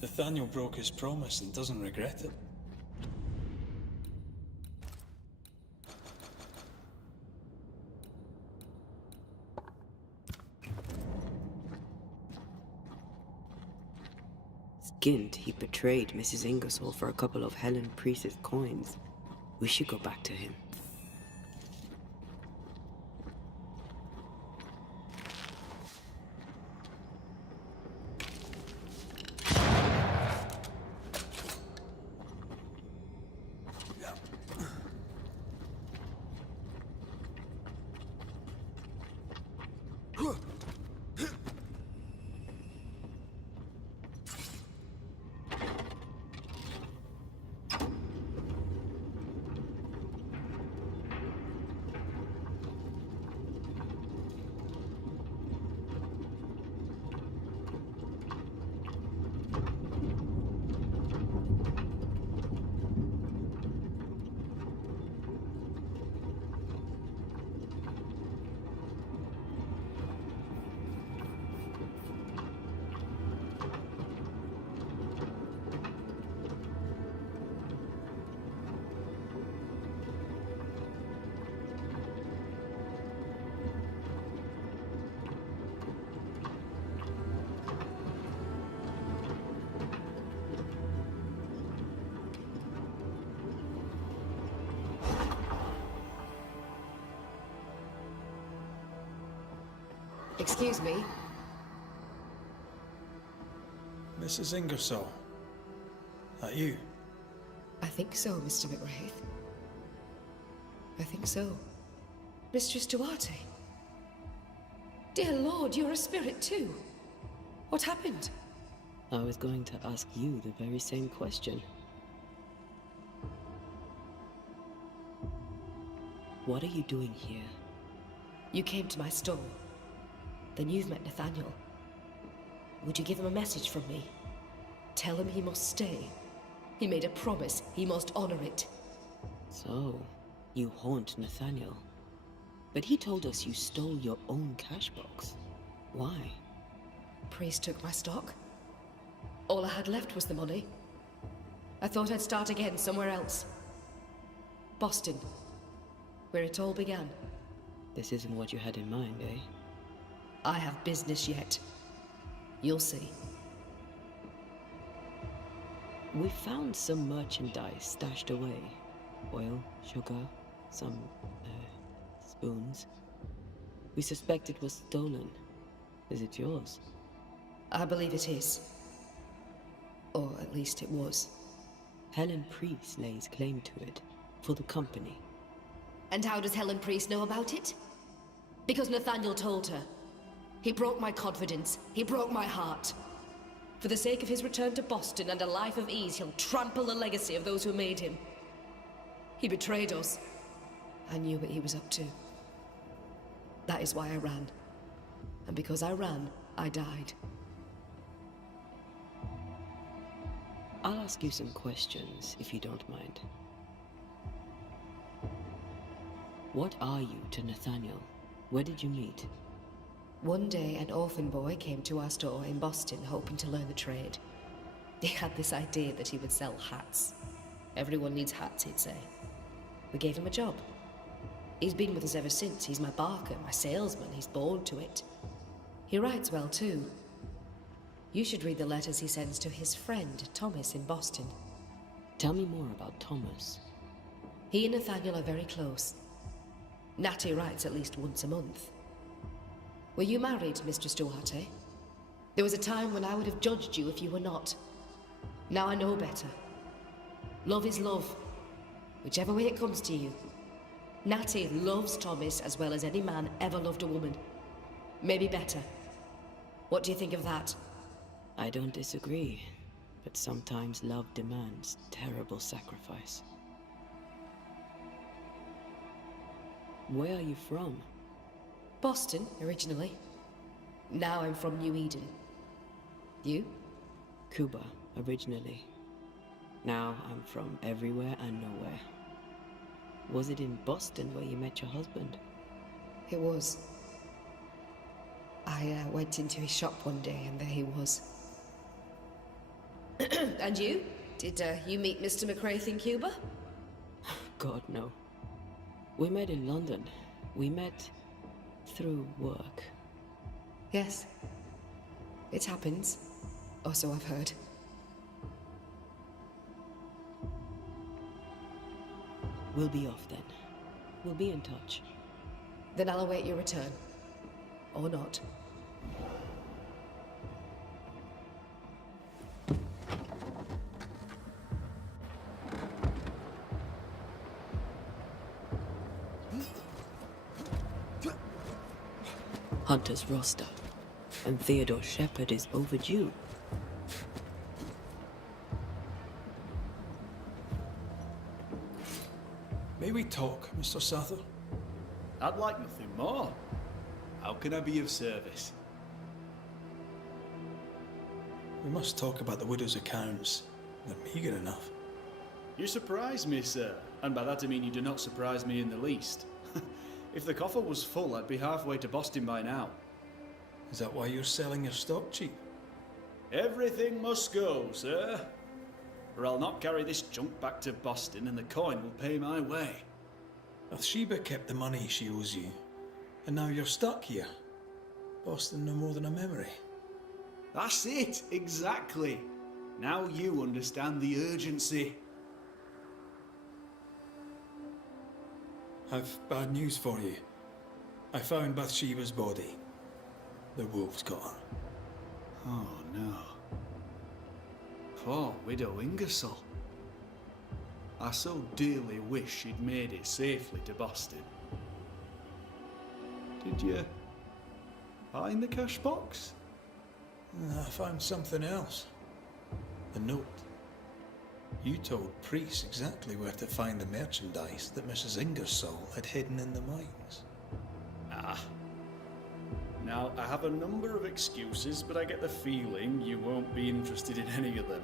Nathaniel broke his promise and doesn't regret it. Skint, he betrayed Mrs. Ingersoll for a couple of Helen Priest's coins. We should go back to him. Excuse me? Mrs. Ingersoll. That you? I think so, Mr. McWraith. I think so. Mistress Duarte? Dear Lord, you're a spirit too. What happened? I was going to ask you the very same question. What are you doing here? You came to my stall. Then you've met Nathaniel. Would you give him a message from me? Tell him he must stay. He made a promise. He must honor it. So, you haunt Nathaniel. But he told us you stole your own cash box. Why? Priest took my stock. All I had left was the money. I thought I'd start again somewhere else. Boston, where it all began. This isn't what you had in mind, eh? I have business yet. You'll see. We found some merchandise stashed away. Oil, sugar, some, spoons. We suspect it was stolen. Is it yours? I believe it is. Or at least it was. Helen Priest lays claim to it, for the company. And how does Helen Priest know about it? Because Nathaniel told her. He broke my confidence. He broke my heart. For the sake of his return to Boston and a life of ease, he'll trample the legacy of those who made him. He betrayed us. I knew what he was up to. That is why I ran. And because I ran, I died. I'll ask you some questions, if you don't mind. What are you to Nathaniel? Where did you meet? One day, an orphan boy came to our store in Boston hoping to learn the trade. He had this idea that he would sell hats. Everyone needs hats, he'd say. We gave him a job. He's been with us ever since. He's my barker, my salesman. He's born to it. He writes well, too. You should read the letters he sends to his friend, Thomas, in Boston. Tell me more about Thomas. He and Nathaniel are very close. Natty writes at least once a month. Were you married, Mistress Duarte? There was a time when I would have judged you if you were not. Now I know better. Love is love, whichever way it comes to you. Natty loves Thomas as well as any man ever loved a woman. Maybe better. What do you think of that? I don't disagree, but sometimes love demands terrible sacrifice. Where are you from? Boston, originally. Now I'm from New Eden. You? Cuba, originally. Now I'm from everywhere and nowhere. Was it in Boston where you met your husband? It was. I went into his shop one day and there he was. And you? Did you meet Mr. McCraith in Cuba? God, no. We met in London. We met through work. Yes. It happens. Or so I've heard. We'll be off then. We'll be in touch. Then I'll await your return. Or not. Hunter's roster. And Theodore Shepard is overdue. May we talk, Mr. Sather? I'd like nothing more. How can I be of service? We must talk about the widow's accounts. They're meagre enough. You surprise me, sir. And by that I mean you do not surprise me in the least. If the coffer was full, I'd be halfway to Boston by now. Is that why you're selling your stock cheap? Everything must go, sir. Or I'll not carry this junk back to Boston and the coin will pay my way. Bathsheba kept the money she owes you, and now you're stuck here. Boston no more than a memory. That's it, exactly. Now you understand the urgency. I've bad news for you. I found Bathsheba's body. The wolves got her. Oh no. Poor widow Ingersoll. I so dearly wish she'd made it safely to Boston. Did you find the cash box? I found something else. The note. You told Priest exactly where to find the merchandise that Mrs. Ingersoll had hidden in the mines. Ah. Now, I have a number of excuses, but I get the feeling you won't be interested in any of them.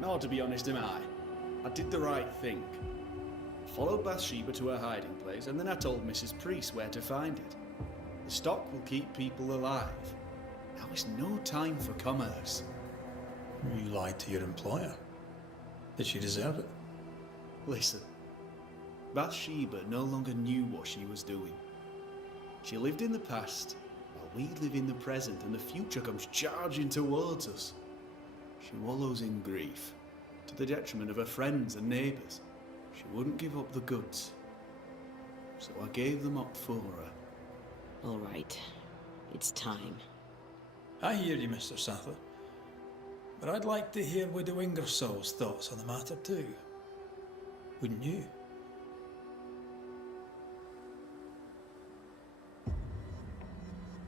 Nor, to be honest, am I. I did the right thing. Followed Bathsheba to her hiding place, and then I told Mrs. Priest where to find it. The stock will keep people alive. Now is no time for commerce. You lied to your employer. Did she deserve it? Listen, Bathsheba no longer knew what she was doing. She lived in the past, while we live in the present, and the future comes charging towards us. She wallows in grief, to the detriment of her friends and neighbours. She wouldn't give up the goods, so I gave them up for her. All right. It's time. I hear you, Mr. Sather. But I'd like to hear Widow Ingersoll's thoughts on the matter too. Wouldn't you?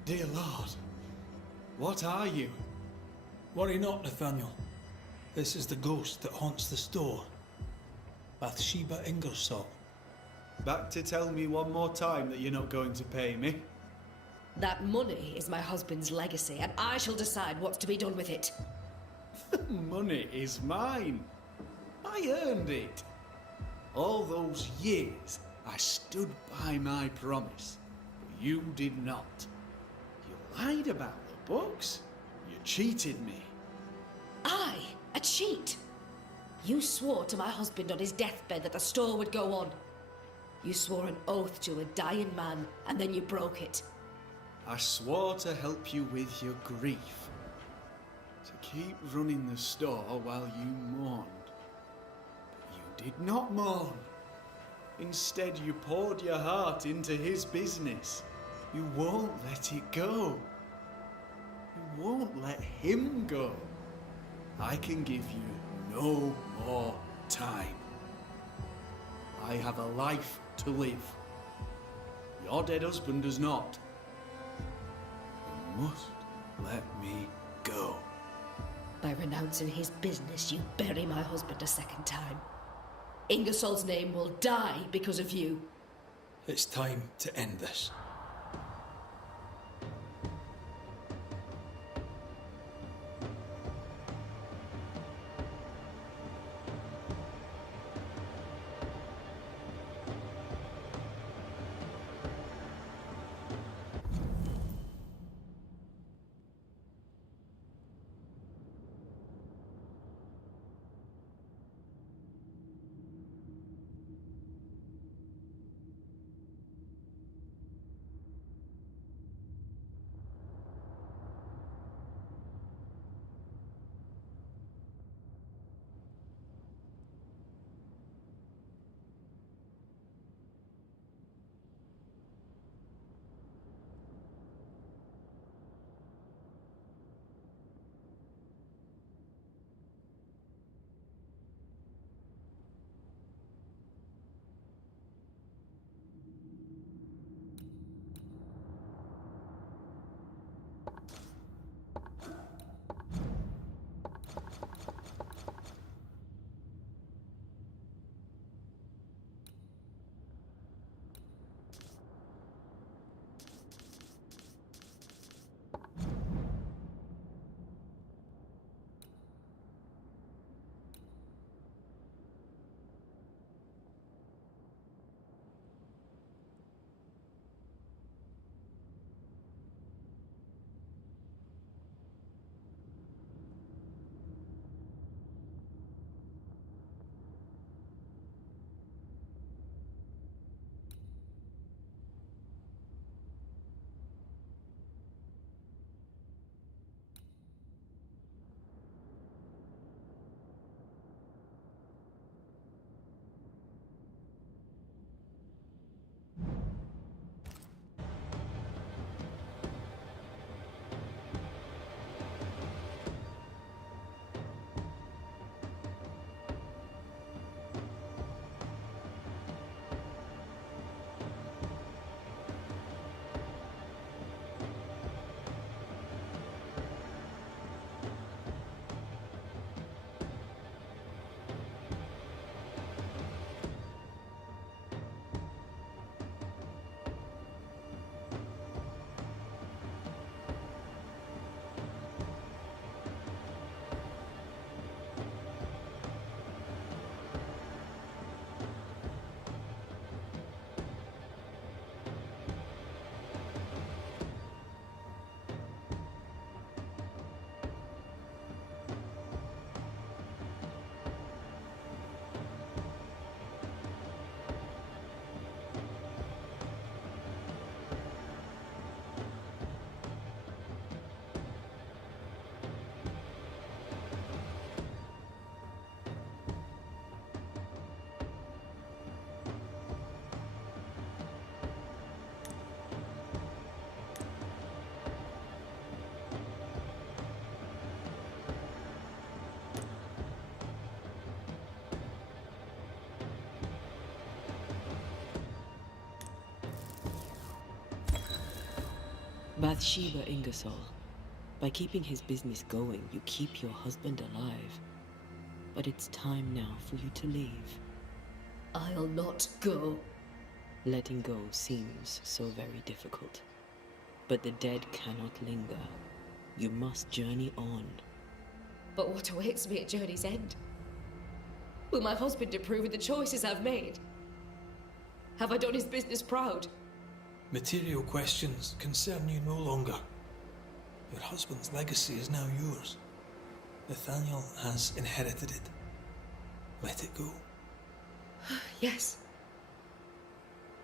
Dear Lord, what are you? Worry not, Nathaniel. This is the ghost that haunts the store. Bathsheba Ingersoll. Back to tell me one more time that you're not going to pay me? That money is my husband's legacy, and I shall decide what's to be done with it. Money is mine. I earned it. All those years, I stood by my promise, but you did not. You lied about the books. You cheated me. I, a cheat? You swore to my husband on his deathbed that the store would go on. You swore an oath to a dying man, and then you broke it. I swore to help you with your grief. To keep running the store while you mourned. But you did not mourn. Instead, you poured your heart into his business. You won't let it go. You won't let him go. I can give you no more time. I have a life to live. Your dead husband does not. You must let me go. By renouncing his business, you bury my husband a second time. Ingersoll's name will die because of you. It's time to end this. Bathsheba Ingersoll. By keeping his business going, you keep your husband alive. But it's time now for you to leave. I'll not go. Letting go seems so very difficult. But the dead cannot linger. You must journey on. But what awaits me at journey's end? Will my husband approve of the choices I've made? Have I done his business proud? Material questions concern you no longer. Your husband's legacy is now yours. Nathaniel has inherited it. Let it go. Yes.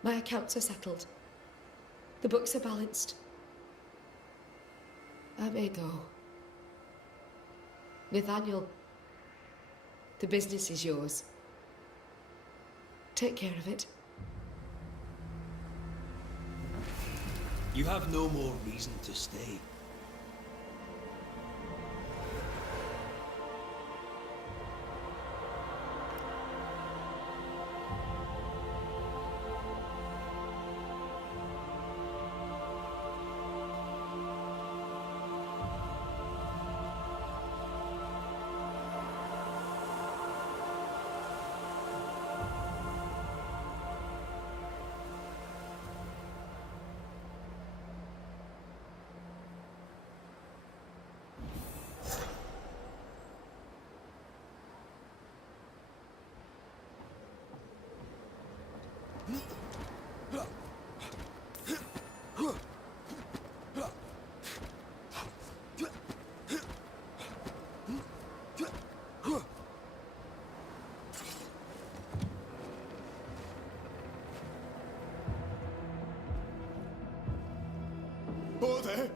My accounts are settled. The books are balanced. I may go. Nathaniel, the business is yours. Take care of it. You have no more reason to stay. Oh, there!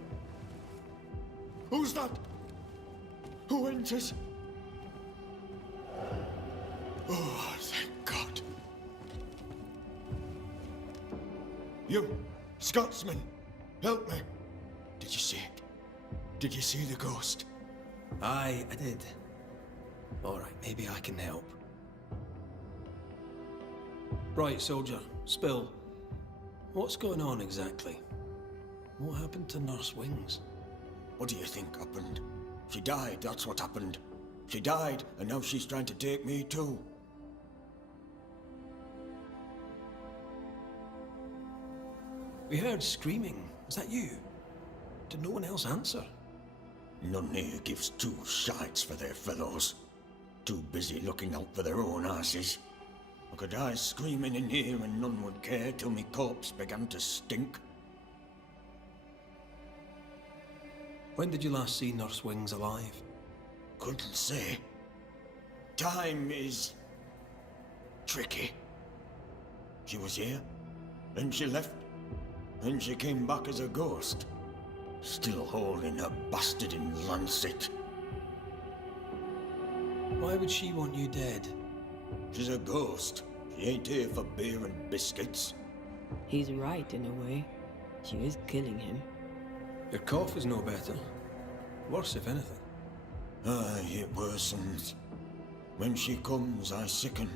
Who's that? Who enters? Oh, thank God. You, Scotsman, help me. Did you see it? Did you see the ghost? Aye, I did. Alright, maybe I can help. Right, soldier, spill. What's going on exactly? What happened to Nurse Wings? What do you think happened? She died, that's what happened. She died, and now she's trying to take me too. We heard screaming. Is that you? Did no one else answer? None here gives two shites for their fellows. Too busy looking out for their own asses. I could die screaming in here and none would care till me corpse began to stink. When did you last see Nurse Wings alive? Couldn't say. Time is tricky. She was here, then she left, then she came back as a ghost. Still holding her bastard in lancet. Why would she want you dead? She's a ghost. She ain't here for beer and biscuits. He's right in a way. She is killing him. Your cough is no better. Worse, if anything. Aye, it worsens. When she comes, I sicken.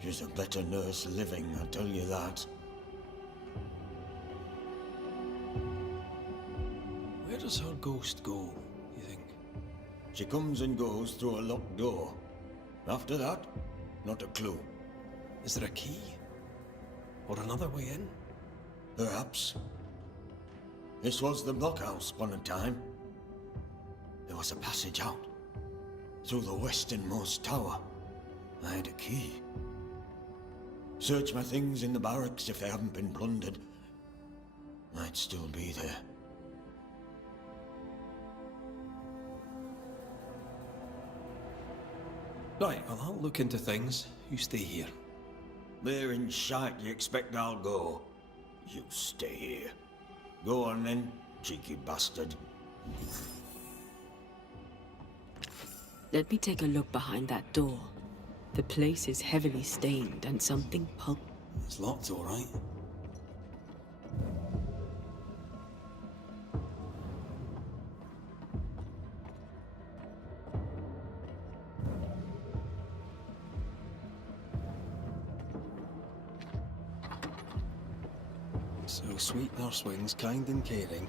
She's a better nurse living, I tell you that. Where does her ghost go, you think? She comes and goes through a locked door. After that, not a clue. Is there a key? Or another way in? Perhaps. This was the blockhouse upon a time. There was a passage out. Through the westernmost tower. I had a key. Search my things in the barracks if they haven't been plundered. Might still be there. Right, well, I'll look into things. You stay here. Where in shite you expect I'll go? You stay here. Go on then, cheeky bastard. Let me take a look behind that door. The place is heavily stained and something pulp. It's locked, all right. So sweet Nurse Wings, kind and caring,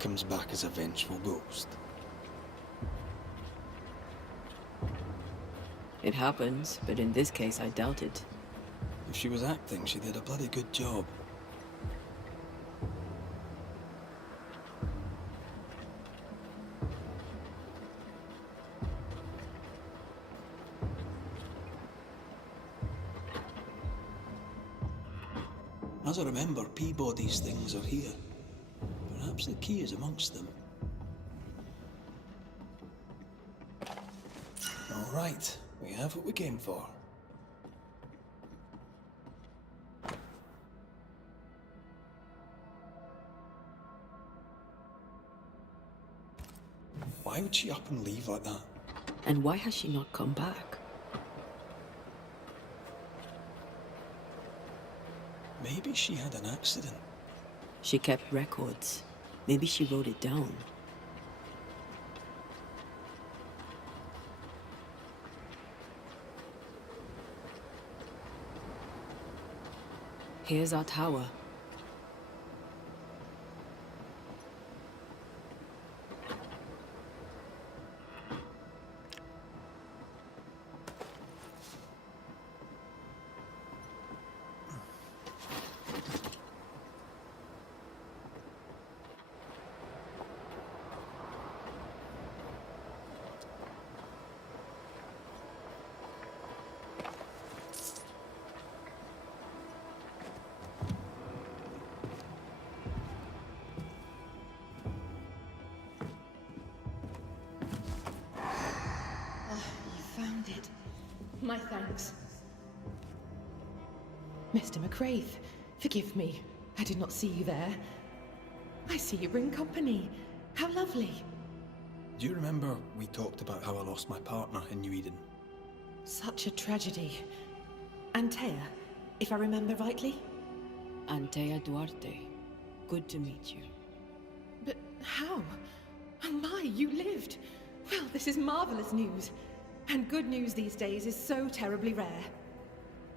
comes back as a vengeful ghost. It happens, but in this case I doubt it. If she was acting, she did a bloody good job. As I remember, Peabody's things are here. Perhaps the key is amongst them. All right, we have what we came for. Why would she up and leave like that? And why has she not come back? Maybe she had an accident. She kept records. Maybe she wrote it down. Here's our tower. Found it. My thanks. Mr. McCraith, forgive me. I did not see you there. I see you bring company. How lovely. Do you remember we talked about how I lost my partner in New Eden? Such a tragedy. Antea, if I remember rightly? Antea Duarte. Good to meet you. But how? Oh my, you lived. Well, this is marvelous news. And good news these days is so terribly rare.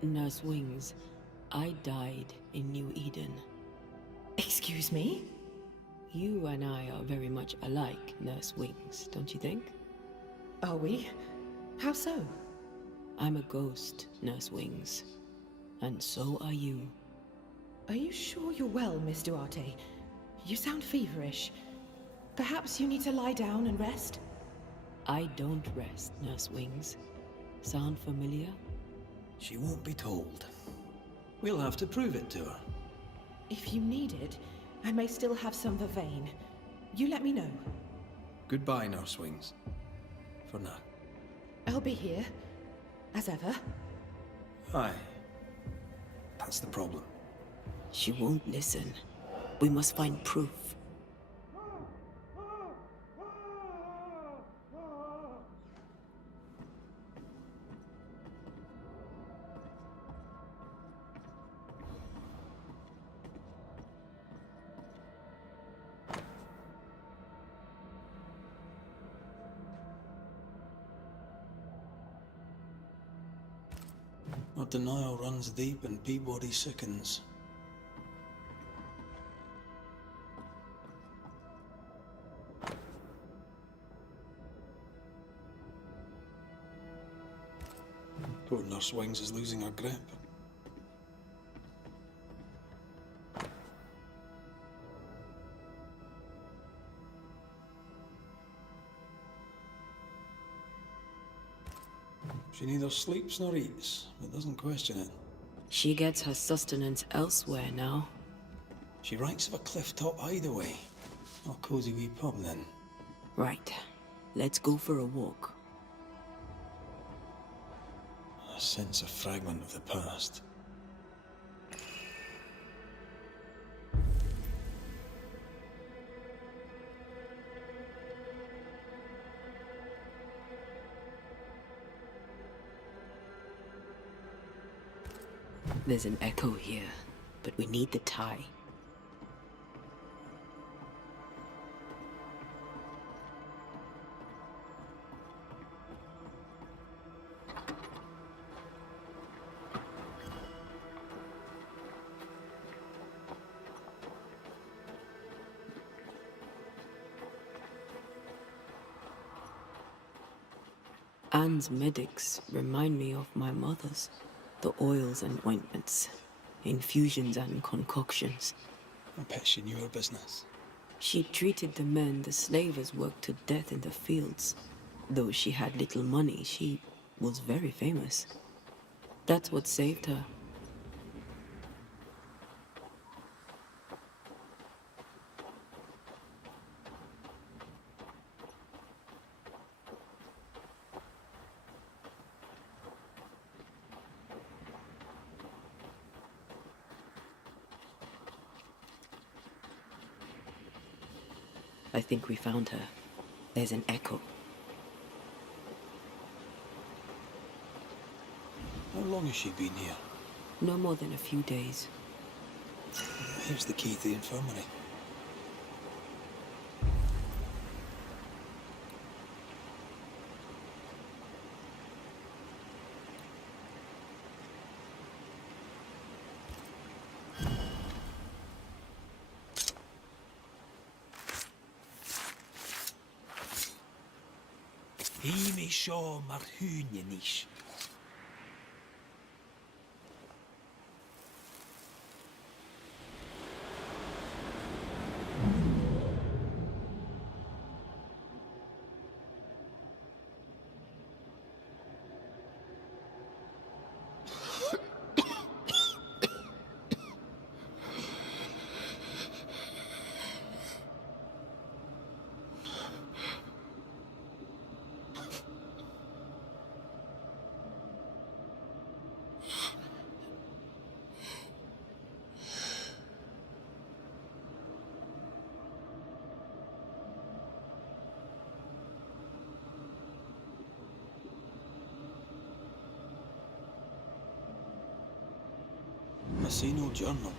Nurse Wings, I died in New Eden. Excuse me? You and I are very much alike, Nurse Wings, don't you think? Are we? How so? I'm a ghost, Nurse Wings. And so are you. Are you sure you're well, Miss Duarte? You sound feverish. Perhaps you need to lie down and rest? I don't rest, Nurse Wings. Sound familiar? She won't be told. We'll have to prove it to her. If you need it, I may still have some vervain. You let me know. Goodbye, Nurse Wings. For now. I'll be here, as ever. Aye. That's the problem. She won't listen. We must find proof. Our denial runs deep and Peabody sickens. Poor Nurse Wings is losing her grip. She neither sleeps nor eats, but doesn't question it. She gets her sustenance elsewhere now. She writes of a cliff-top hideaway. A cozy wee pub, then. Right. Let's go for a walk. I sense a fragment of the past. There's an echo here, but we need the tie. Anne's medics remind me of my mother's. The oils and ointments, infusions and concoctions. I bet she knew her business. She treated the men the slavers worked to death in the fields. Though she had little money, she was very famous. That's what saved her. I think we found her. There's an echo. How long has she been here? No more than a few days. Here's the key to the infirmary. Himi seo mar húne níos. I see no journal.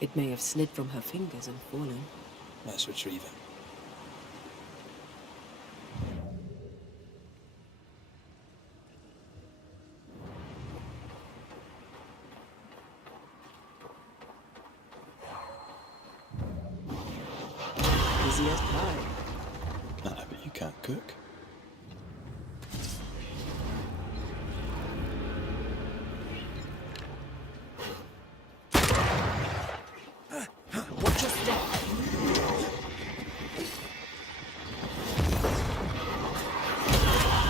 It may have slid from her fingers and fallen. Let's retrieve it. easy as pie. Ah, but you can't cook. Watch your step.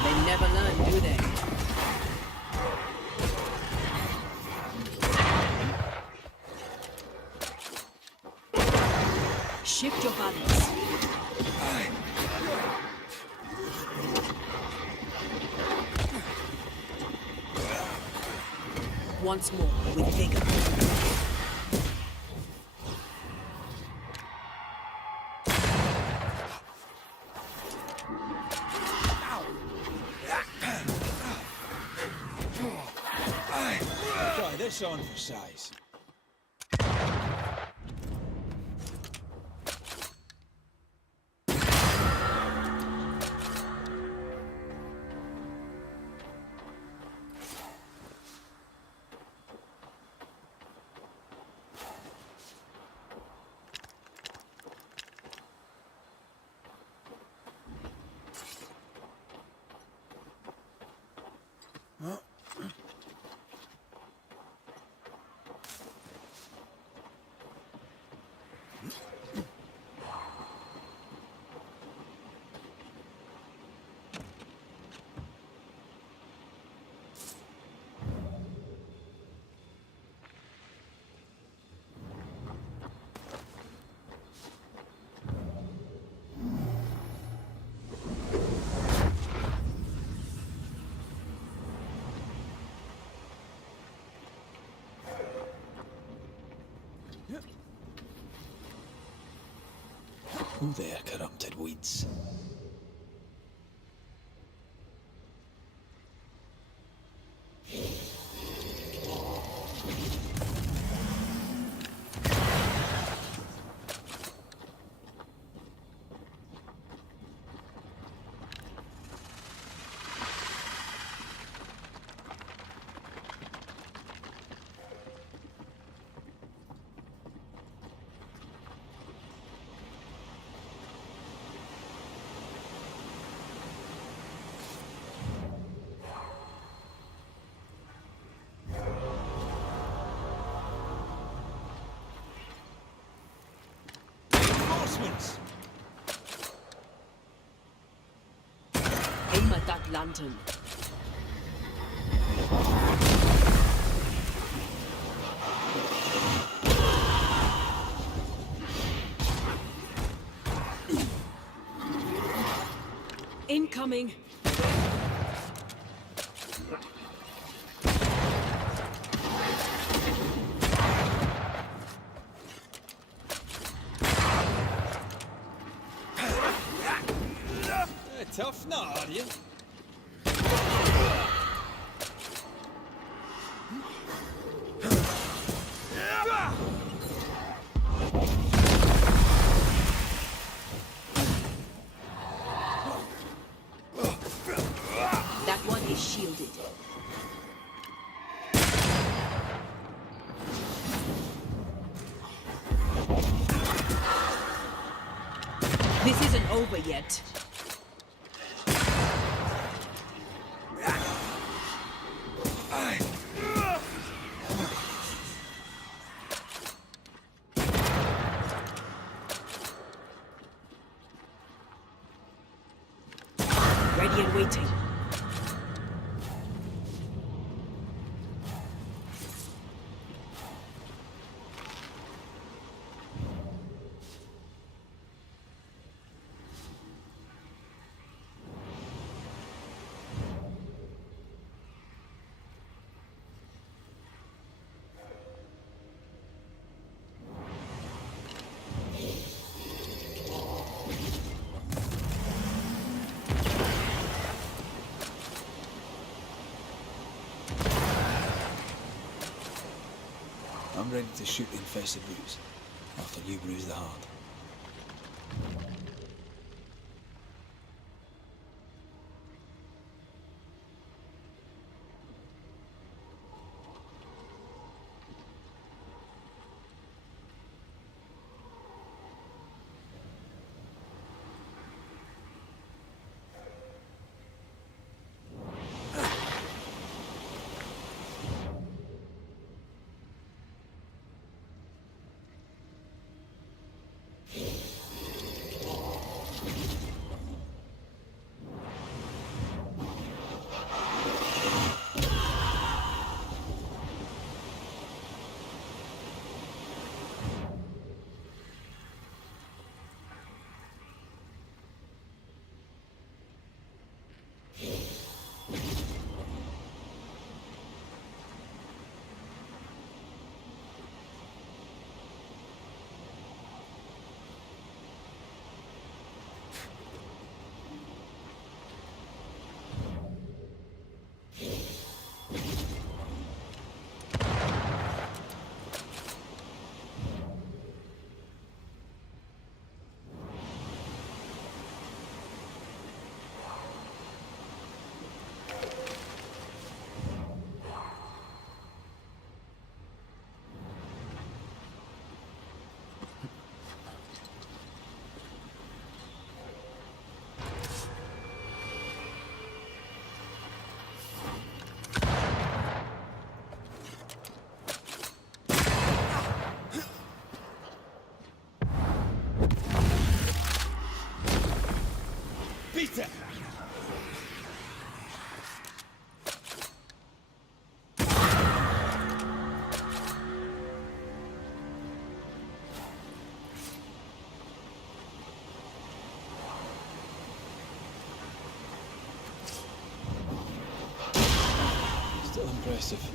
They never learn, do they? Shift your balance. Once more, with vigor. Try this on for size. Who there, corrupted weeds? Reinforcements! Aim at that lantern. Incoming! Tough now, are you? That one is shielded. This isn't over yet. Ready and waiting. I'm ready to shoot the infested roots after you bruise the heart. Still impressive.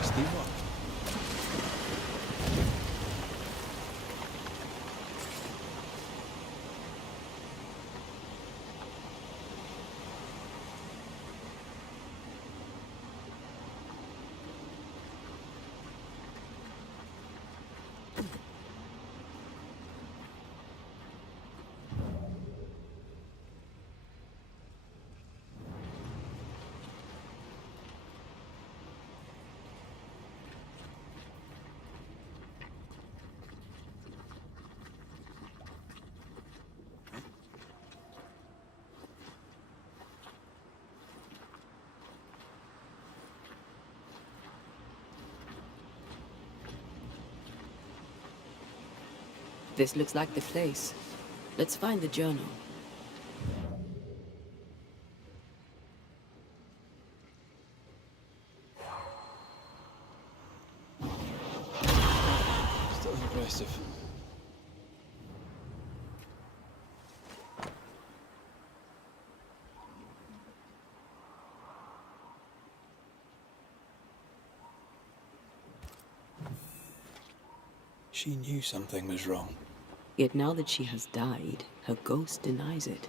Nice teamwork. This looks like the place. Let's find the journal. Still impressive. She knew something was wrong. Yet now that she has died, her ghost denies it.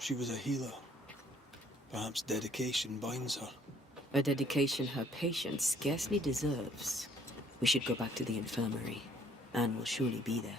She was a healer. Perhaps dedication binds her. A dedication her patient scarcely deserves. We should go back to the infirmary. Anne will surely be there.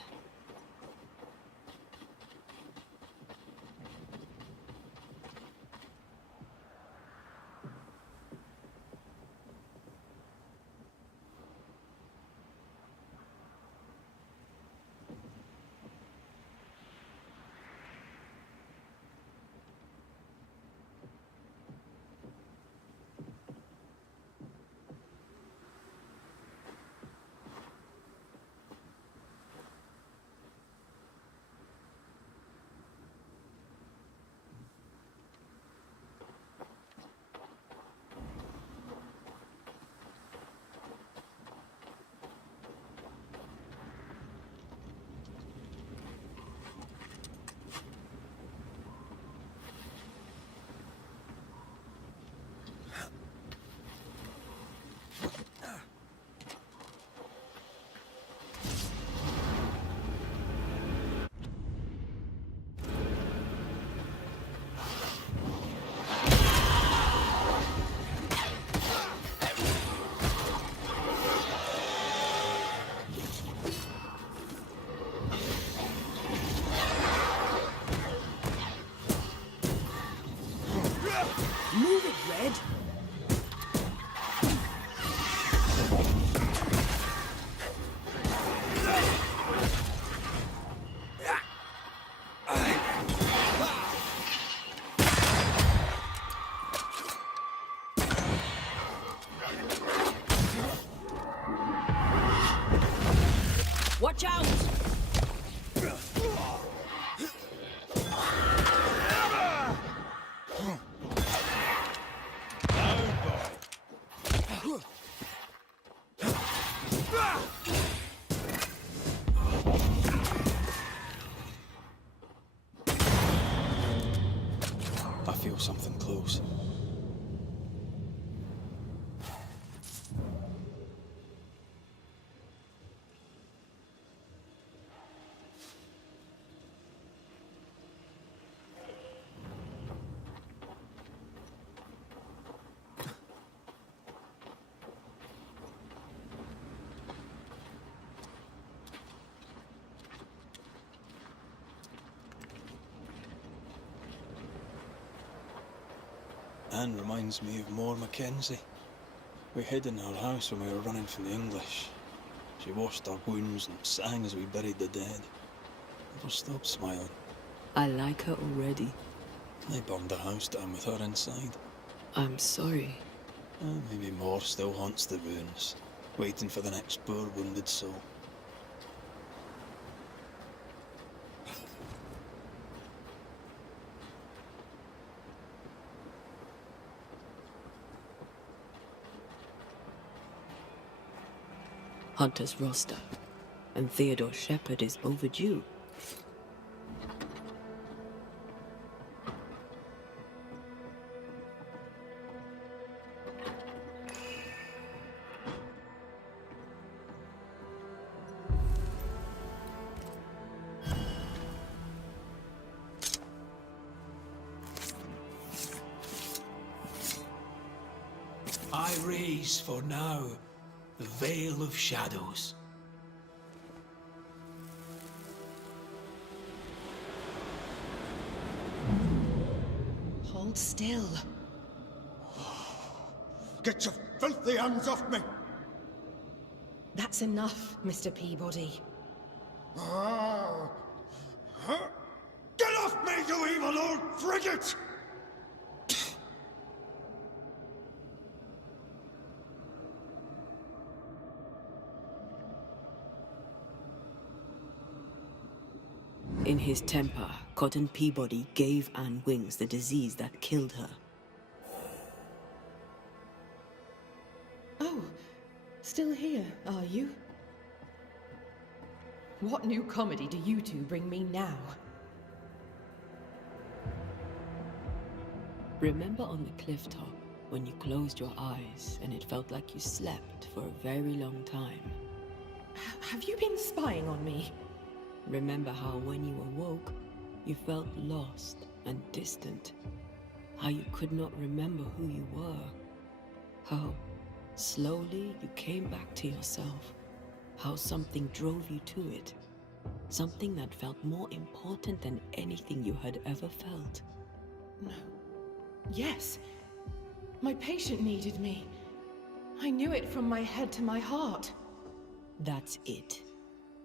Anne reminds me of Moore Mackenzie. We hid in her house when we were running from the English. She washed our wounds and sang as we buried the dead. Never stopped smiling. I like her already. They burned the house down with her inside. I'm sorry. Maybe Moore still haunts the ruins, waiting for the next poor wounded soul. Hunter's roster. And Theodore Shepard is overdue. I raise for now the Veil of Shadows. Hold still. Get your filthy hands off me! That's enough, Mr. Peabody. Ah. Huh? Get off me, you evil old frigate! In his temper, Cotton Peabody gave Anne Wings the disease that killed her. Oh, still here, are you? What new comedy do you two bring me now? Remember on the cliff top when you closed your eyes and it felt like you slept for a very long time? Have you been spying on me? Remember how when you awoke, you felt lost and distant? How you could not remember who you were? How slowly you came back to yourself? How something drove you to it? Something that felt more important than anything you had ever felt? No. Yes. My patient needed me. I knew it from my head to my heart. That's it.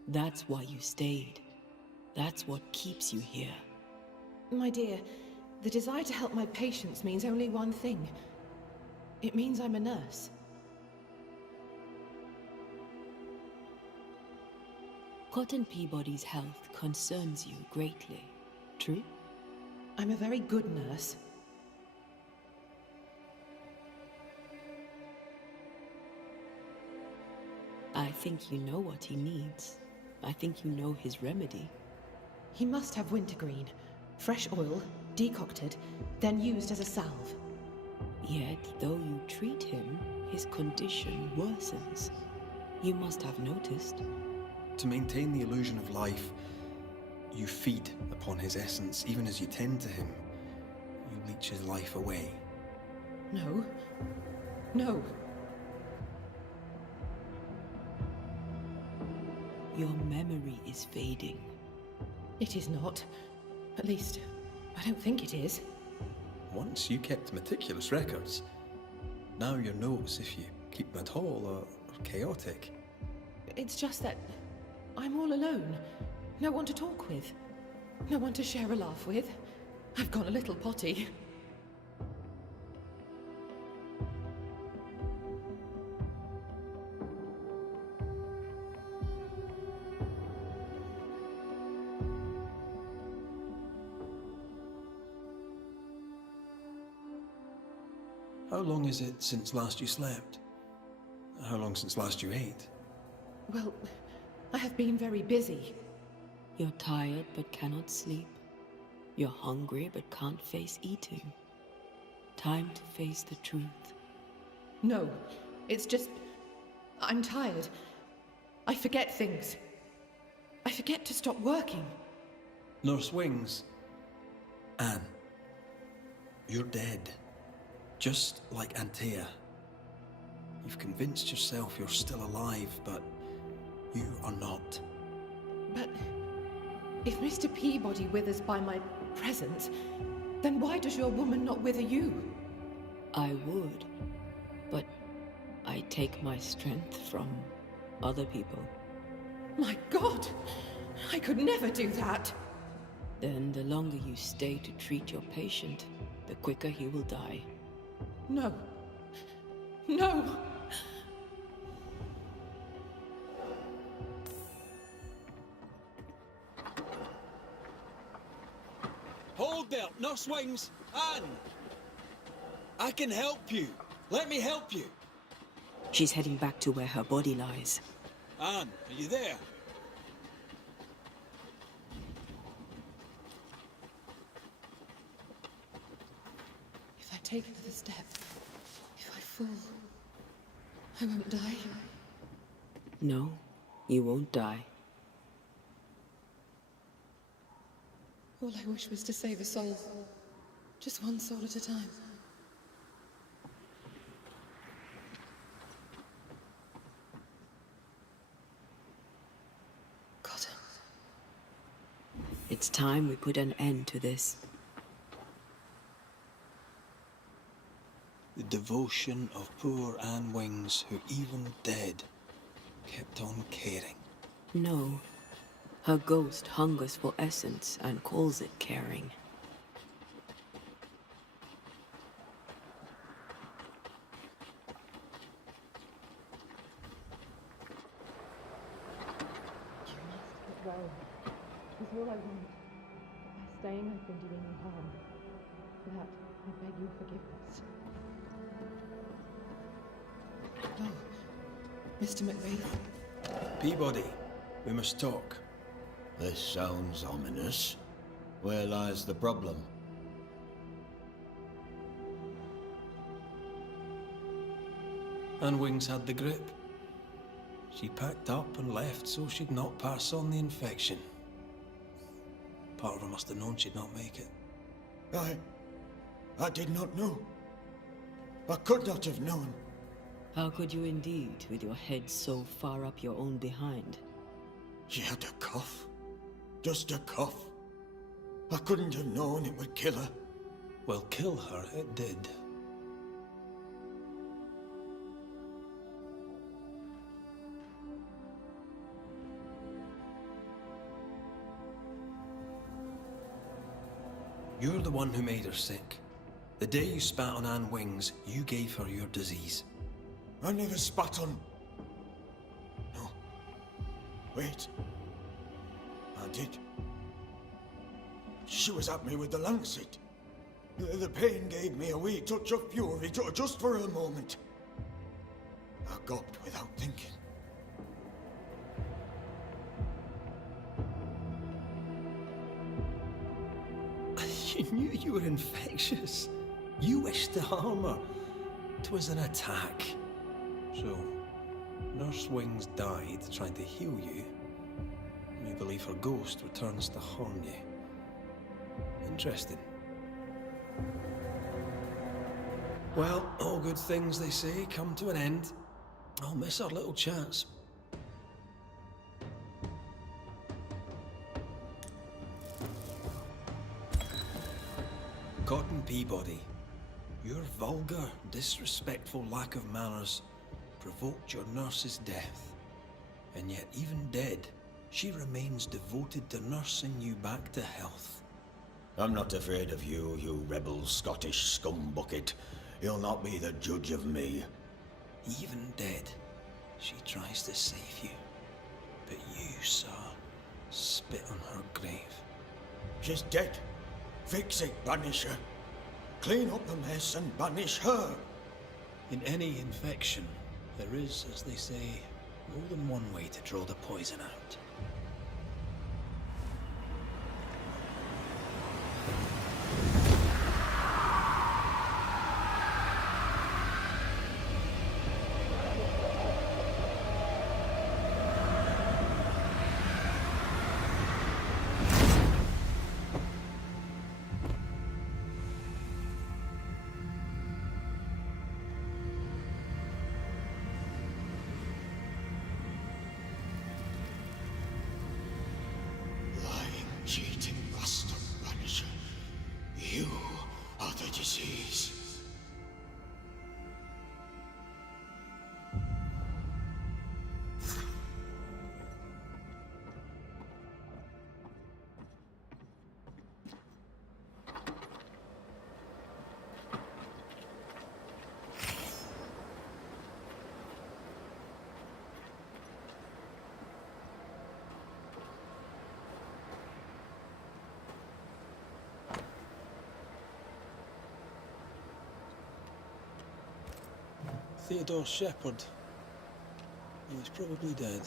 That's why you stayed. That's what keeps you here. My dear, the desire to help my patients means only one thing. It means I'm a nurse. Cotton Peabody's health concerns you greatly, true? I'm a very good nurse. I think you know what he needs. I think you know his remedy. He must have wintergreen. Fresh oil, decocted, then used as a salve. Yet, though you treat him, his condition worsens. You must have noticed. To maintain the illusion of life, you feed upon his essence. Even as you tend to him, you leech his life away. No. No. Your memory is fading. It is not. At least, I don't think it is. Once you kept meticulous records. Now your notes, if you keep them at all, are chaotic. It's just that I'm all alone. No one to talk with. No one to share a laugh with. I've gone a little potty. How long is it since last you slept? How long since last you ate? Well, I have been very busy. You're tired but cannot sleep. You're hungry but can't face eating. Time to face the truth. No, it's just... I'm tired. I forget things. I forget to stop working. Nurse Wings. Anne. You're dead. Just like Antea. You've convinced yourself you're still alive, but you are not. But if Mr. Peabody withers by my presence, then why does your woman not wither you? I would, but I take my strength from other people. My God! I could never do that! Then the longer you stay to treat your patient, the quicker he will die. No. No! Hold there, Nurse Wings! Anne! I can help you. Let me help you. She's heading back to where her body lies. Anne, are you there? If I take another step, if I fall, I won't die. No, you won't die. All I wish was to save a soul. Just one soul at a time. Got him. It's time we put an end to this. The devotion of poor Anne Wings, who even dead, kept on caring. No. Her ghost hungers for essence and calls it caring. You must get well. It's all I want. By staying, I've been doing you harm. For that, I beg your forgiveness. Oh, Mr. McVeigh. Peabody, we must talk. This sounds ominous. Where lies the problem? Anne Wings had the grip. She packed up and left so she'd not pass on the infection. Part of her must have known she'd not make it. I did not know. I could not have known. How could you indeed, with your head so far up your own behind? She had a cough. Just a cough. I couldn't have known it would kill her. Well, kill her it did. You're the one who made her sick. The day you spat on Anne Wings, you gave her your disease. I never spat on... No. Wait. I did. She was at me with the lancet. The pain gave me a wee touch of fury, just for a moment. I gulped without thinking. You knew you were infectious. You wished to harm her. 'Twas an attack. So, Nurse Wings died trying to heal you. And you believe her ghost returns to harm you. Interesting. Well, all good things, they say, come to an end. I'll miss our little chance. Cotton Peabody, your vulgar, disrespectful lack of manners provoked your nurse's death. And yet, even dead, she remains devoted to nursing you back to health. I'm not afraid of you, you rebel Scottish scumbucket. You'll not be the judge of me. Even dead, she tries to save you. But you, sir, spit on her grave. She's dead. Fix it, banish her. Clean up the mess and banish her. In any infection, there is, as they say, more than one way to draw the poison out. Theodore Shepherd. He's probably dead.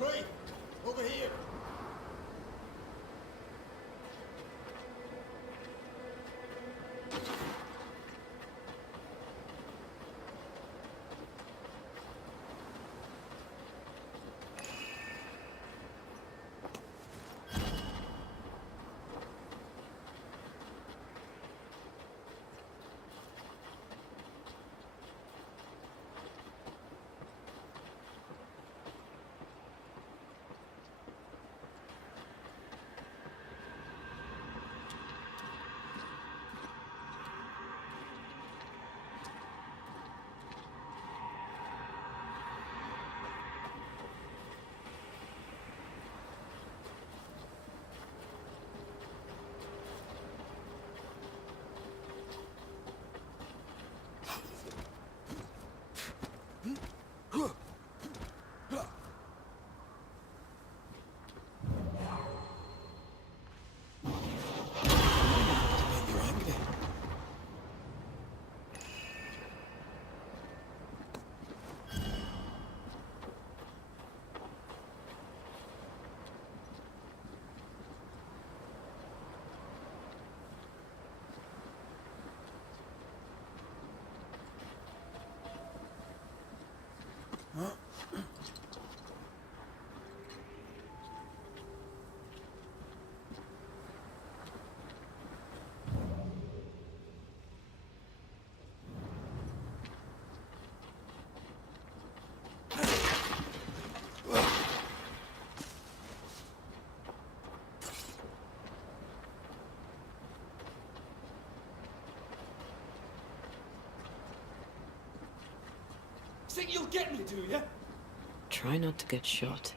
Right, over here. Think you'll get me, do you? Try not to get shot.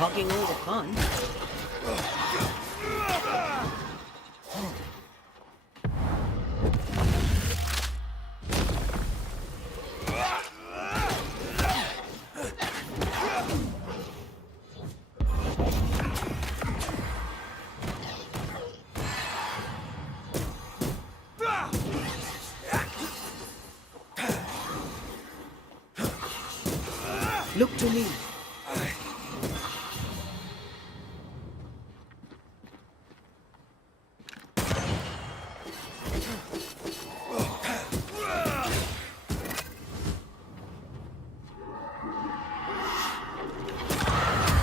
Hogging all the fun. Look to me.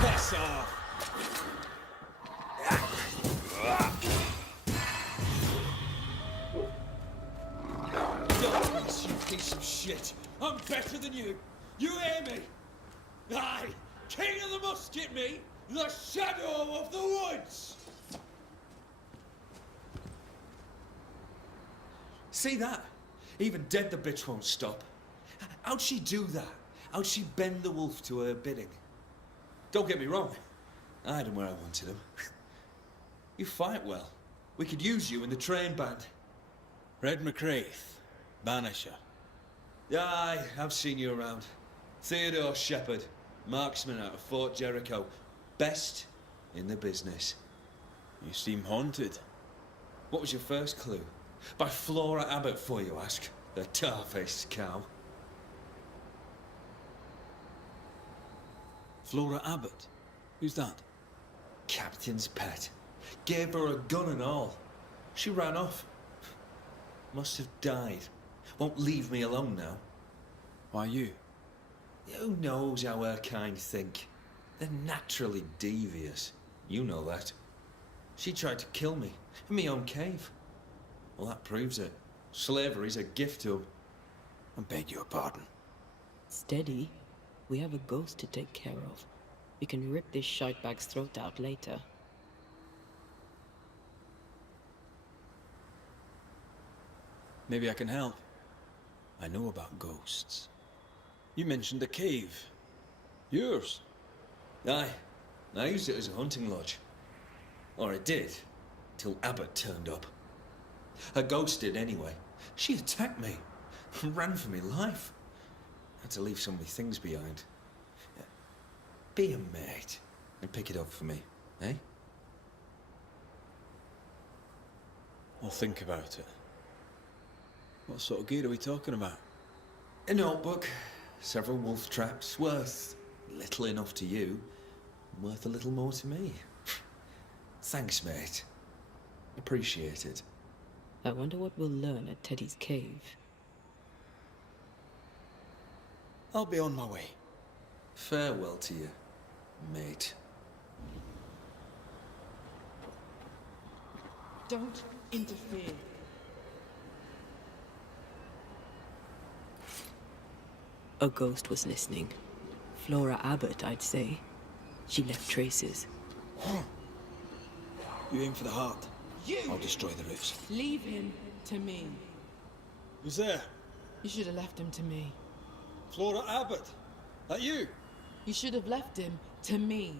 Piss off! Don't you piece of shit! I'm better than you! You hear me? Aye! King of the musket, me! The shadow of the woods! See that? Even dead the bitch won't stop. How'd she do that? How'd she bend the wolf to her bidding? Don't get me wrong. I had him where I wanted him. You fight well. We could use you in the train band. Red McCraith, Banisher. Aye, I've seen you around. Theodore Shepherd, marksman out of Fort Jericho. Best in the business. You seem haunted. What was your first clue? By Flora Abbott, for you ask. The tar-faced cow. Flora Abbott? Who's that? Captain's pet. Gave her a gun and all. She ran off. Must have died. Won't leave me alone now. Why you? Who knows how her kind think? They're naturally devious. You know that. She tried to kill me in my own cave. Well, that proves it. Slavery's a gift to 'em. I beg your pardon. Steady. We have a ghost to take care of. We can rip this shitebag's throat out later. Maybe I can help. I know about ghosts. You mentioned a cave. Yours? Aye. I used it as a hunting lodge. Or I did, till Abbott turned up. A ghost did anyway. She attacked me. Ran for me life. Had to leave some of my things behind. Be a mate and pick it up for me, eh? I'll think about it. What sort of gear are we talking about? A notebook, several wolf traps, worth little enough to you, worth a little more to me. Thanks, mate. Appreciate it. I wonder what we'll learn at Teddy's cave. I'll be on my way. Farewell to you, mate. Don't interfere. A ghost was listening. Flora Abbott, I'd say. She left traces. You aim for the heart. You! I'll destroy the roofs. Leave him to me. Who's there? You should have left him to me. Flora Abbott. That you? You should have left him to me.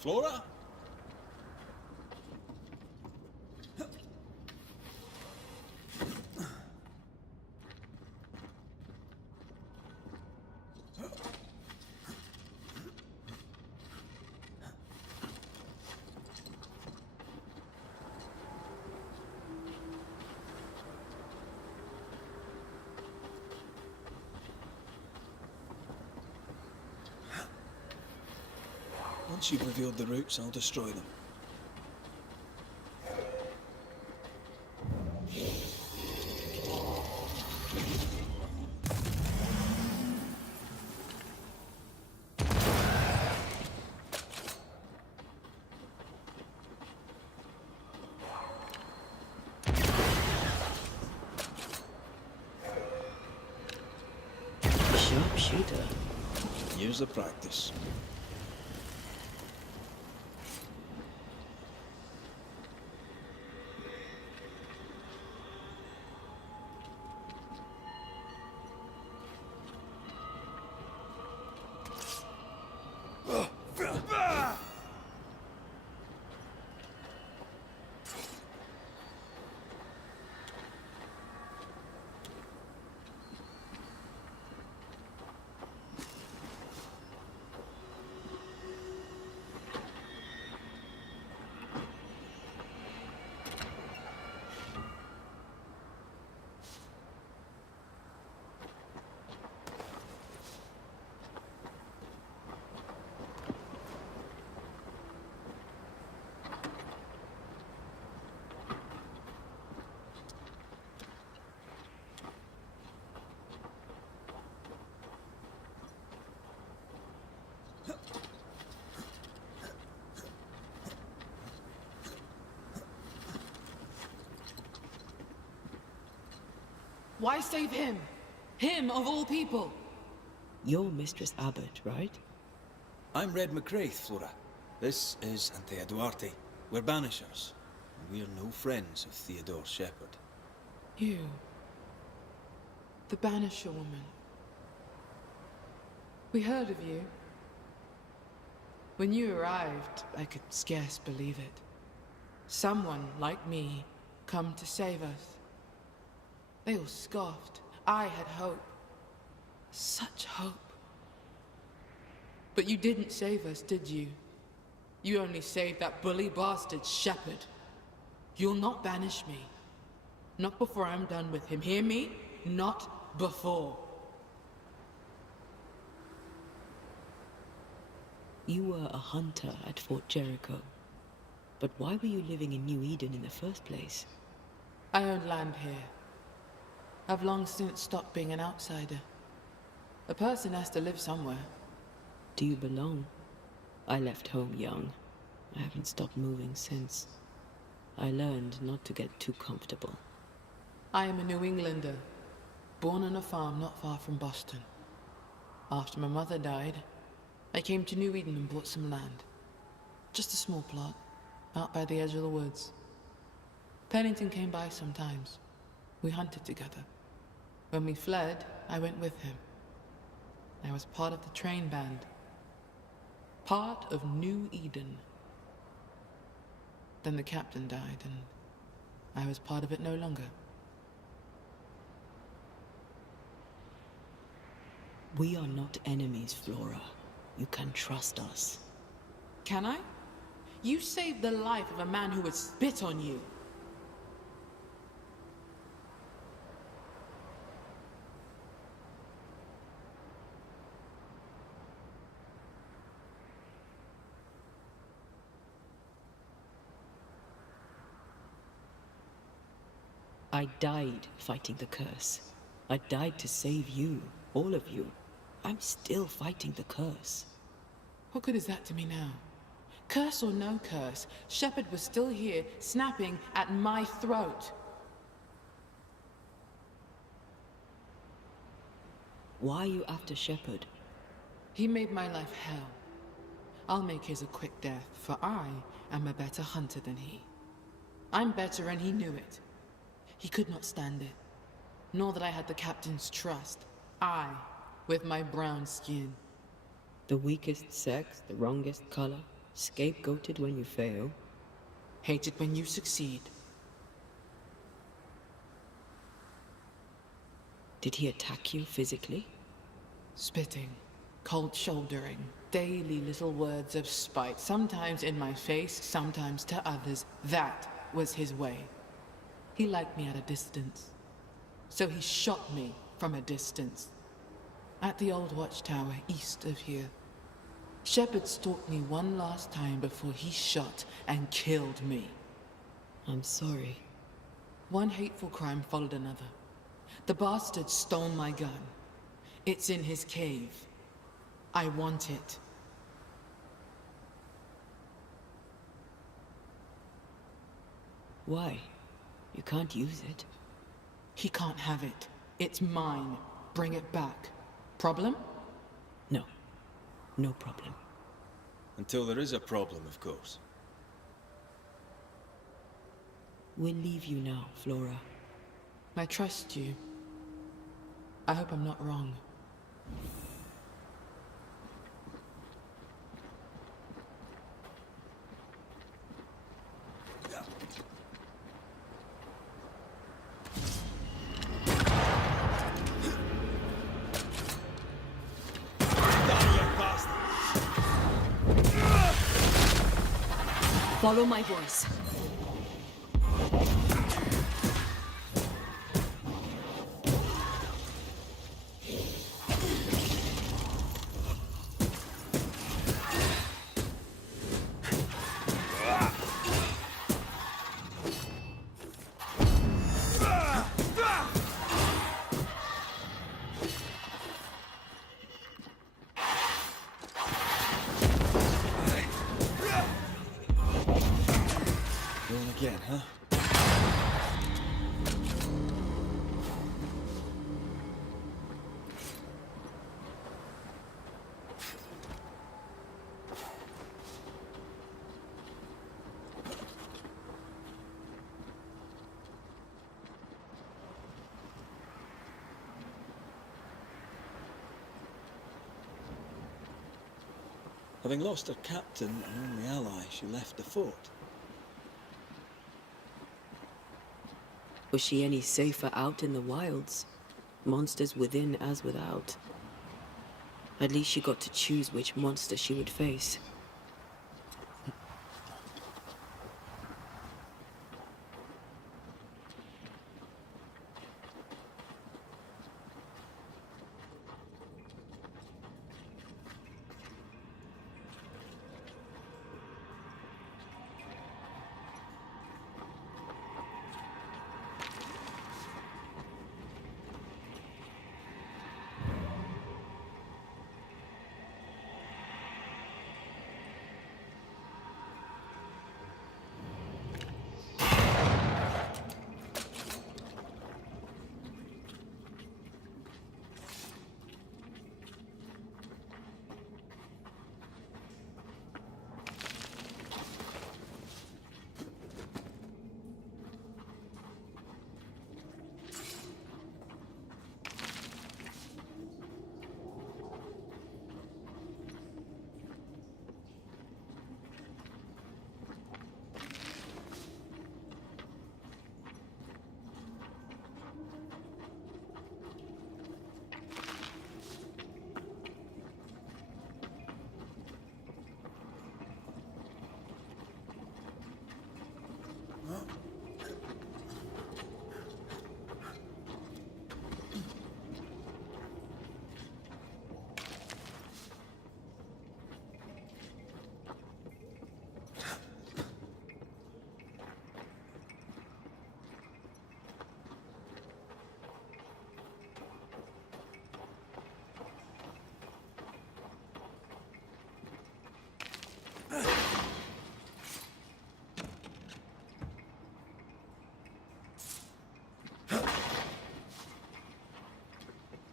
Flora? Once you've revealed the roots, I'll destroy them. Sharpshooter. Years of practice. Why save him? Him, of all people! You're Mistress Abbott, right? I'm Red McCraith, Flora. This is Anthea Duarte. We're banishers. And we're no friends of Theodore Shepherd. You. The Banisher woman. We heard of you. When you arrived, I could scarce believe it. Someone like me come to save us. They all scoffed. I had hope. Such hope. But you didn't save us, did you? You only saved that bully bastard, Shepherd. You'll not banish me. Not before I'm done with him. Hear me? Not before. You were a hunter at Fort Jericho. But why were you living in New Eden in the first place? I own land here. I've long since stopped being an outsider. A person has to live somewhere. Do you belong? I left home young. I haven't stopped moving since. I learned not to get too comfortable. I am a New Englander, born on a farm not far from Boston. After my mother died, I came to New Eden and bought some land. Just a small plot, out by the edge of the woods. Pennington came by sometimes. We hunted together. When we fled, I went with him. I was part of the train band. Part of New Eden. Then the captain died, and I was part of it no longer. We are not enemies, Flora. You can trust us. Can I? You saved the life of a man who would spit on you. I died fighting the curse. I died to save you, all of you. I'm still fighting the curse. What good is that to me now? Curse or no curse, Shepherd was still here, snapping at my throat. Why are you after Shepherd? He made my life hell. I'll make his a quick death, for I am a better hunter than he. I'm better and he knew it. He could not stand it, nor that I had the captain's trust. I, with my brown skin. The weakest sex, the wrongest color, scapegoated when you fail. Hated when you succeed. Did he attack you physically? Spitting, cold shouldering, daily little words of spite, sometimes in my face, sometimes to others. That was his way. He liked me at a distance, so he shot me from a distance. At the old watchtower east of here. Shepherd stalked me one last time before he shot and killed me. I'm sorry. One hateful crime followed another. The bastard stole my gun. It's in his cave. I want it. Why? You can't use it. He can't have it. It's mine. Bring it back. Problem? No. No problem. Until there is a problem, of course. We'll leave you now, Flora. I trust you. I hope I'm not wrong. Follow my voice. Going again, huh? Having lost her captain and only ally, she left the fort. Was she any safer out in the wilds? Monsters within as without. At least she got to choose which monster she would face.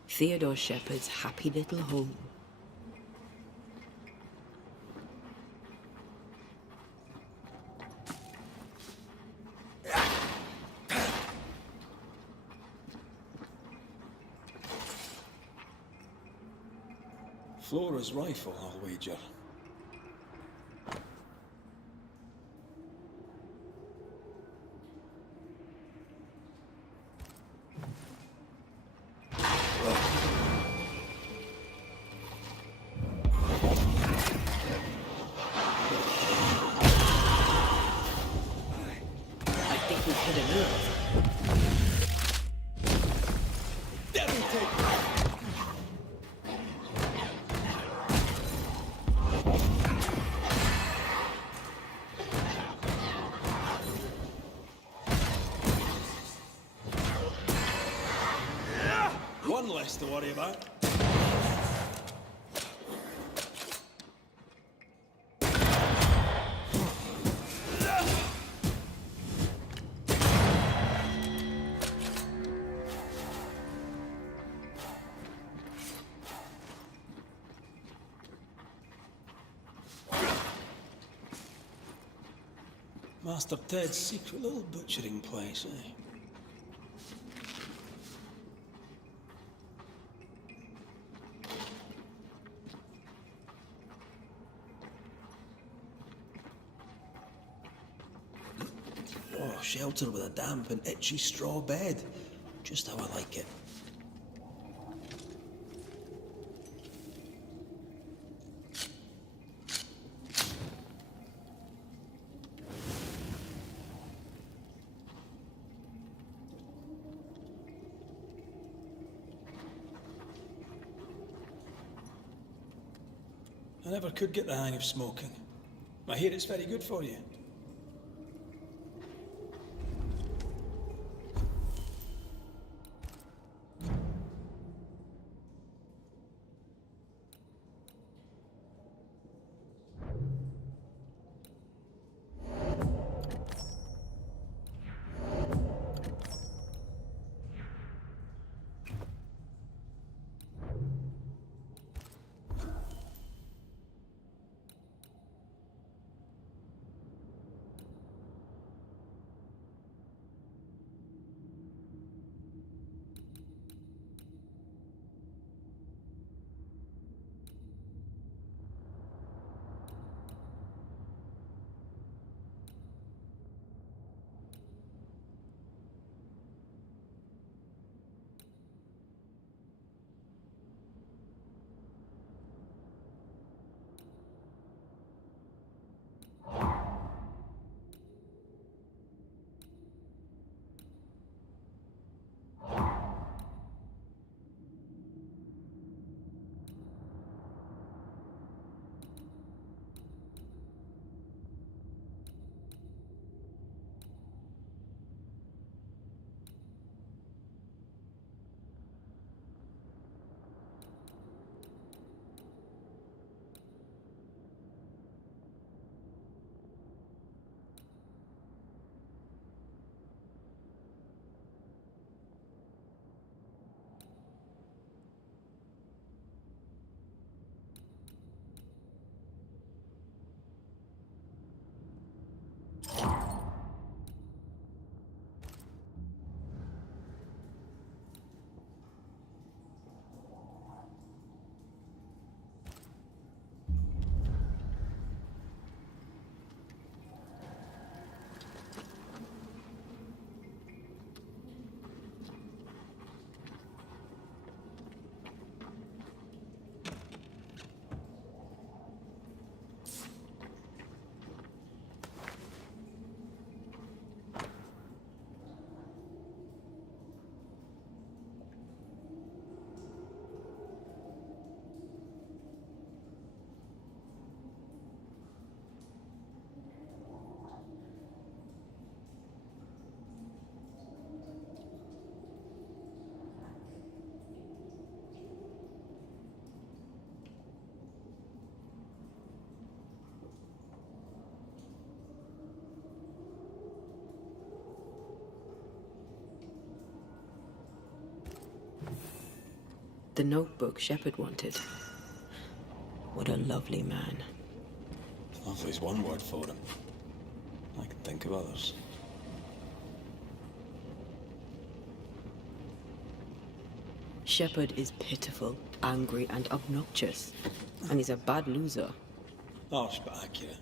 Theodore Shepard's happy little home. Flora's rifle, I'll wager. I think we've hit a nerve. One less to worry about. Master Ted's secret little butchering place, eh? Oh, shelter with a damp and itchy straw bed. Just how I like it. I never could get the hang of smoking. I hear it's very good for you. The notebook Shepard wanted. What a lovely man. Lovely's one word for him. I can think of others. Shepard is pitiful, angry, and obnoxious. And he's a bad loser. Harsh but accurate.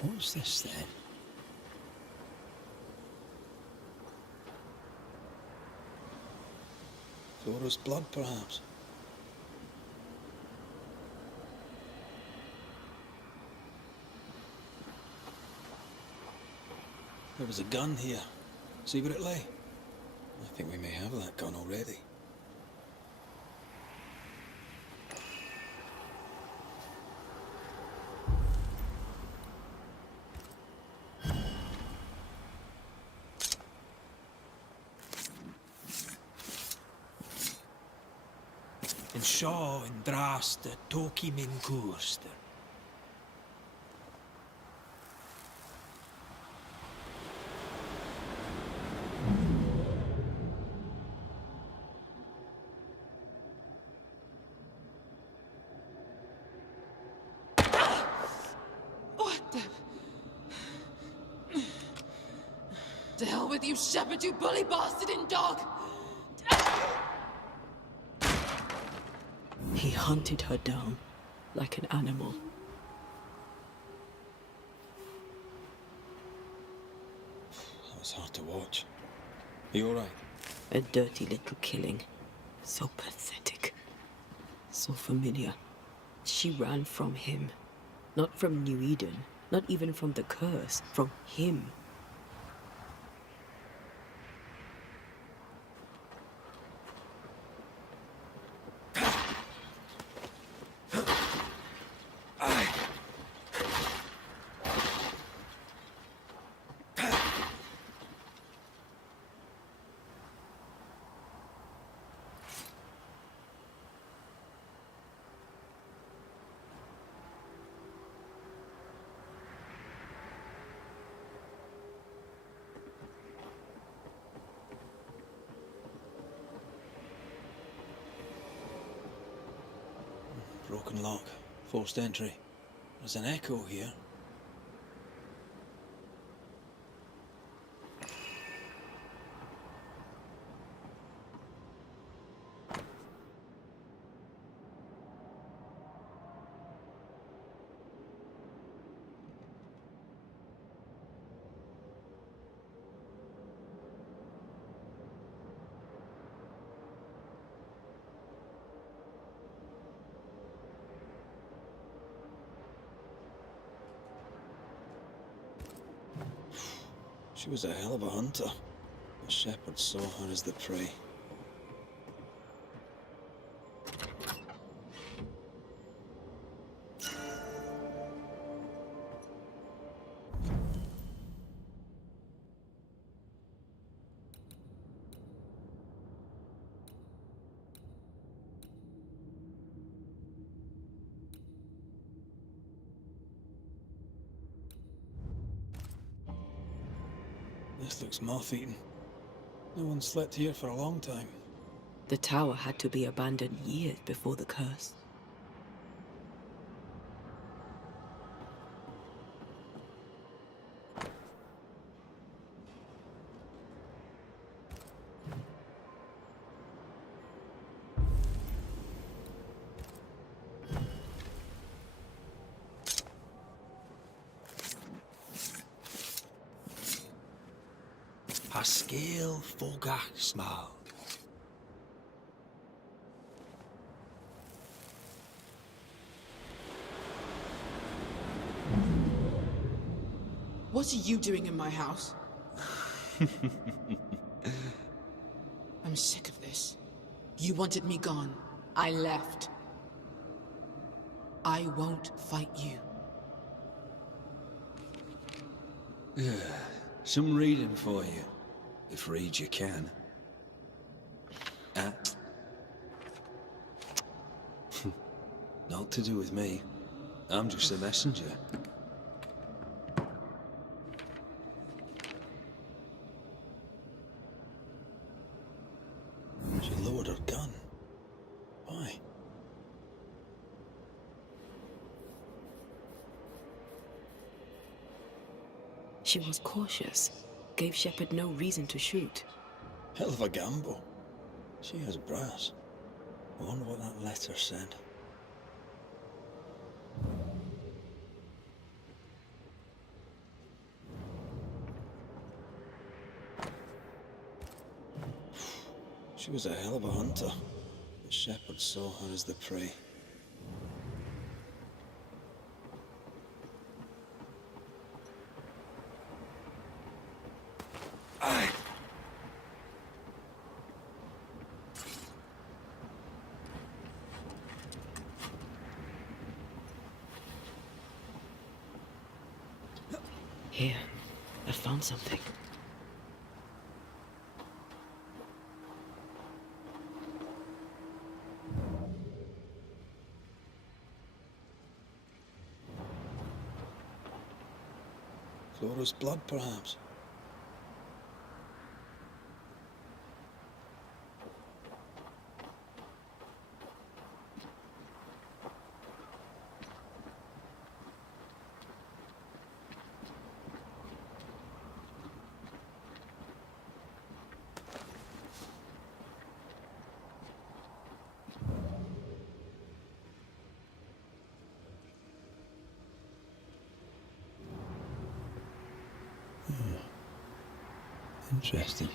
What's this then? Zora's blood, perhaps. There was a gun here. See where it lay? I think we may have that gun already. En Shaw en draste Toki min koerster. What the... To hell with you, Shepard, you bully bastard and dog! He hunted her down like an animal. That was hard to watch. Are you alright? A dirty little killing. So pathetic. So familiar. She ran from him. Not from New Eden. Not even from the curse. From him. Broken lock. Forced entry. There's an echo here. She was a hell of a hunter. The Shepard saw her as the prey. This looks moth-eaten. No one slept here for a long time. The tower had to be abandoned years before the curse. Pascal Fogach Smal. What are you doing in my house? I'm sick of this. You wanted me gone. I left. I won't fight you. Some reading for you, if read you can. Not to do with me. I'm just a messenger. She lowered her gun. Why? She was cautious. Gave Shepard no reason to shoot. Hell of a gamble. She has brass. I wonder what that letter said. She was a hell of a hunter. The Shepard saw her as the prey. Here, I found something. Flora's blood, perhaps. Interesting.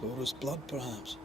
Flora's blood, perhaps.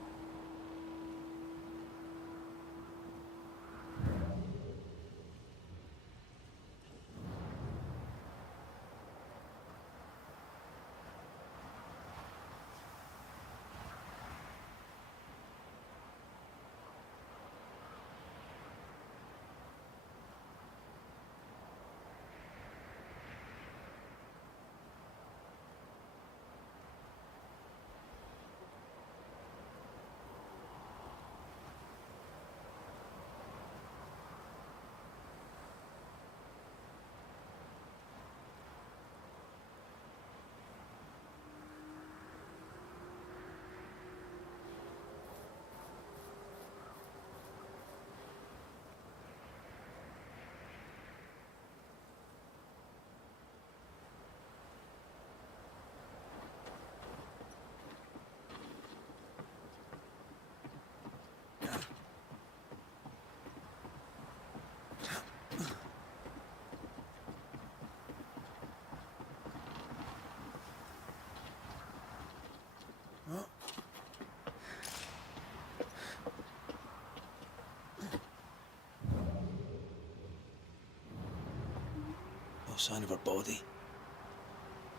No sign of her body.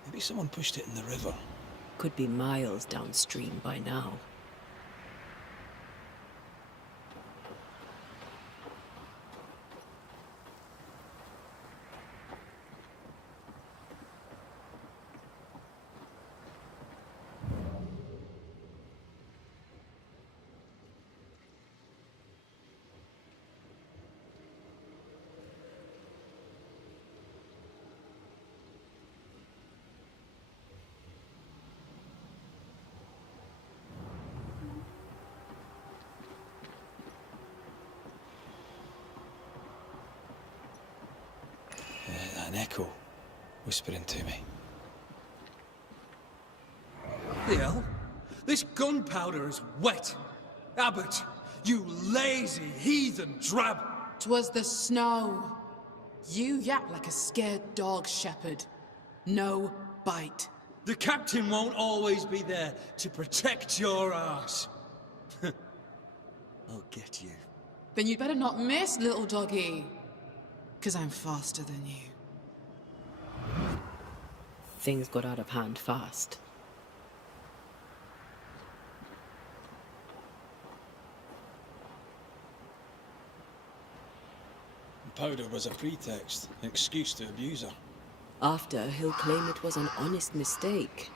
Maybe someone pushed it in the river. Could be miles downstream by now. An echo whispering to me. The hell? This gunpowder is wet. Abbot, you lazy heathen drab. 'Twas the snow. You yap like a scared dog, Shepherd. No bite. The captain won't always be there to protect your ass. I'll get you. Then you'd better not miss, little doggy. 'Cause I'm faster than you. Things got out of hand fast. The powder was a pretext, an excuse to abuse her. After, he'll claim it was an honest mistake.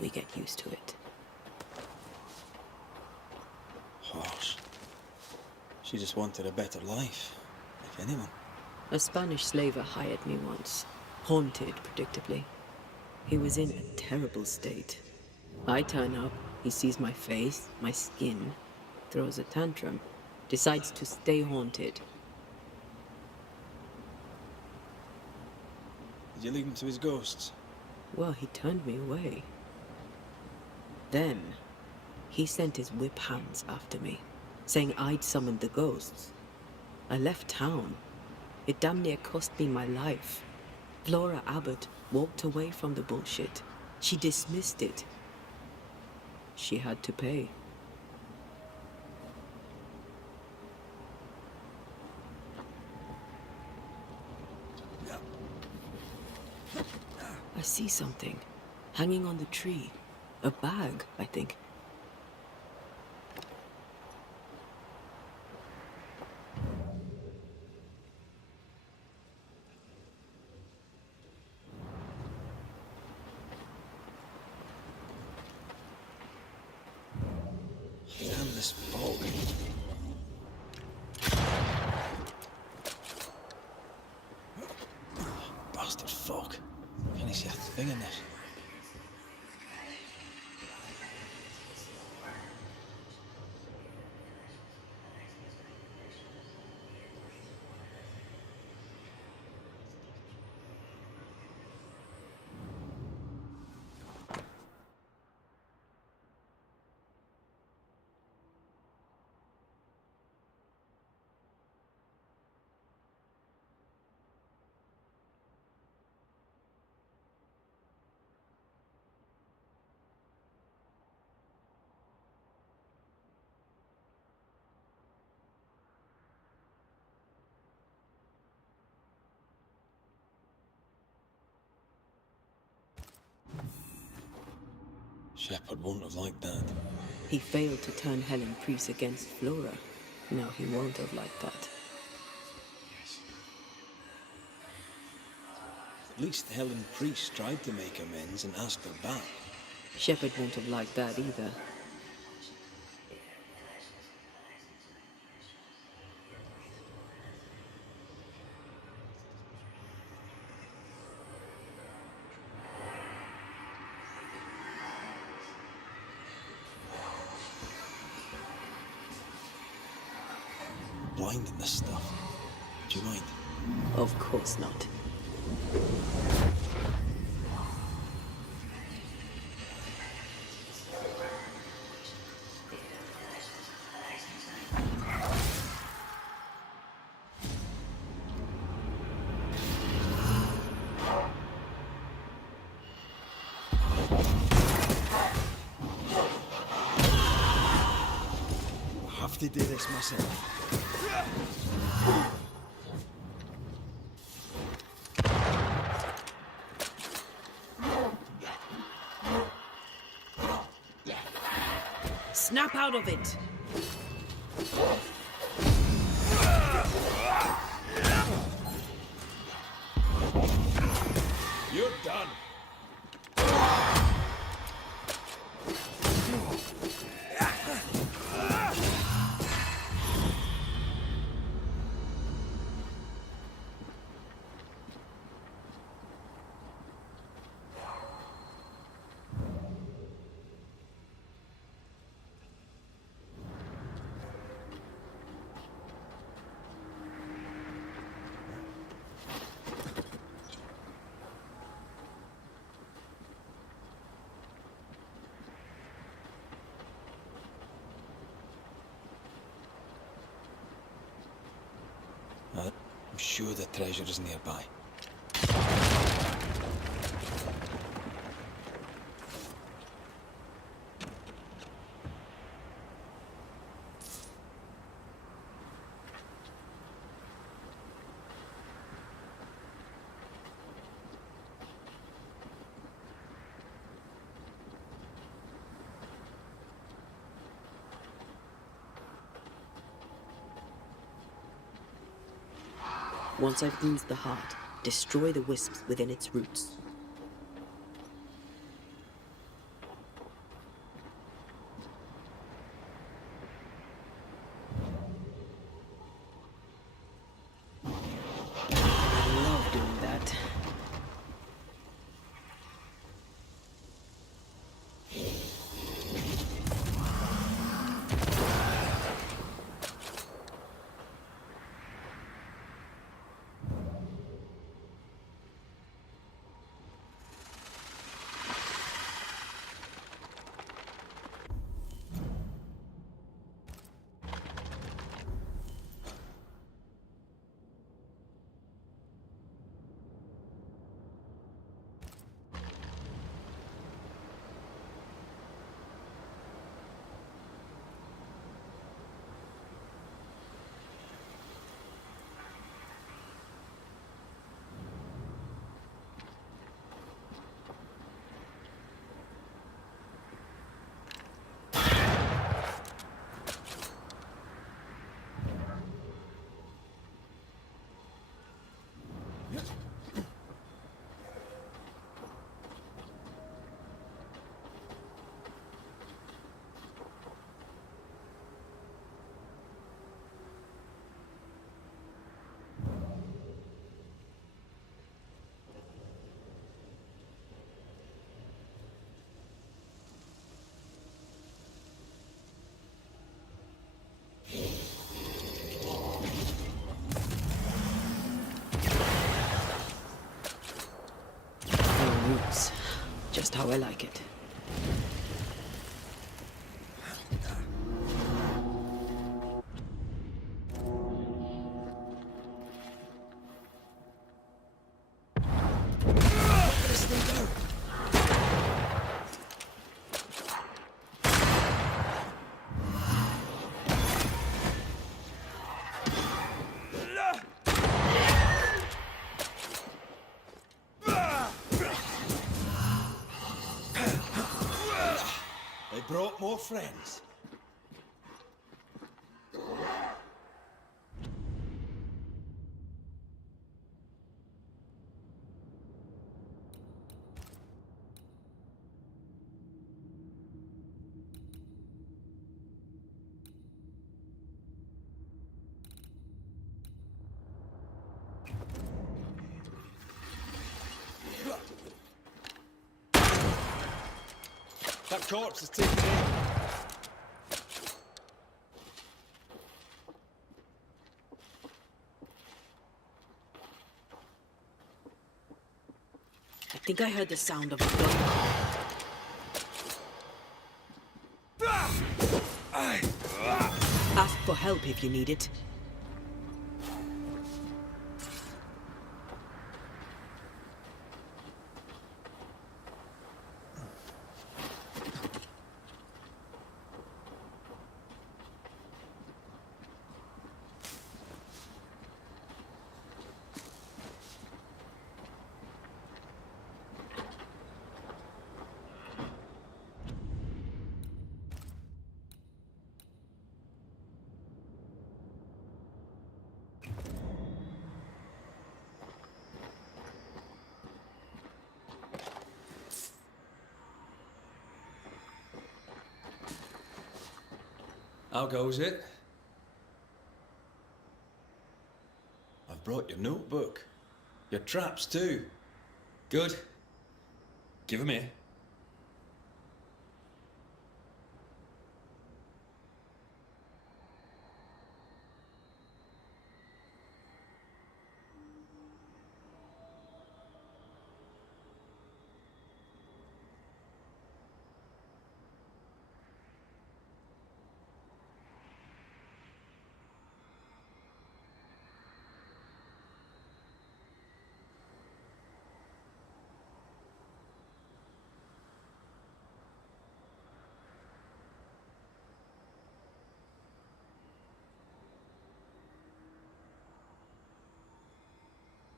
We get used to it. Harsh. She just wanted a better life, like anyone. A Spanish slaver hired me once. Haunted, predictably. He was in a terrible state. I turn up, he sees my face, my skin, throws a tantrum, decides to stay haunted. Did you leave him to his ghosts? Well, he turned me away. Then, he sent his whip hands after me, saying I'd summoned the ghosts. I left town. It damn near cost me my life. Flora Abbott walked away from the bullshit. She dismissed it. She had to pay. I see something hanging on the tree. A bag, I think. Damn this fog. Bastard fog. Can you see a thing in this? Shepard won't have liked that. He failed to turn Helen Priest against Flora. Now he won't have liked that. At least Helen Priest tried to make amends and asked her back. Shepard won't have liked that either. Blind in this stuff. Do you mind? Of course not. I have to do this myself. Snap out of it! You're done. I'm sure the treasure is nearby. Once I've bruised the heart, destroy the wisps within its roots. I love doing that. Roots. Just how I like it. brought more friends. That corpse is taken in. I think I heard the sound of a gun. Ask for help if you need it. How goes it? I've brought your notebook. Your traps too. Good. Give 'em here.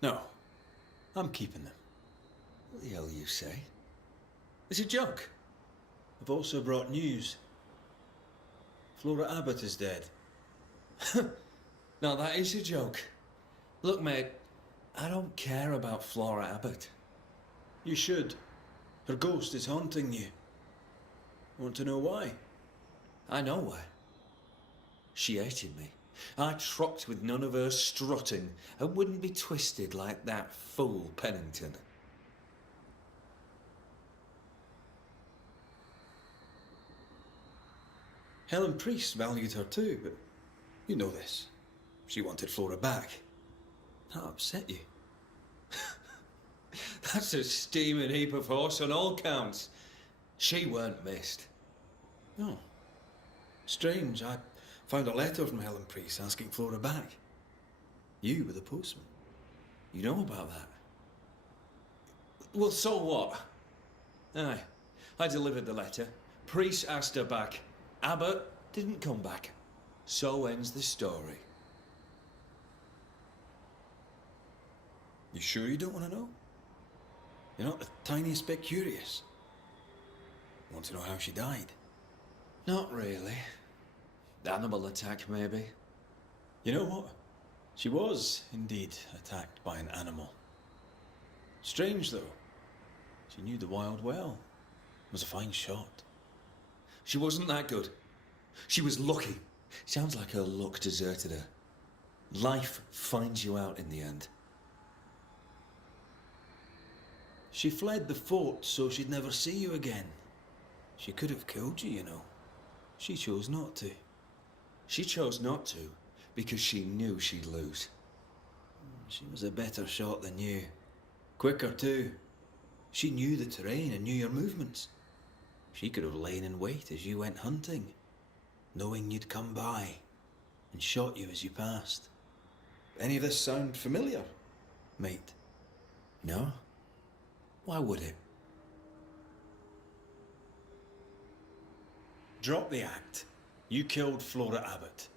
No, I'm keeping them. What the hell you say? It's a joke. I've also brought news. Flora Abbott is dead. Now that is a joke. Look, mate, I don't care about Flora Abbott. You should. Her ghost is haunting you. Want to know why? I know why. She hated me. I trocked with none of her strutting and wouldn't be twisted like that fool Pennington. Helen Priest valued her too, but you know this. She wanted Flora back. That upset you. That's a steaming heap of horse on all counts. She weren't missed. No. Strange, I found a letter from Helen Priest asking Flora back. You were the postman. You know about that? Well, so what? Aye, I delivered the letter. Priest asked her back. Abbott didn't come back. So ends the story. You sure you don't want to know? You're not the tiniest bit curious. Want to know how she died? Not really. Animal attack, maybe. You know what? She was indeed attacked by an animal. Strange, though. She knew the wild well. Was a fine shot. She wasn't that good. She was lucky. Sounds like her luck deserted her. Life finds you out in the end. She fled the fort so she'd never see you again. She could have killed you, you know. She chose not to. She chose not to because she knew she'd lose. She was a better shot than you. Quicker, too. She knew the terrain and knew your movements. She could have lain in wait as you went hunting, knowing you'd come by, and shot you as you passed. Any of this sound familiar, mate? No? Why would it? Drop the act. You killed Flora Abbott.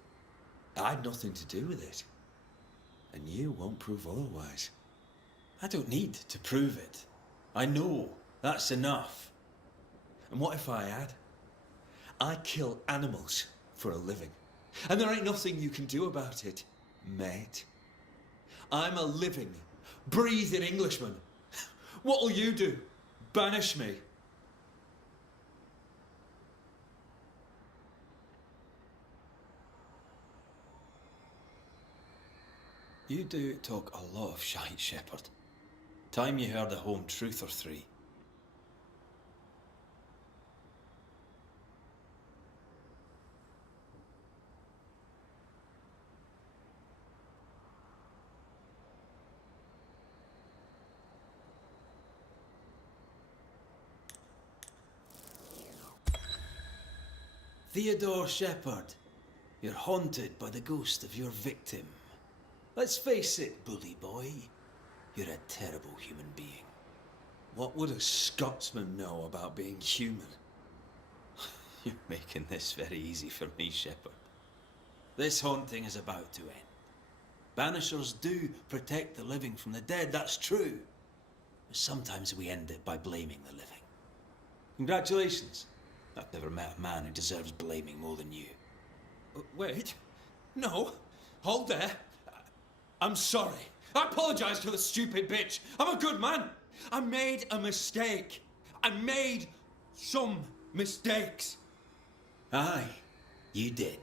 I had nothing to do with it. And you won't prove otherwise. I don't need to prove it. I know. That's enough. And what if I had? I kill animals for a living. And there ain't nothing you can do about it, mate. I'm a living, breathing Englishman. What'll you do? Banish me? You do talk a lot of shite, Shepherd. Time you heard a home truth or three. Theodore Shepherd, you're haunted by the ghost of your victim. Let's face it, bully boy, you're a terrible human being. What would a Scotsman know about being human? You're making this very easy for me, Shepherd. This haunting is about to end. Banishers do protect the living from the dead, that's true. But sometimes we end it by blaming the living. Congratulations. I've never met a man who deserves blaming more than you. Wait. No. Hold there. I'm sorry. I apologize to the stupid bitch. I'm a good man. I made a mistake. I made some mistakes. Aye, you did.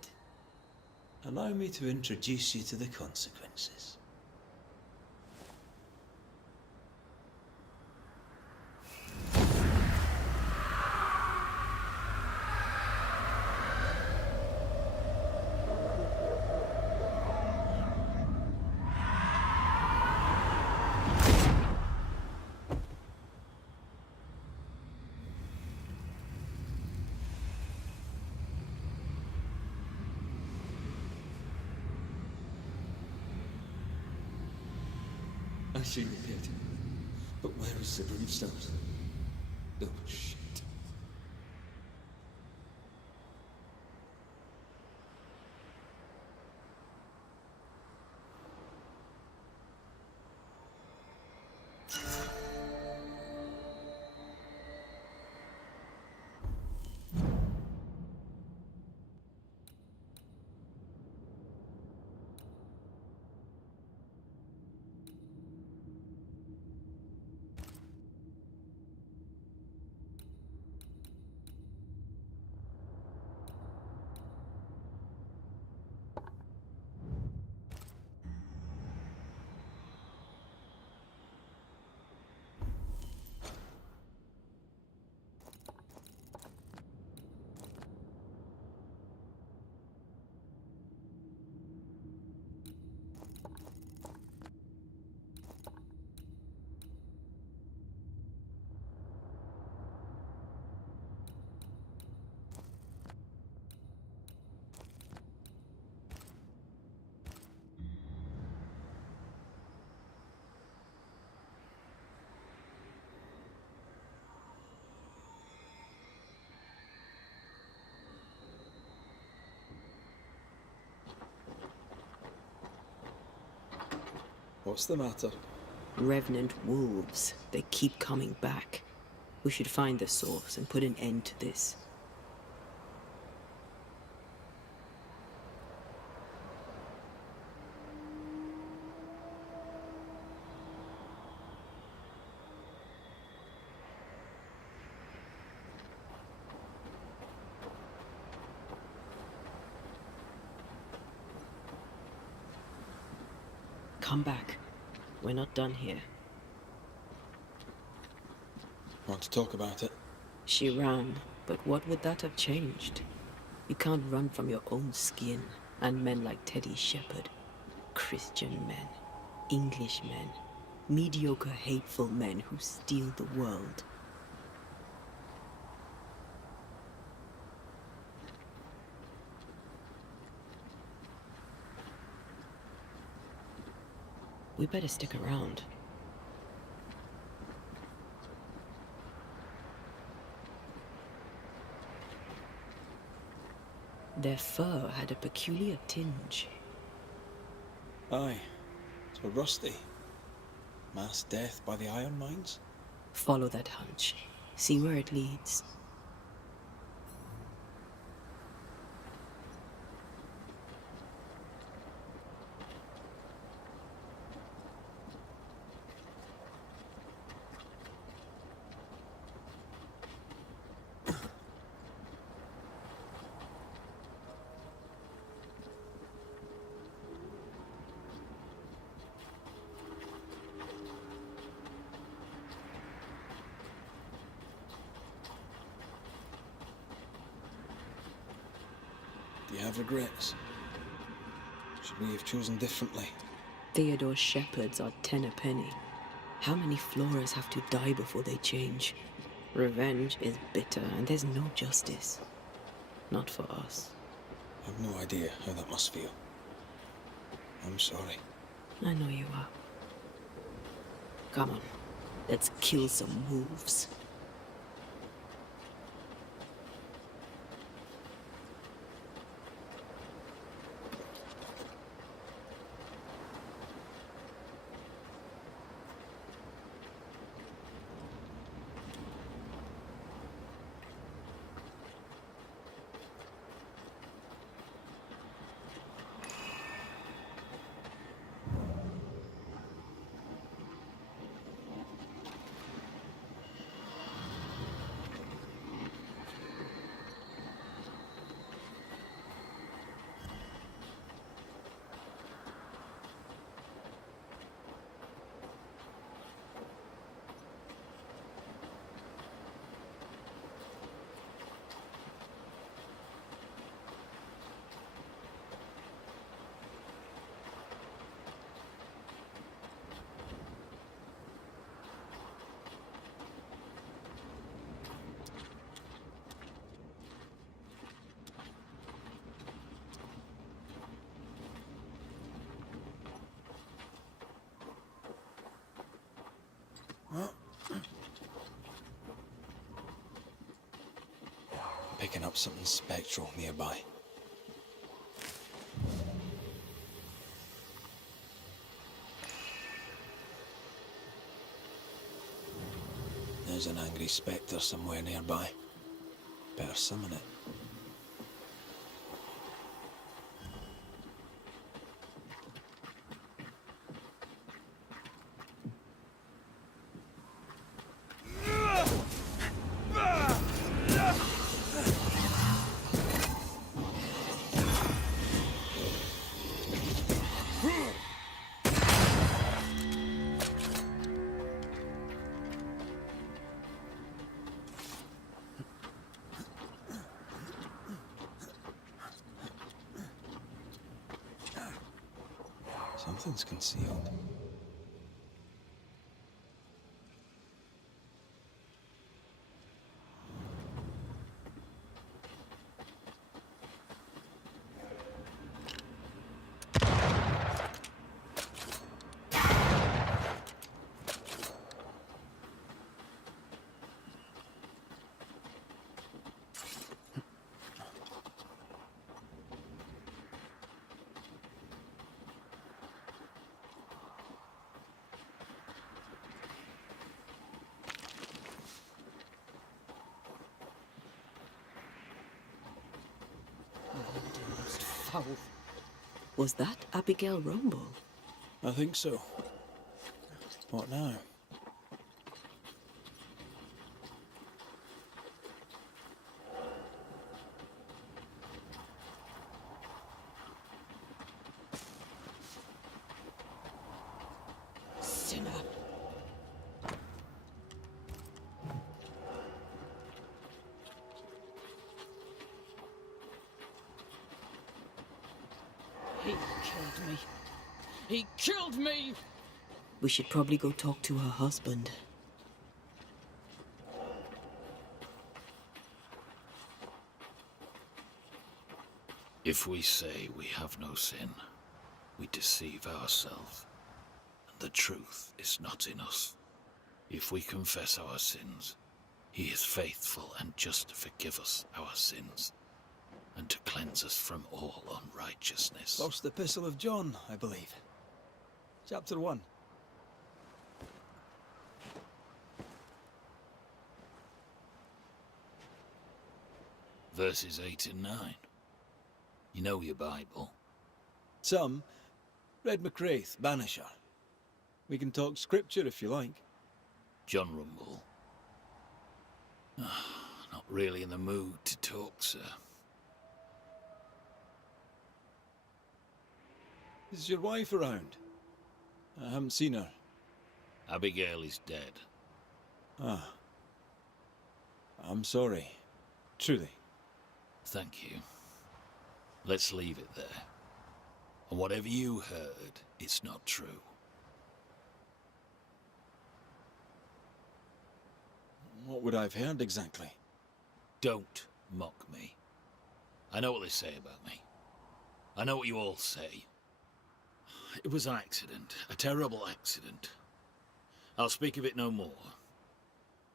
Allow me to introduce you to the consequences. I see you did. But where is the brimstone? Oh, shit. What's the matter? Revenant wolves. They keep coming back. We should find the source and put an end to this. Come back. We're not done here. Want to talk about it? She ran, but what would that have changed? You can't run from your own skin, and men like Teddy Shepherd. Christian men, English men, mediocre, hateful men who steal the world. We better stick around. Their fur had a peculiar tinge. Aye. So rusty. Mass death by the iron mines? Follow that hunch. See where it leads. you have regrets? Should we have chosen differently? Theodore's shepherds are 10 a penny. How many Floras have to die before they change? Revenge is bitter, and there's no justice. Not for us. I've no idea how that must feel. I'm sorry. I know you are. Come on, let's kill some wolves. Picking up something spectral nearby. There's an angry spectre somewhere nearby. Better summon it. Something's concealed. Foul. Was that Abigail Rumble? I think so. What now? Sinner. He killed me. He killed me! We should probably go talk to her husband. If we say we have no sin, we deceive ourselves, and the truth is not in us. If we confess our sins, he is faithful and just to forgive us our sins, and to cleanse us from all unrighteousness. First Epistle of John, I believe. Chapter 1. Verses 8 and 9. You know your Bible. Some. Red McWraith, Banisher. We can talk scripture if you like. John Rumble. Not really in the mood to talk, sir. Is your wife around? I haven't seen her. Abigail is dead. Ah. I'm sorry. Truly. Thank you. Let's leave it there. And whatever you heard, it's not true. What would I have heard exactly? Don't mock me. I know what they say about me. I know what you all say. It was an accident, a terrible accident. I'll speak of it no more.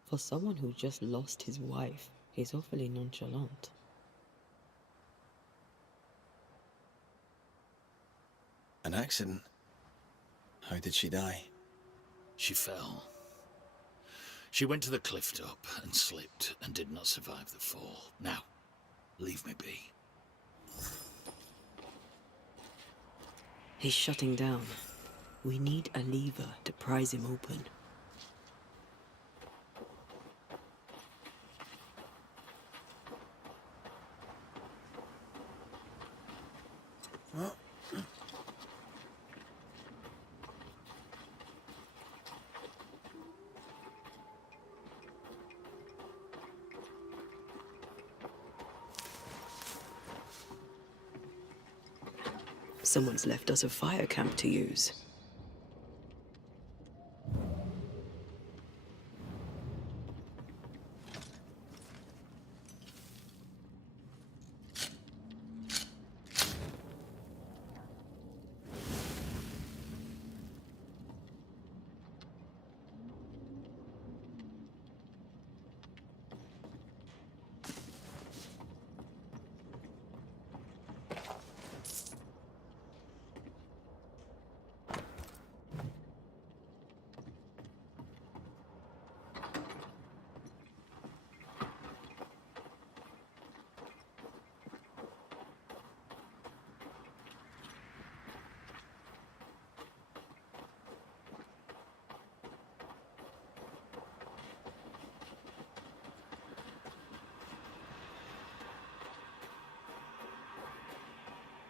For someone who just lost his wife, he's awfully nonchalant. An accident? How did she die? She fell. She went to the cliff top and slipped and did not survive the fall. Now, leave me be. He's shutting down. We need a lever to prise him open. Someone's left us a fire camp to use.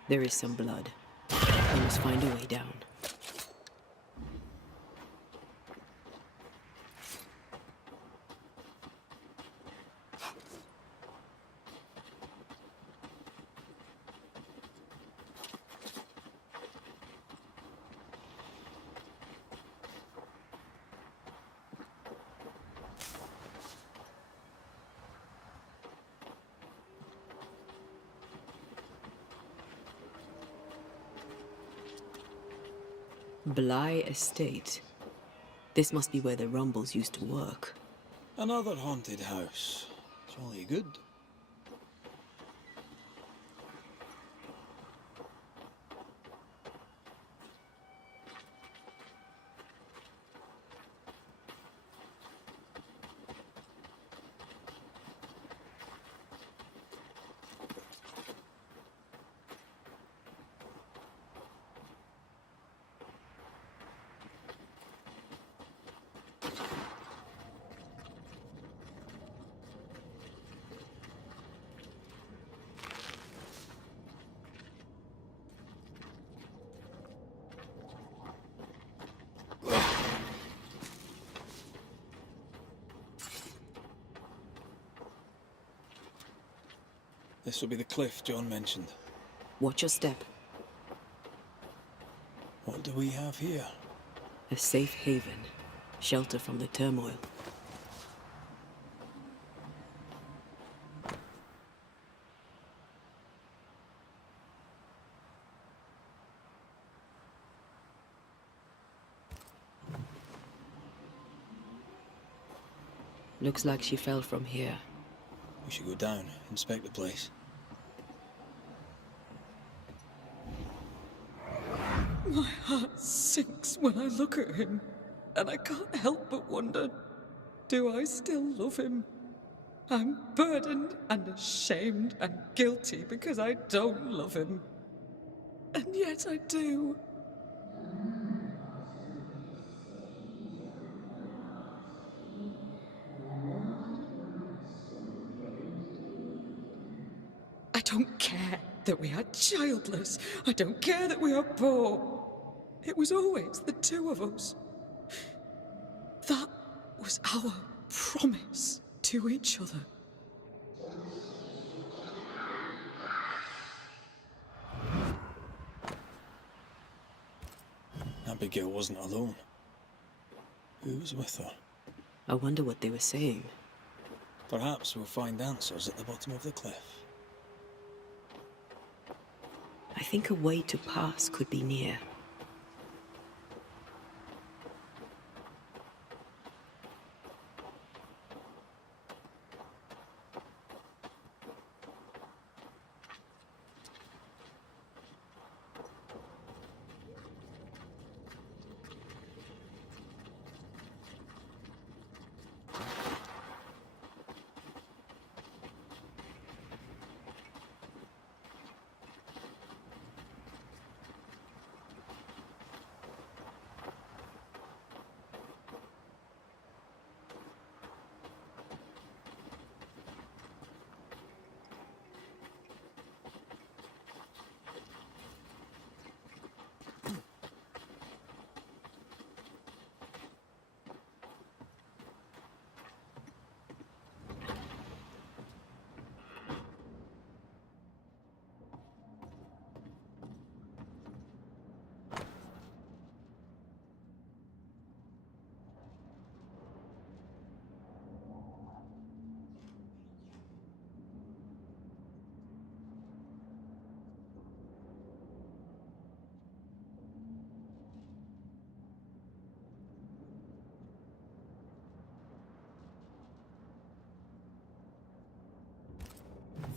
There is some blood. We must find a way down. Bly Estate. This must be where the Rumbles used to work. Another haunted house. Jolly good. This will be the cliff John mentioned. Watch your step. What do we have here? A safe haven. Shelter from the turmoil. Looks like she fell from here. We should go down, inspect the place. My heart sinks when I look at him, and I can't help but wonder, do I still love him? I'm burdened and ashamed and guilty because I don't love him. And yet I do. I don't care that we are childless. I don't care that we are poor. It was always the two of us. That was our promise to each other. Abigail wasn't alone. Who was with her? I wonder what they were saying. Perhaps we'll find answers at the bottom of the cliff. I think a way to pass could be near.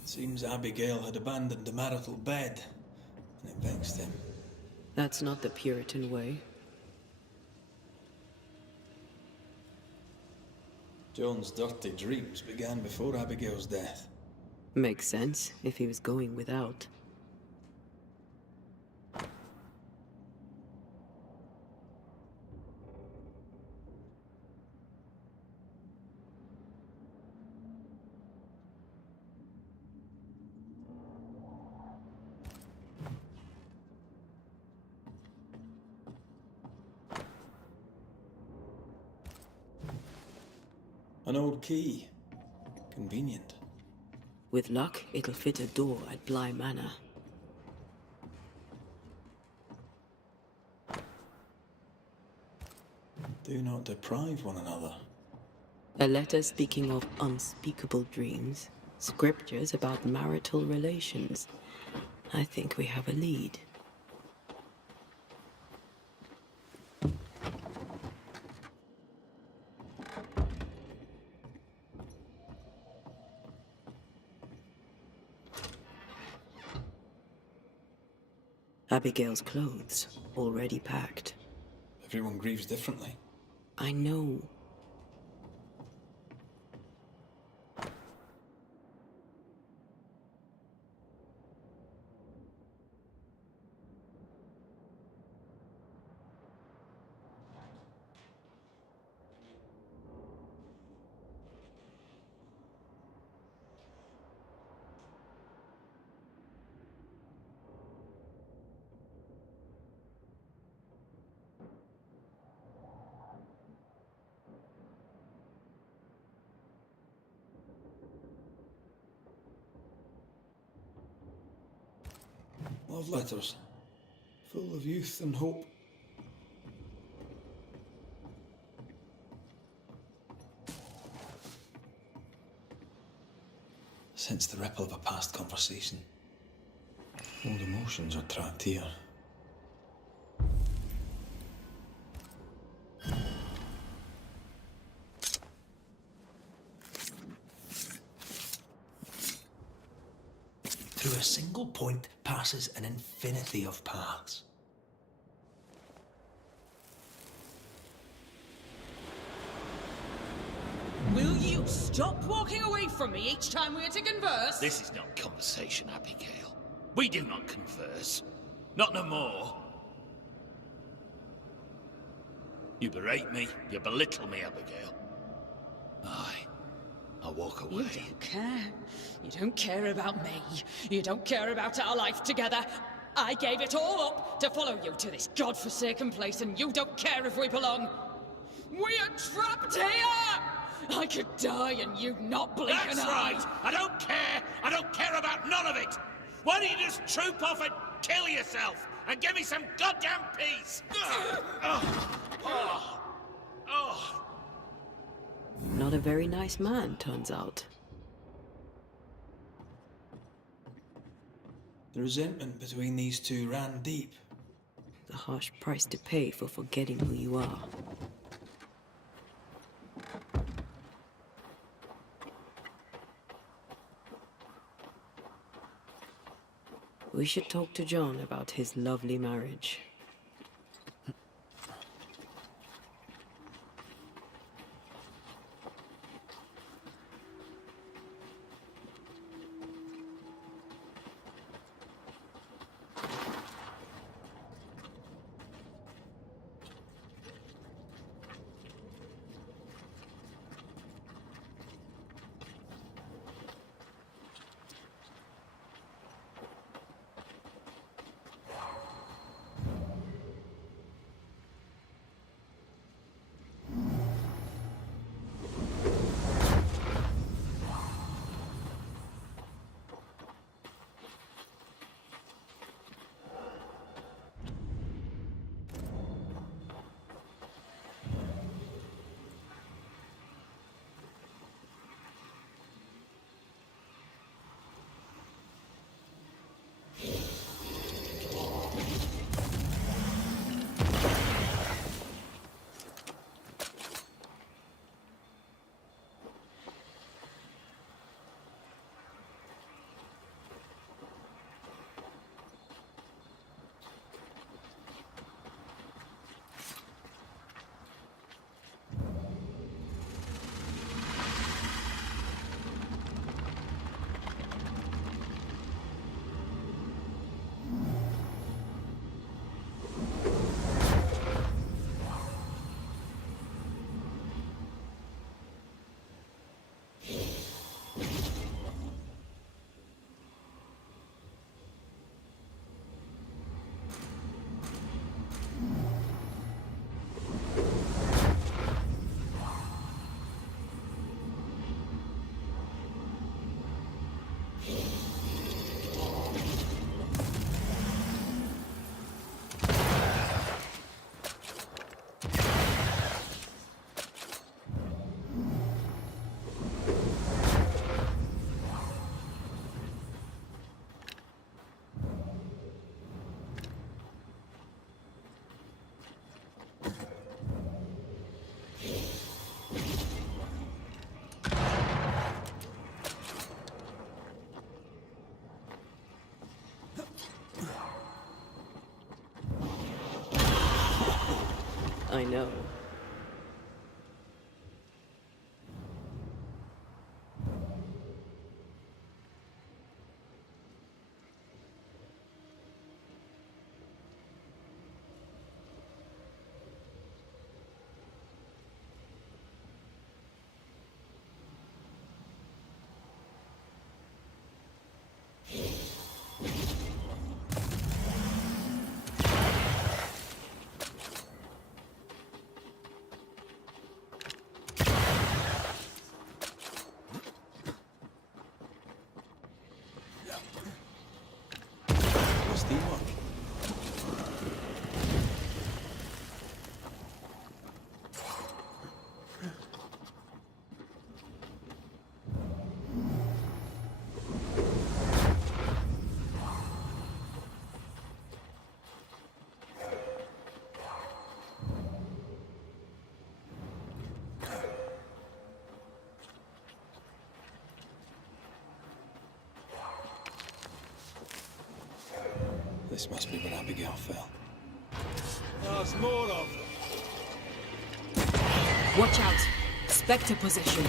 Seems Abigail had abandoned the marital bed, and it vexed him. That's not the Puritan way. John's dirty dreams began before Abigail's death. Makes sense, if he was going without. An old key. Convenient. With luck, it'll fit a door at Bly Manor. Do not deprive one another. A letter speaking of unspeakable dreams. Scriptures about marital relations. I think we have a lead. Abigail's clothes, already packed. Everyone grieves differently. I know. Love letters. Full of youth and hope. Sense the ripple of a past conversation. Old emotions are trapped here. Through a single point passes an infinity of paths. Will you stop walking away from me each time we are to converse? This is not conversation, Abigail. We do not converse. Not no more. You berate me, you belittle me, Abigail. Aye, I'll walk away. You don't care. You don't care about me. You don't care about our life together. I gave it all up to follow you to this godforsaken place, and you don't care if we belong. We are trapped here! I could die and you not blink an That's eye. right! I don't care! I don't care about none of it! Why don't you just troop off and Kill yourself and give me some goddamn peace! Not a very nice man, turns out. The resentment between these two ran deep. A harsh price to pay for forgetting who you are. We should talk to John about his lovely marriage. I know. Teamwork. This must be where Abigail fell. There's more of them. Watch out! Spectre possession.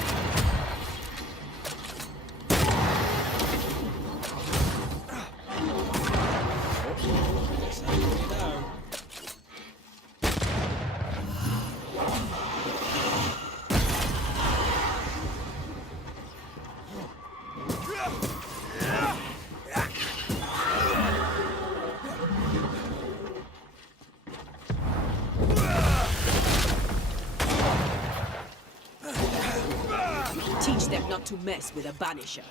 Teach them not to mess with a banisher.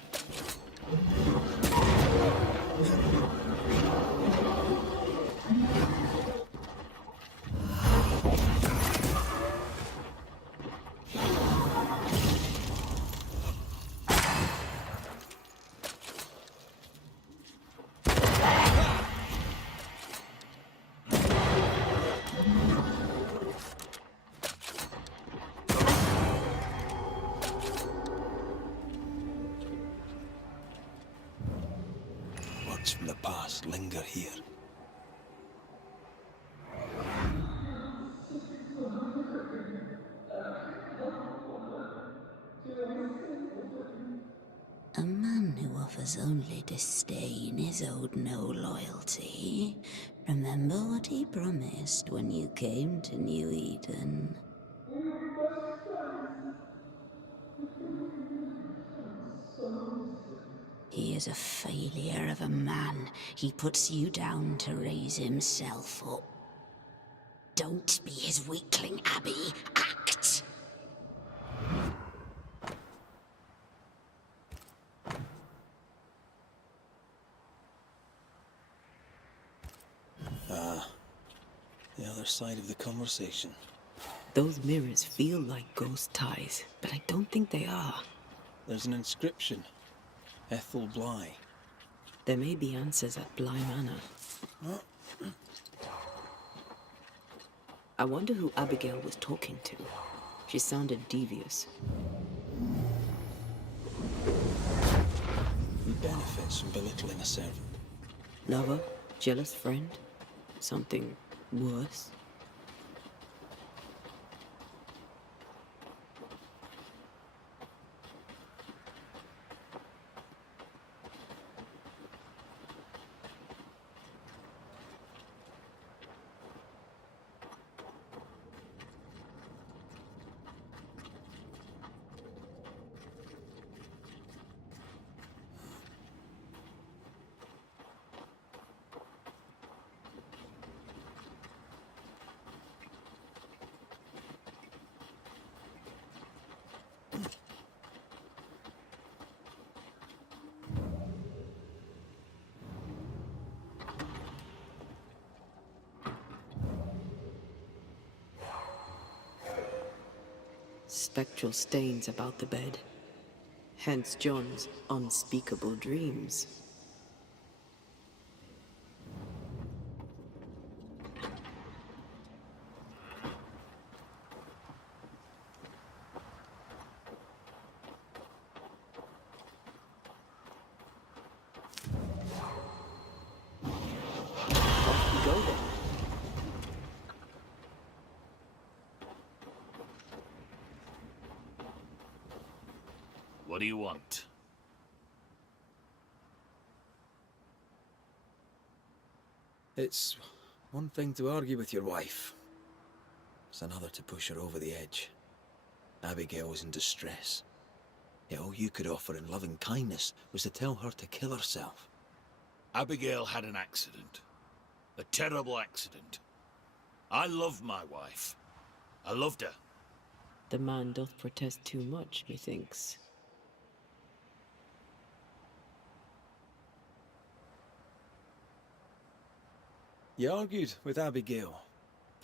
must linger here. A man who offers only disdain is owed no loyalty. Remember what he promised when you came to New Eden. He is a failure of a man. He puts you down to raise himself up. Don't be his weakling, Abby. Act! The other side of the conversation. Those mirrors feel like ghost ties, but I don't think they are. There's an inscription. Ethel Bly. There may be answers at Bly Manor. I wonder who Abigail was talking to. She sounded devious. Who benefits from belittling a servant? Lover? Jealous friend? Something worse? Spectral stains about the bed. Hence John's unspeakable dreams. Off we go then. What do you want? It's one thing to argue with your wife. It's another to push her over the edge. Abigail was in distress. Yet all you could offer in loving kindness was to tell her to kill herself. Abigail had an accident. A terrible accident. I love my wife. I loved her. The man doth protest too much, methinks. You argued with Abigail.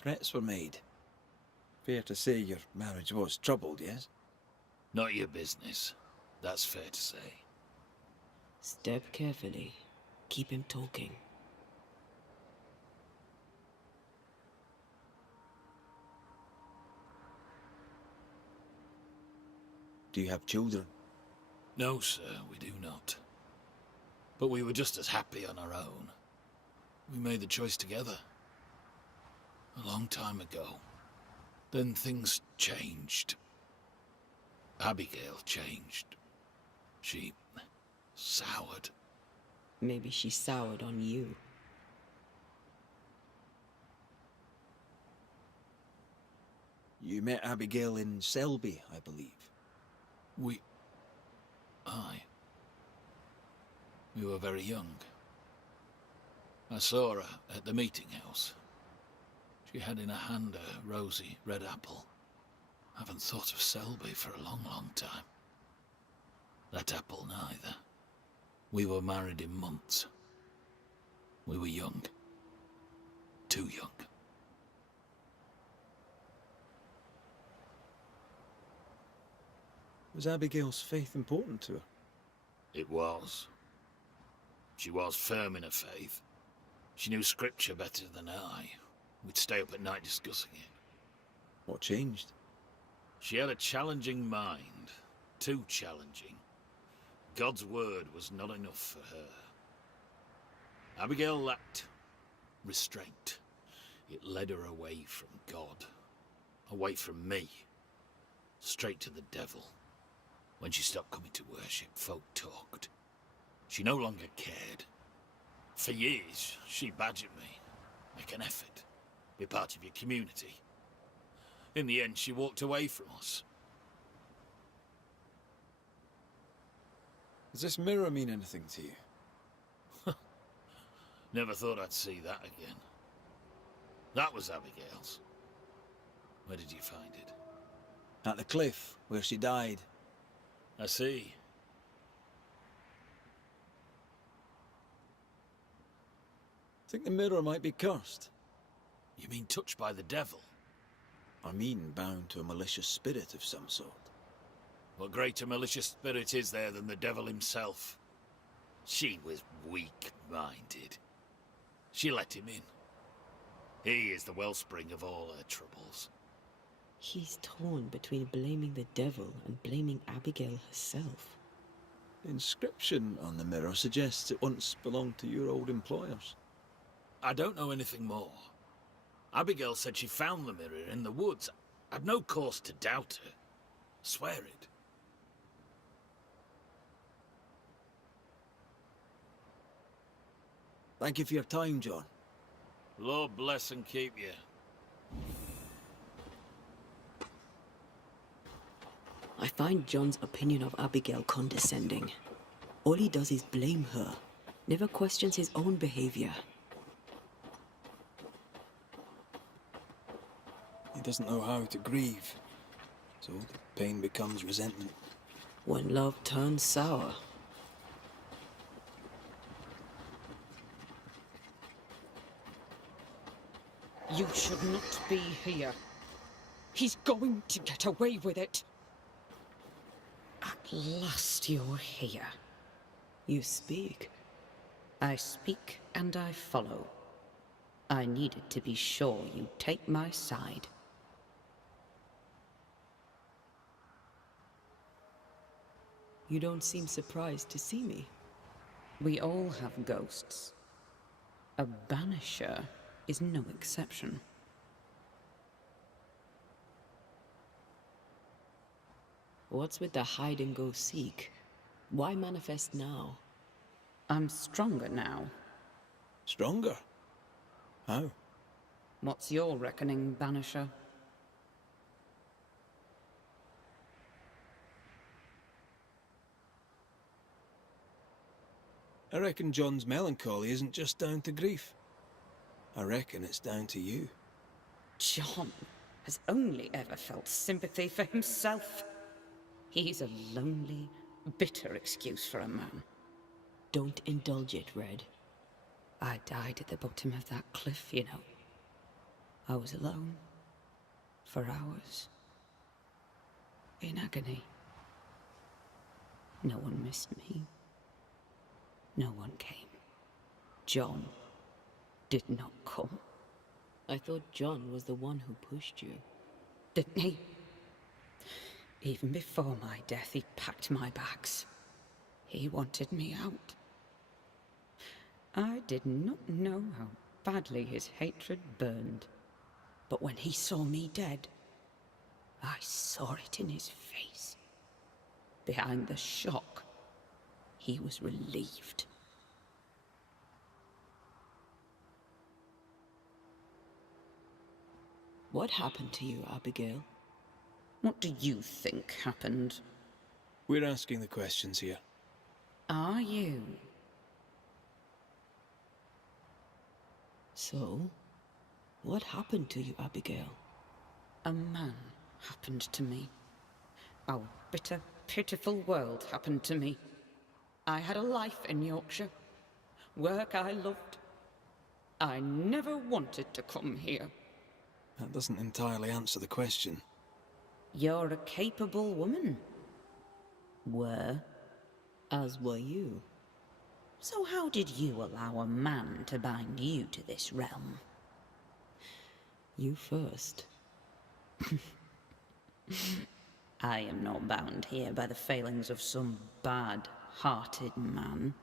Threats were made. Fair to say your marriage was troubled, yes? Not your business. That's fair to say. Step carefully. Keep him talking. Do you have children? No, sir, we do not. But we were just as happy on our own. We made the choice together. A long time ago. Then things changed. Abigail changed. She soured. Maybe she soured on you. You met Abigail in Selby, I believe. We were very young. I saw her at the meeting house. She had in her hand a rosy red apple. Haven't thought of Selby for a long, long time. That apple neither. We were married in months. We were young. Too young. Was Abigail's faith important to her? It was. She was firm in her faith. She knew scripture better than I. We'd stay up at night discussing it. What changed? She had a challenging mind. Too challenging. God's word was not enough for her. Abigail lacked restraint. It led her away from God. Away from me. Straight to the devil. When she stopped coming to worship, folk talked. She no longer cared. For years, she badgered me. Make an effort. Be part of your community. In the end, she walked away from us. Does this mirror mean anything to you? Never thought I'd see that again. That was Abigail's. Where did you find it? At the cliff, where she died. I see. Think the mirror might be cursed? You mean touched by the devil? I mean bound to a malicious spirit of some sort. What greater malicious spirit is there than the devil himself? She was weak-minded. She let him in. He is the wellspring of all her troubles. He's torn between blaming the devil and blaming Abigail herself. The inscription on the mirror suggests it once belonged to your old employers. I don't know anything more. Abigail said she found the mirror in the woods. I'd no cause to doubt her. Swear it. Thank you for your time, John. Lord bless and keep you. I find John's opinion of Abigail condescending. All he does is blame her, never questions his own behavior. He doesn't know how to grieve, so the pain becomes resentment. When love turns sour. You should not be here. He's going to get away with it. At last you're here. You speak. I speak and I follow. I needed to be sure you'd take my side. You don't seem surprised to see me. We all have ghosts. A banisher is no exception. What's with the hide and go seek? Why manifest now? I'm stronger now. Stronger? How? What's your reckoning, banisher? I reckon John's melancholy isn't just down to grief. I reckon it's down to you. John has only ever felt sympathy for himself. He's a lonely, bitter excuse for a man. Don't indulge it, Red. I died at the bottom of that cliff, you know. I was alone. For hours. In agony. No one missed me. No one came. John did not come. I thought John was the one who pushed you. Didn't he? Even before my death, he packed my bags. He wanted me out. I did not know how badly his hatred burned. But when he saw me dead, I saw it in his face. Behind the shock, he was relieved. What happened to you, Abigail? What do you think happened? We're asking the questions here. Are you? So, what happened to you, Abigail? A man happened to me. Our bitter, pitiful world happened to me. I had a life in Yorkshire. Work I loved. I never wanted to come here. That doesn't entirely answer the question. You're a capable woman. Were. As were you. So how did you allow a man to bind you to this realm? You first. I am not bound here by the failings of some bad-hearted man.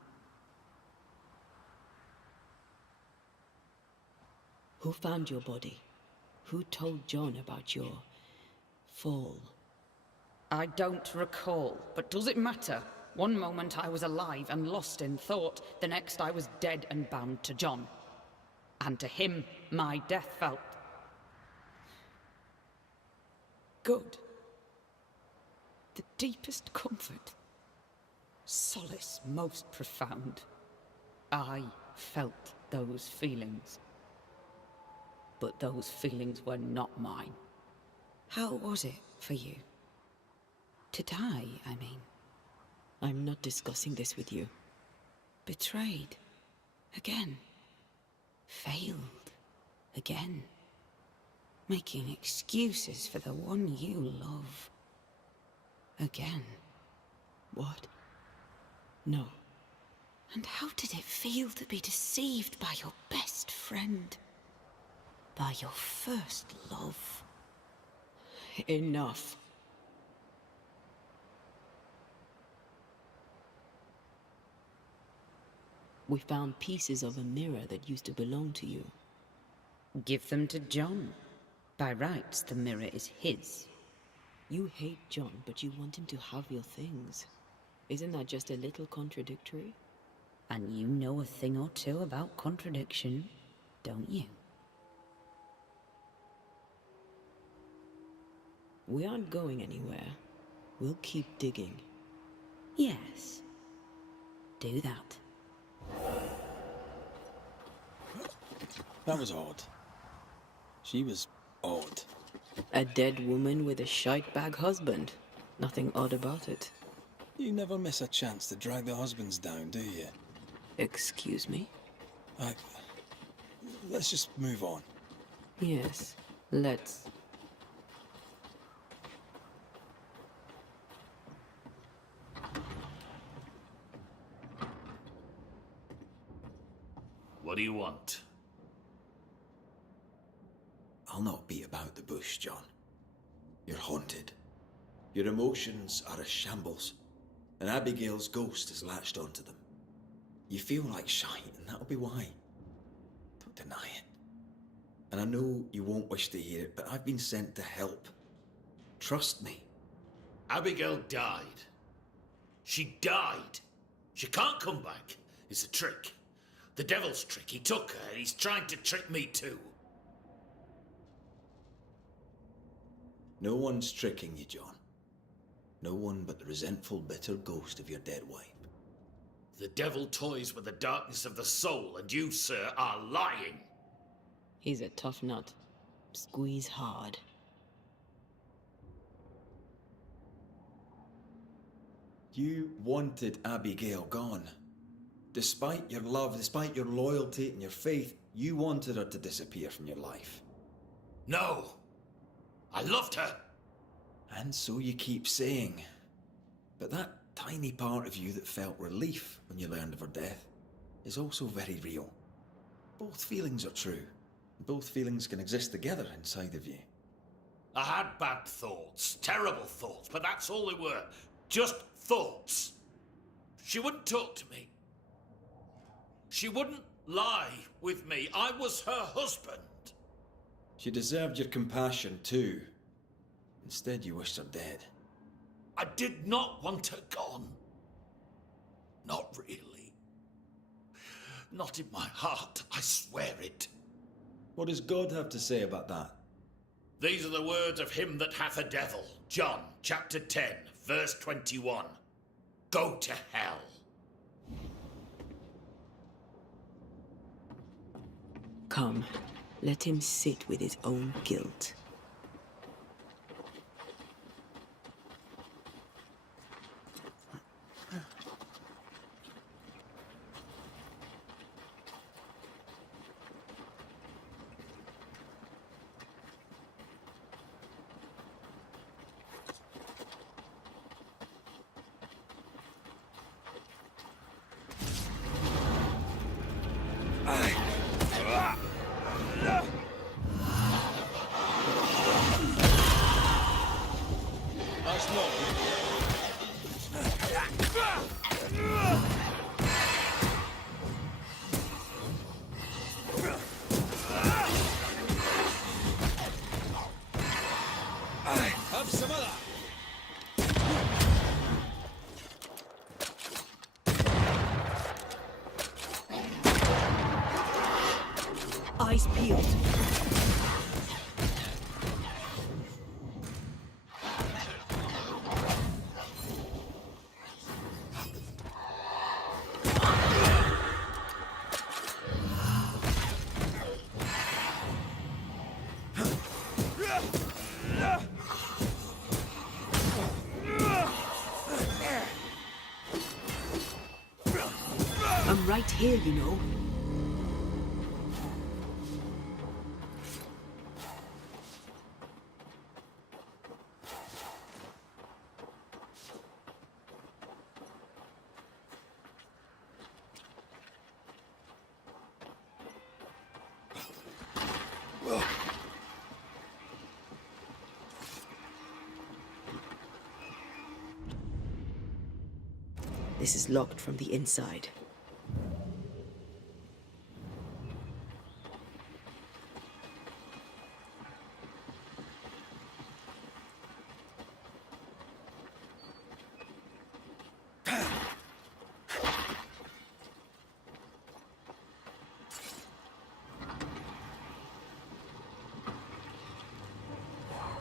Who found your body? Who told John about your fall? I don't recall, but does it matter? One moment I was alive and lost in thought, the next I was dead and bound to John. And to him, my death felt. Good. The deepest comfort. Solace most profound. I felt those feelings. But those feelings were not mine. How was it for you? To die, I mean. I'm not discussing this with you. Betrayed. Again. Failed. Again. Making excuses for the one you love. Again. What? No. And how did it feel to be deceived by your best friend? By your first love? Enough. We found pieces of a mirror that used to belong to you. Give them to John. By rights, the mirror is his. You hate John, but you want him to have your things. Isn't that just a little contradictory? And you know a thing or two about contradiction, don't you? We aren't going anywhere. We'll keep digging. Yes. Do that. That was odd. She was odd. A dead woman with a shite-bag husband. Nothing odd about it. You never miss a chance to drag the husbands down, do you? Excuse me? Let's just move on. Yes, let's. What do you want? I'll not beat about the bush, John. You're haunted. Your emotions are a shambles, and Abigail's ghost has latched onto them. You feel like shite, and that'll be why. Don't deny it. And I know you won't wish to hear it, but I've been sent to help. Trust me. Abigail died. She died. She can't come back. It's a trick. The devil's trick. He took her, and he's trying to trick me too. No one's tricking you, John. No one but the resentful, bitter ghost of your dead wife. The devil toys with the darkness of the soul, and you, sir, are lying. He's a tough nut. Squeeze hard. You wanted Abigail gone. Despite your love, despite your loyalty and your faith, you wanted her to disappear from your life. No! I loved her! And so you keep saying. But that tiny part of you that felt relief when you learned of her death is also very real. Both feelings are true. Both feelings can exist together inside of you. I had bad thoughts, terrible thoughts, but that's all they were. Just thoughts. She wouldn't talk to me. She wouldn't lie with me. I was her husband. She deserved your compassion too. Instead, you wished her dead. I did not want her gone. Not really. Not in my heart, I swear it. What does God have to say about that? These are the words of him that hath a devil. John, chapter 10, verse 21. Go to hell. Come, let him sit with his own guilt. peeled. I'm right here, you know. This is locked from the inside.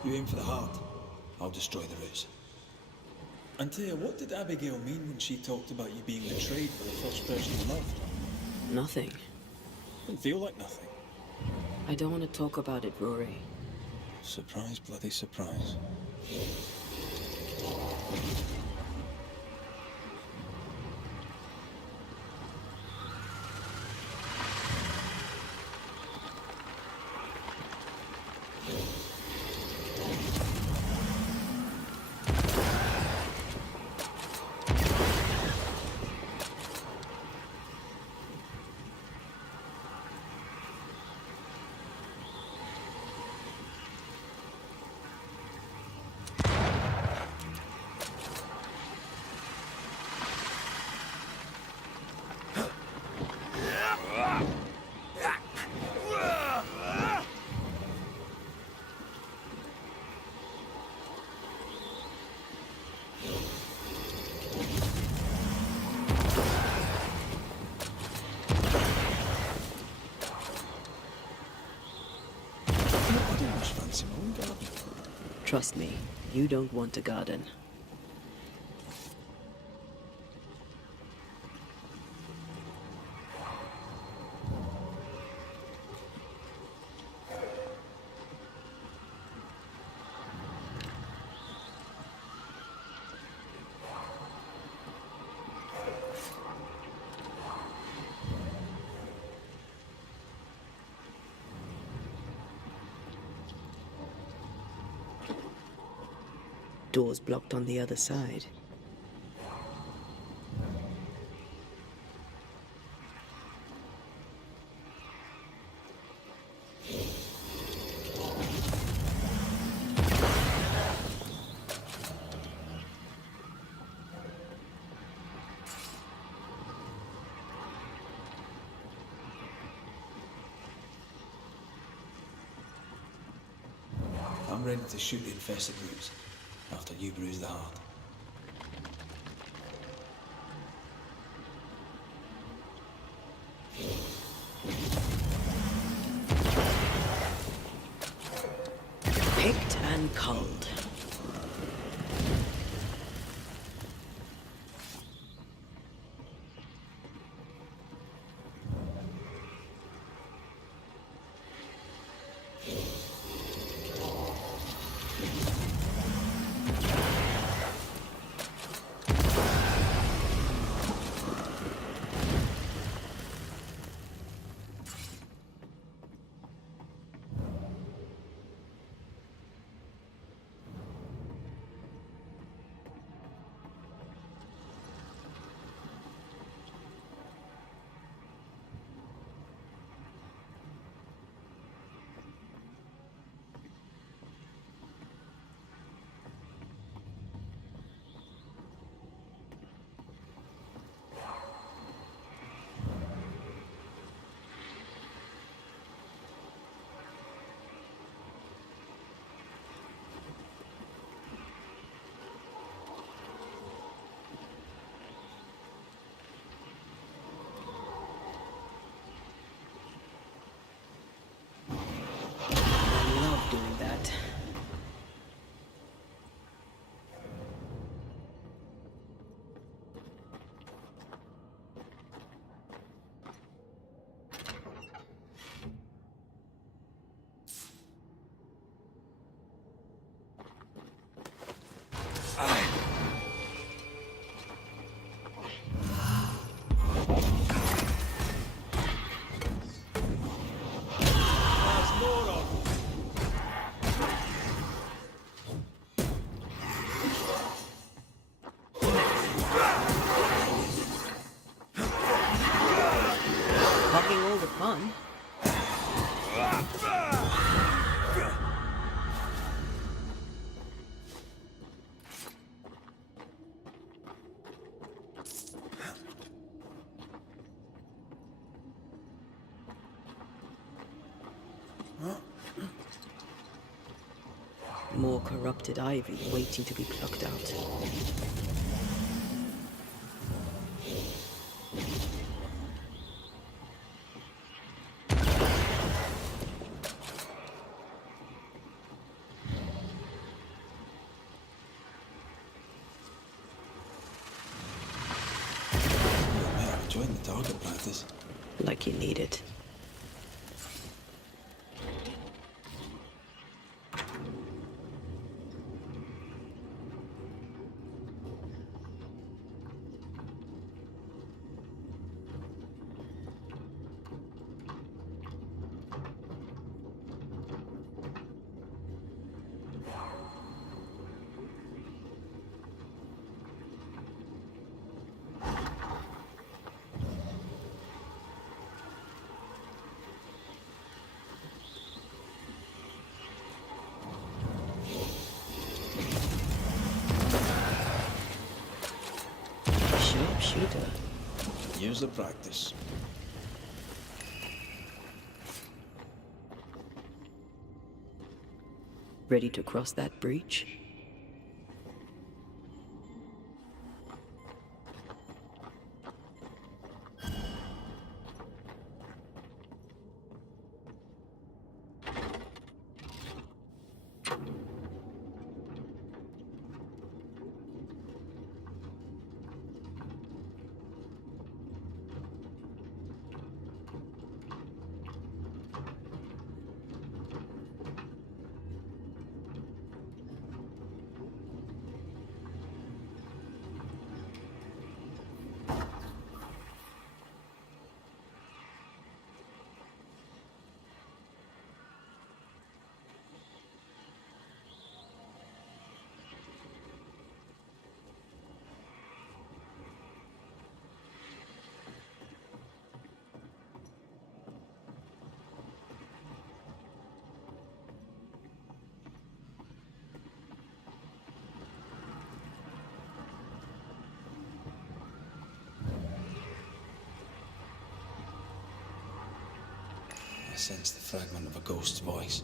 You aim for the heart. I'll destroy the roots. Antea, what did Abigail mean when she talked about you being betrayed by the first person you loved? Nothing. Didn't feel like nothing. I don't want to talk about it, Rory. Surprise, bloody surprise. Trust me, you don't want a garden. Doors blocked on the other side. I'm ready to shoot the infested roots after you bruise the heart. Picked and culled. More corrupted ivy waiting to be plucked out. Enjoying the target practice. Like you need it. Sharpshooter. Years of practice. Ready to cross that breach? I sense the fragment of a ghost's voice.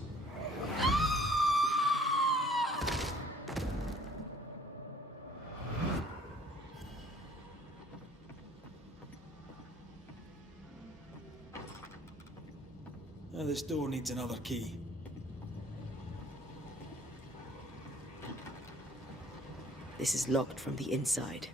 This door needs another key. This is locked from the inside.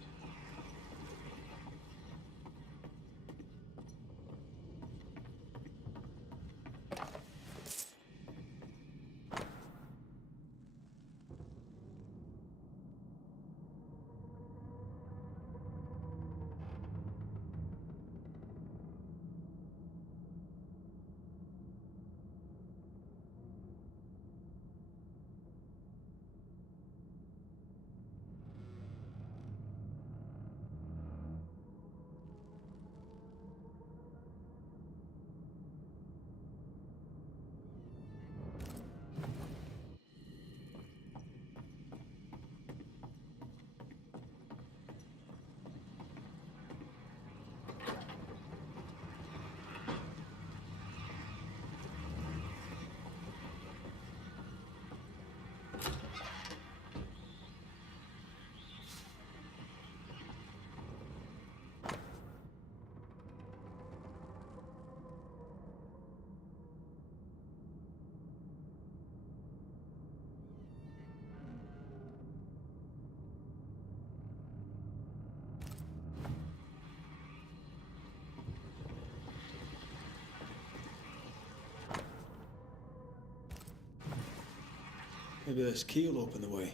Maybe this key will open the way.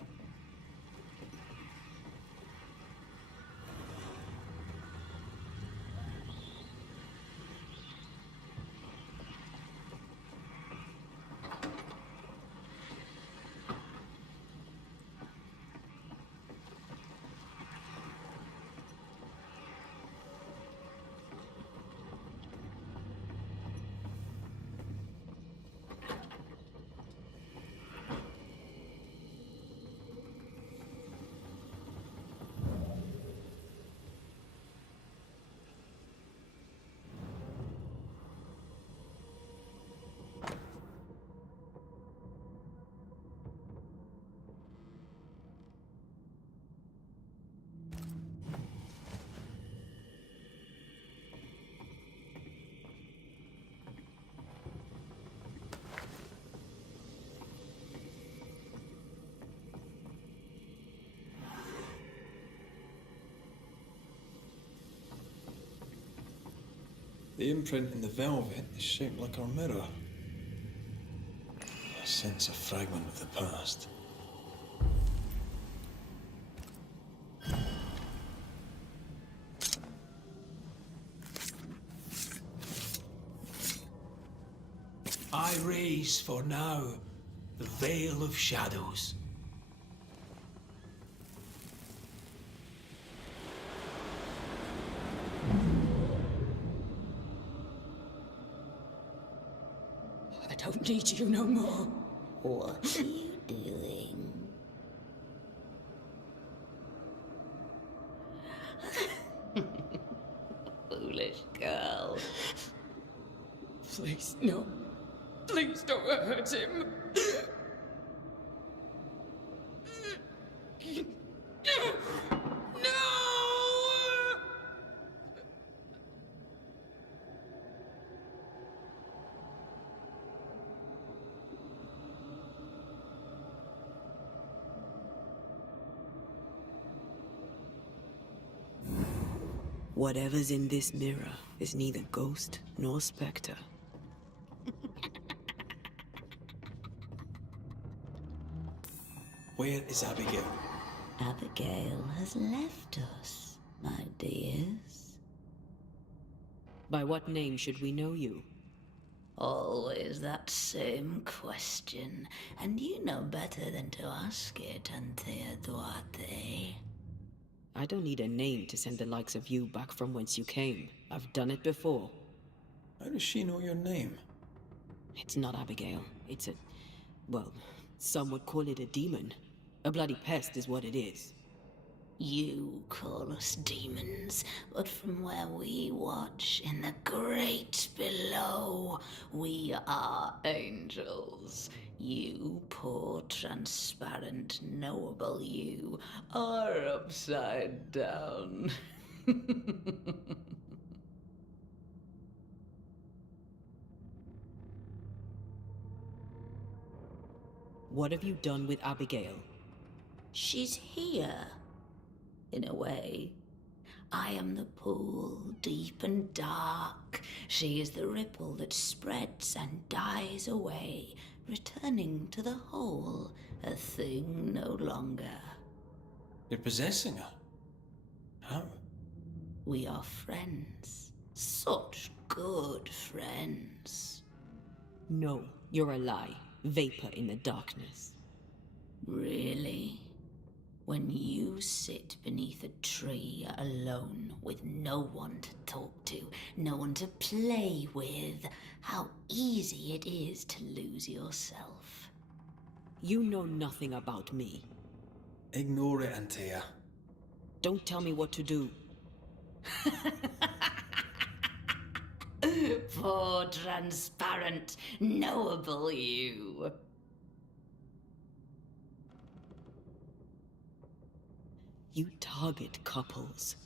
The imprint in the velvet is shaped like our mirror. I sense a fragment of the past. I raise for now the Veil of Shadows. I don't need you no more. What are you doing? Foolish girl. Please, no. Please don't hurt him. No! Whatever's in this mirror is neither ghost nor spectre. Where is Abigail? Abigail has left us, my dears. By what name should we know you? Always that same question, and you know better than to ask it, Anthea Duarte. I don't need a name to send the likes of you back from whence you came. I've done it before. How does she know your name? It's not Abigail. It's a... well, some would call it a demon. A bloody pest is what it is. You call us demons, but from where we watch in the great below, we are angels. You poor, transparent, knowable you are upside down. What have you done with Abigail? She's here. In a way. I am the pool, deep and dark. She is the ripple that spreads and dies away, returning to the whole, a thing no longer. You're possessing her? How? We are friends. Such good friends. No, you're a lie. Vapor in the darkness. Really? When you sit beneath a tree alone with no one to talk to, no one to play with, how easy it is to lose yourself. You know nothing about me. Ignore it, Antea. Don't tell me what to do. Poor, transparent, knowable you. You target couples.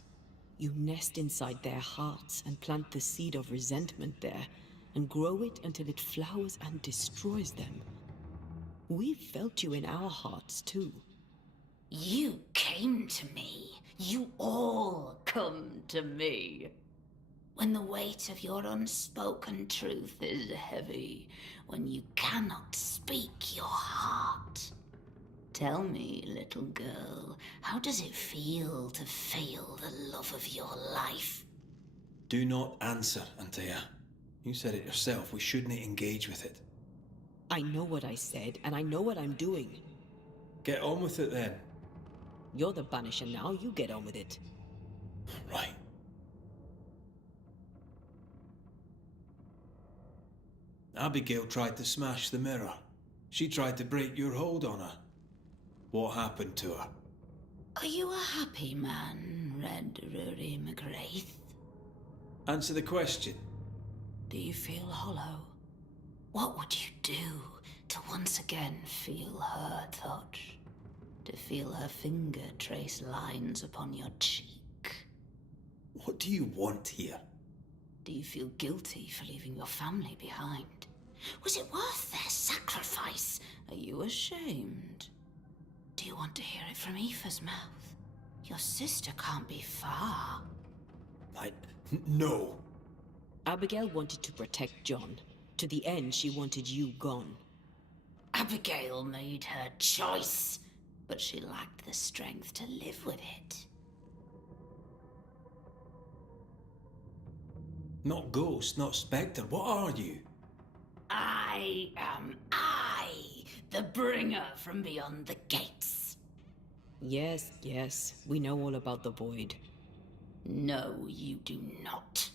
You nest inside their hearts and plant the seed of resentment there, and grow it until it flowers and destroys them. We felt you in our hearts, too. You came to me. You all come to me. When the weight of your unspoken truth is heavy, when you cannot speak your heart. Tell me, little girl, how does it feel to fail the love of your life? Do not answer, Antea. You said it yourself. We shouldn't engage with it. I know what I said, and I know what I'm doing. Get on with it then. You're the Banisher now. You get on with it. Right. Abigail tried to smash the mirror. She tried to break your hold on her. What happened to her? Are you a happy man, Red Rory McGrath? Answer the question. Do you feel hollow? What would you do to once again feel her touch? To feel her finger trace lines upon your cheek? What do you want here? Do you feel guilty for leaving your family behind? Was it worth their sacrifice? Are you ashamed? Do you want to hear it from Aoife's mouth? Your sister can't be far. No. Abigail wanted to protect John. To the end, she wanted you gone. Abigail made her choice, but she lacked the strength to live with it. Not ghost, not spectre. What are you? I am I, the bringer from beyond the gates. Yes, yes, we know all about the void. No, you do not.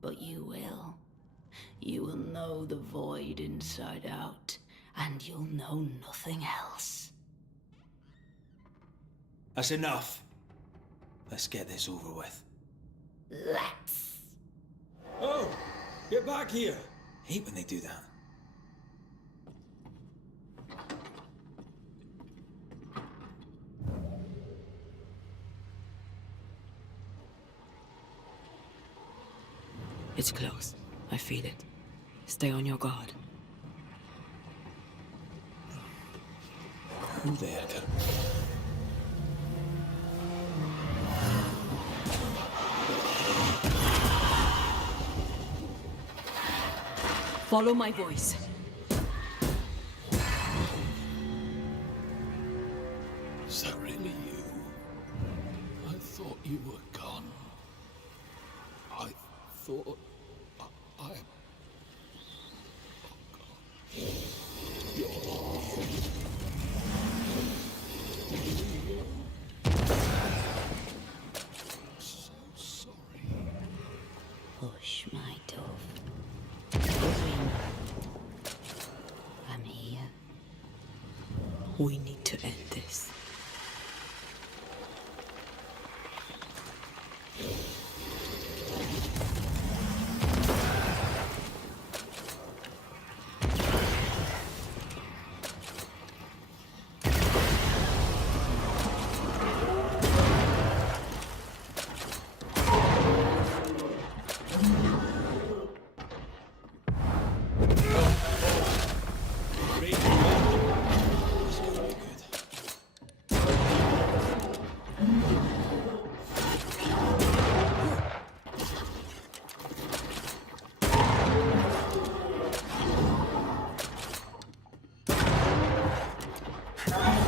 But you will. You will know the void inside out, and you'll know nothing else. That's enough. Let's get this over with. Let's. Oh! Get back here! Hate when they do that. It's close. I feel it. Stay on your guard. Who there can... Follow my voice. Is that really you? I thought you were gone. I thought... I... So sorry. Hush, my dove. I'm here. We need to end this.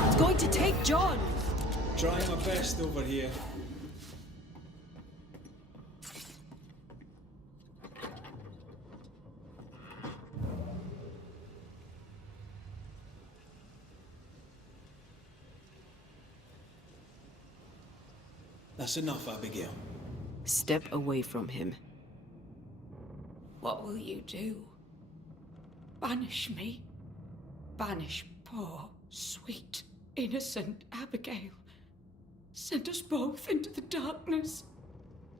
It's going to take John! Trying my best over here. That's enough, Abigail. Step away from him. What will you do? Banish me? Banish poor, sweet, innocent Abigail? Send us both into the darkness?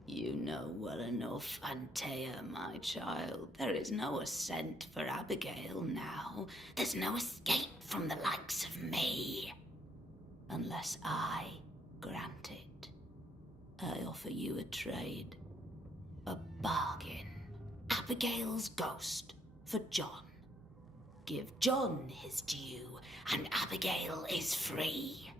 You know well enough, Antea, my child. There is no ascent for Abigail now. There's no escape from the likes of me. Unless I grant it. I offer you a trade. A bargain. Abigail's ghost for John. Give John his due, and Abigail is free.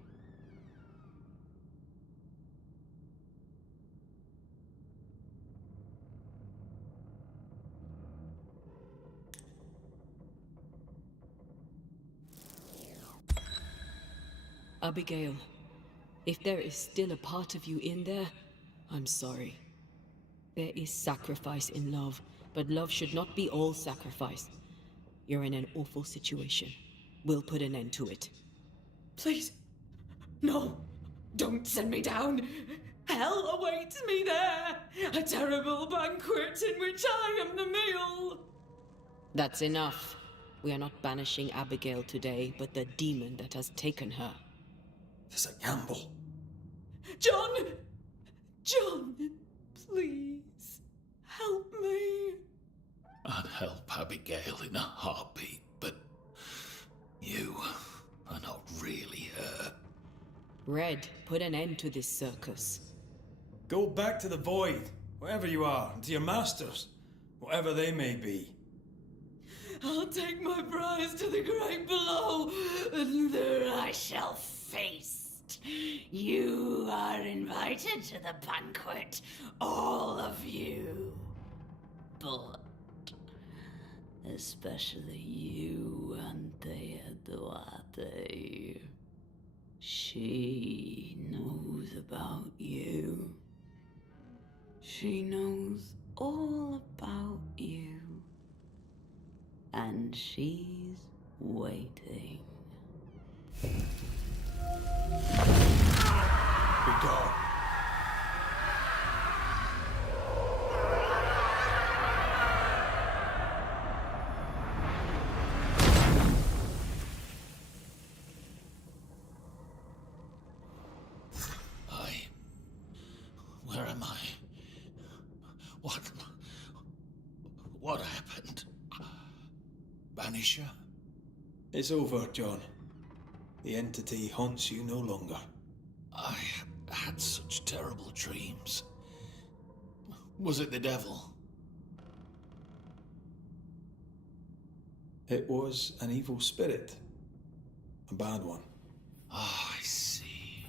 Abigail, if there is still a part of you in there, I'm sorry. There is sacrifice in love, but love should not be all sacrifice. You're in an awful situation. We'll put an end to it. Please, no, don't send me down. Hell awaits me there. A terrible banquet in which I am the meal. That's enough. We are not banishing Abigail today, but the demon that has taken her. It's a gamble. John! John, please, help me. I'd help Abigail in a heartbeat, but you are not really her. Red, put an end to this circus. Go back to the void, wherever you are, and to your masters, whatever they may be. I'll take my prize to the great below, and there I shall feast. You are invited to the banquet, all of you. but especially you, Anthea Duarte. She knows about you. She knows all about you. And she's waiting. Be gone. Where am I? What happened? Banisher? It's over, John. The entity haunts you no longer. I had such terrible dreams. Was it the devil? It was an evil spirit. A bad one. Ah, I see.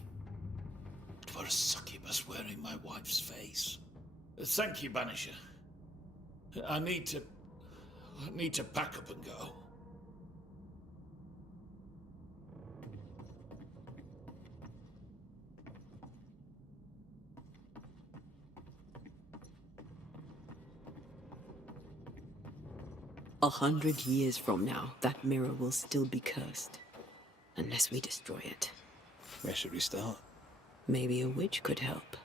It was a succubus wearing my wife's face. Thank you, Banisher. I need to pack up and go. A 100 years from now, that mirror will still be cursed. Unless we destroy it. Where should we start? Maybe a witch could help.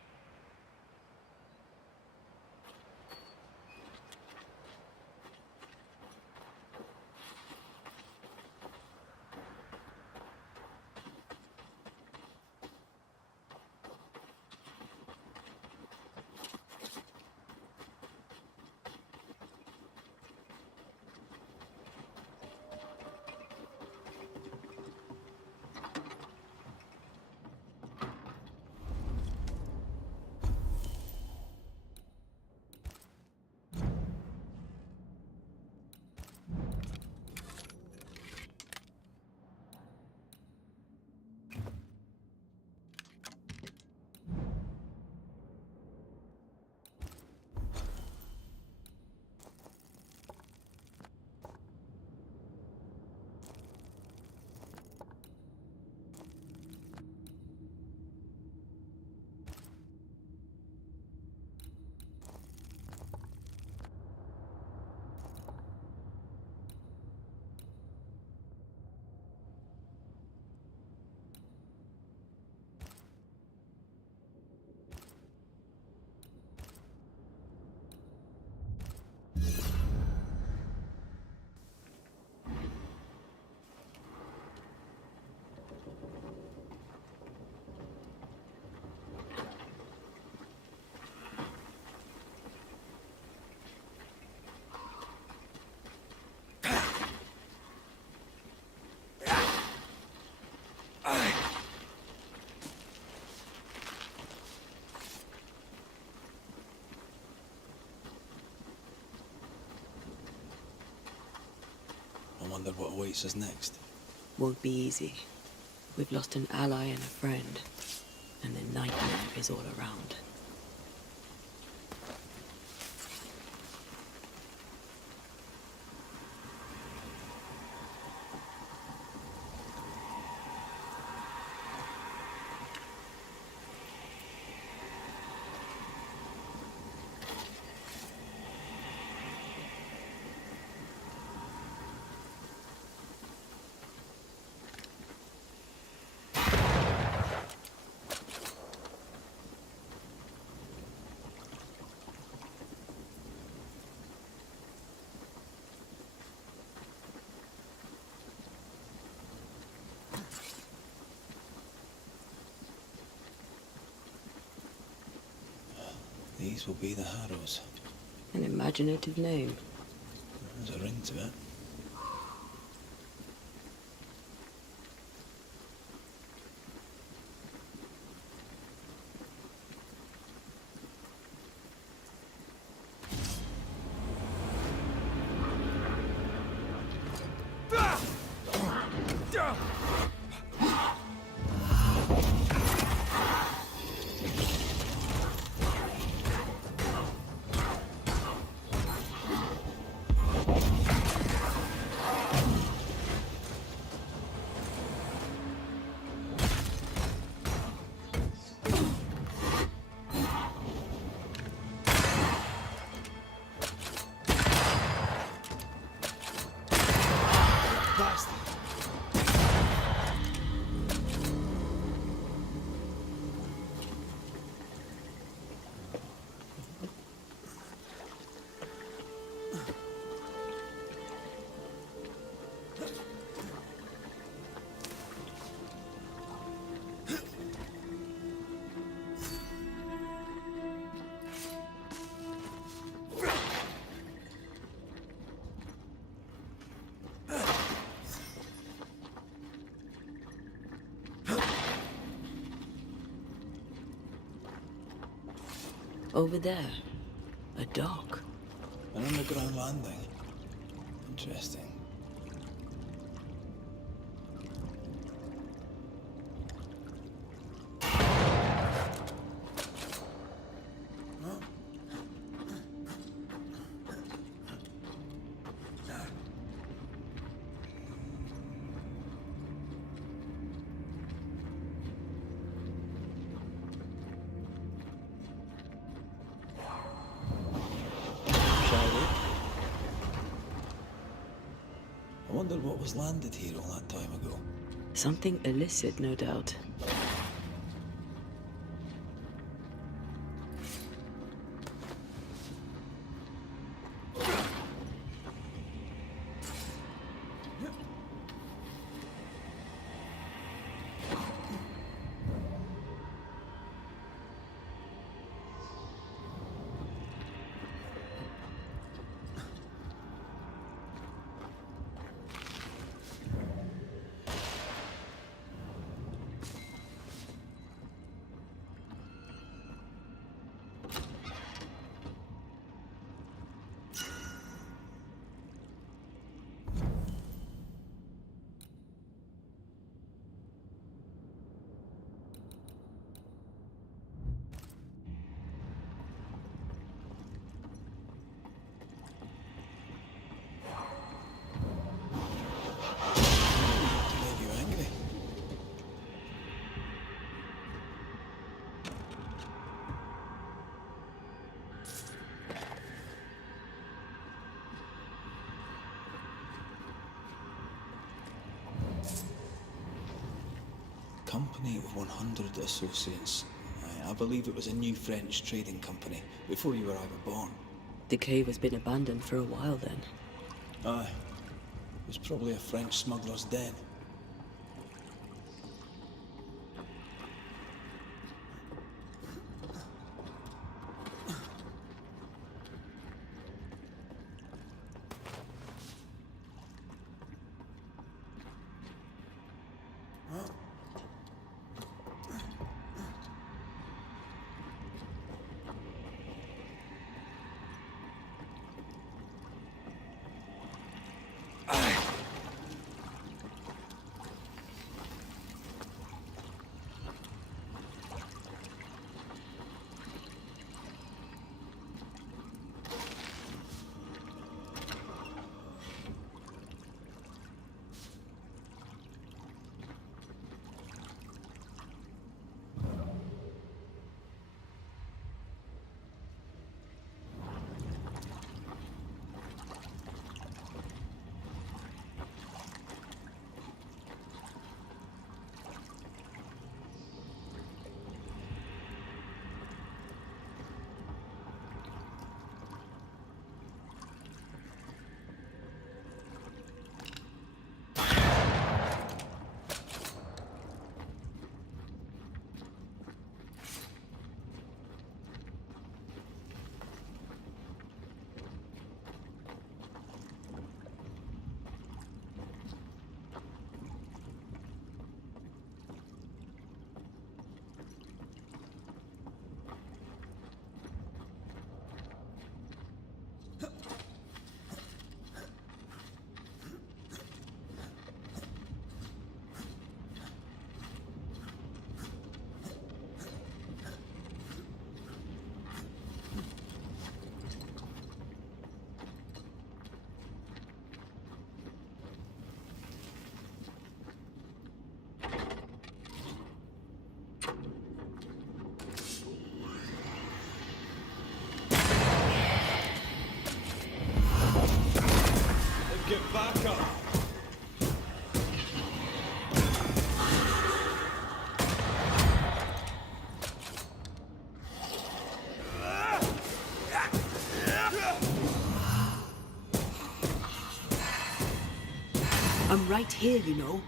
I wonder what awaits us next. Won't be easy. We've lost an ally and a friend. And the nightmare is all around. These will be the Harrows. An imaginative name. There's a ring to it. Over there. A dock. An underground landing. Interesting. I wonder what was landed here all that time ago. Something illicit, no doubt. Made you angry? Company of 100 Associates. I believe it was a new French trading company, before you or I were born. The cave has been abandoned for a while then. Aye. It was probably a French smuggler's den. Get back up! I'm right here, you know.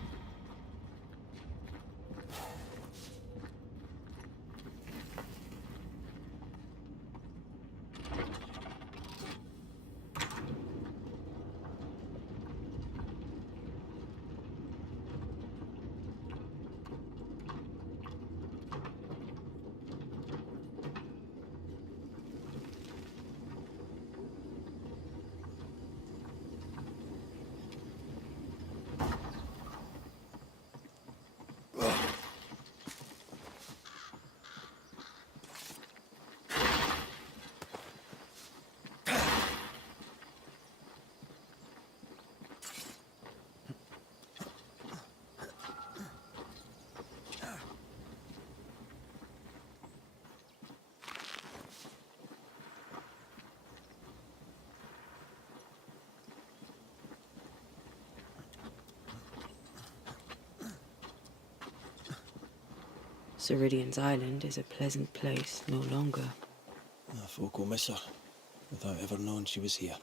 Ceridian's island is a pleasant place no longer. Folk will miss her, without ever knowing she was here.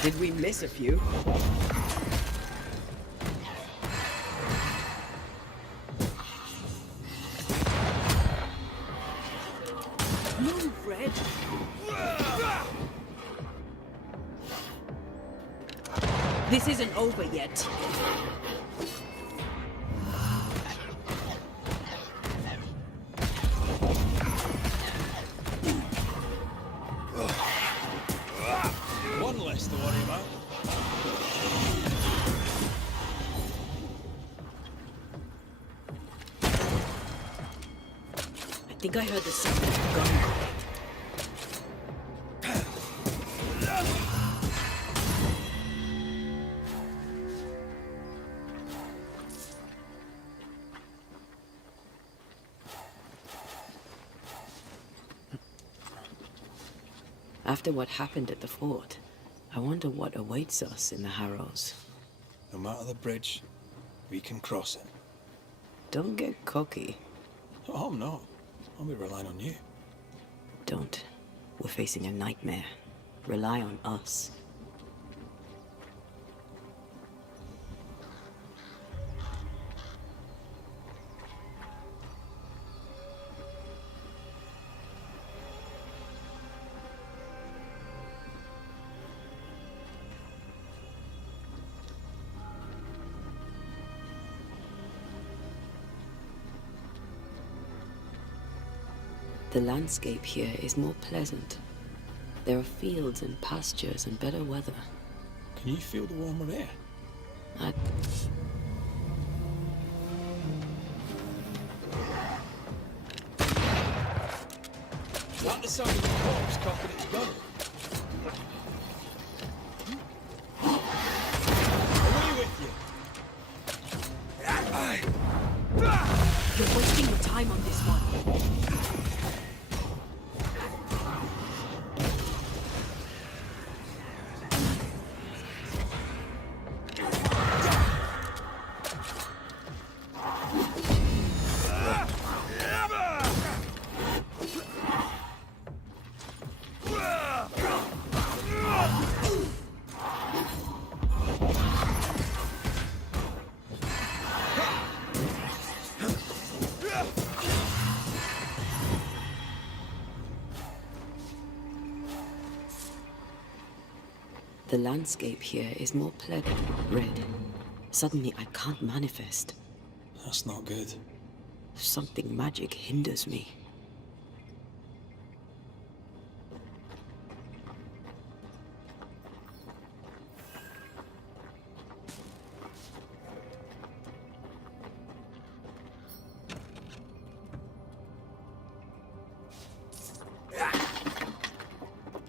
Did we miss a few? Move, Red! This isn't over yet. One less to worry about. I think I heard the sound of a gun. After what happened at the fort, I wonder what awaits us in the Harrows. No matter the bridge, we can cross it. Don't get cocky. Oh, I'm not. I'll be relying on you. Don't. We're facing a nightmare. Rely on us. The landscape here is more pleasant. There are fields and pastures and better weather. Can you feel the warmer air? Not the sound of the corpse cocking its gun. Away with you! You're wasting your time on this one. The landscape here is more pleasant, Red. Suddenly I can't manifest. That's not good. Something magic hinders me.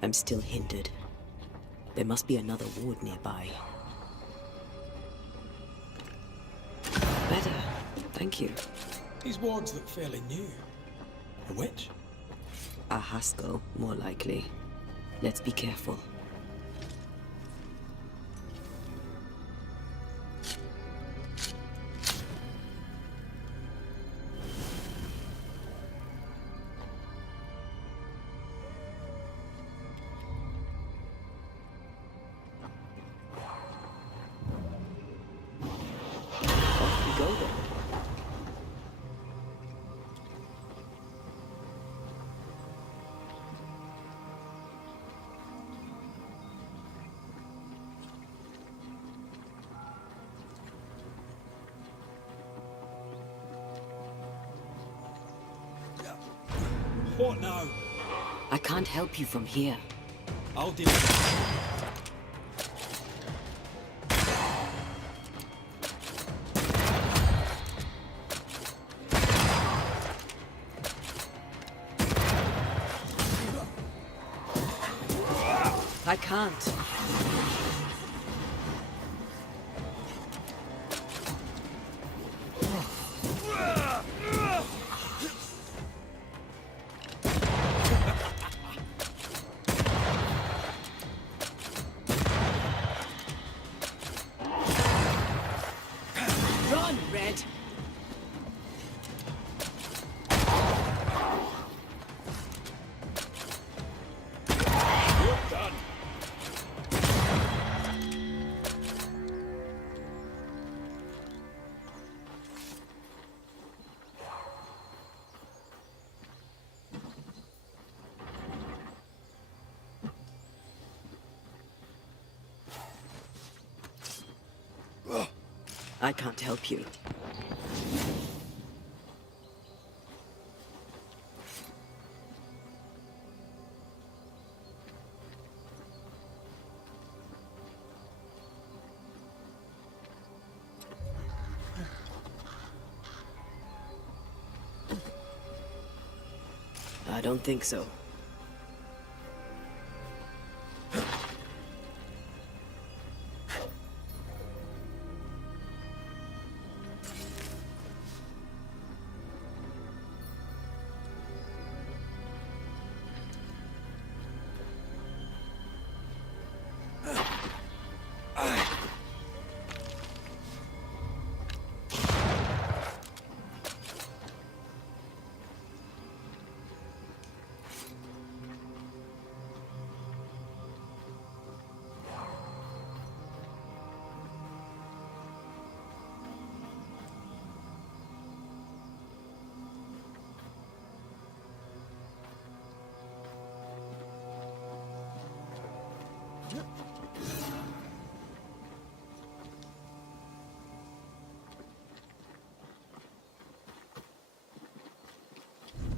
I'm still hindered. There must be another ward nearby. Better. Thank you. These wards look fairly new. A witch? A Haskell, more likely. Let's be careful. Off we go then. What now? I can't help you from here. I'll deal with it. I can't. Run, Red! I can't help you. I don't think so.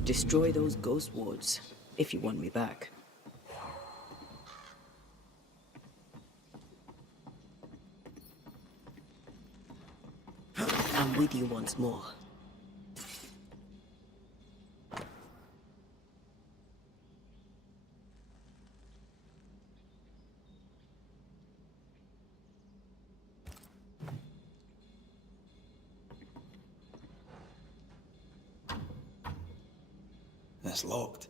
Destroy those ghost wards, if you want me back. I'm with you once more. It's locked.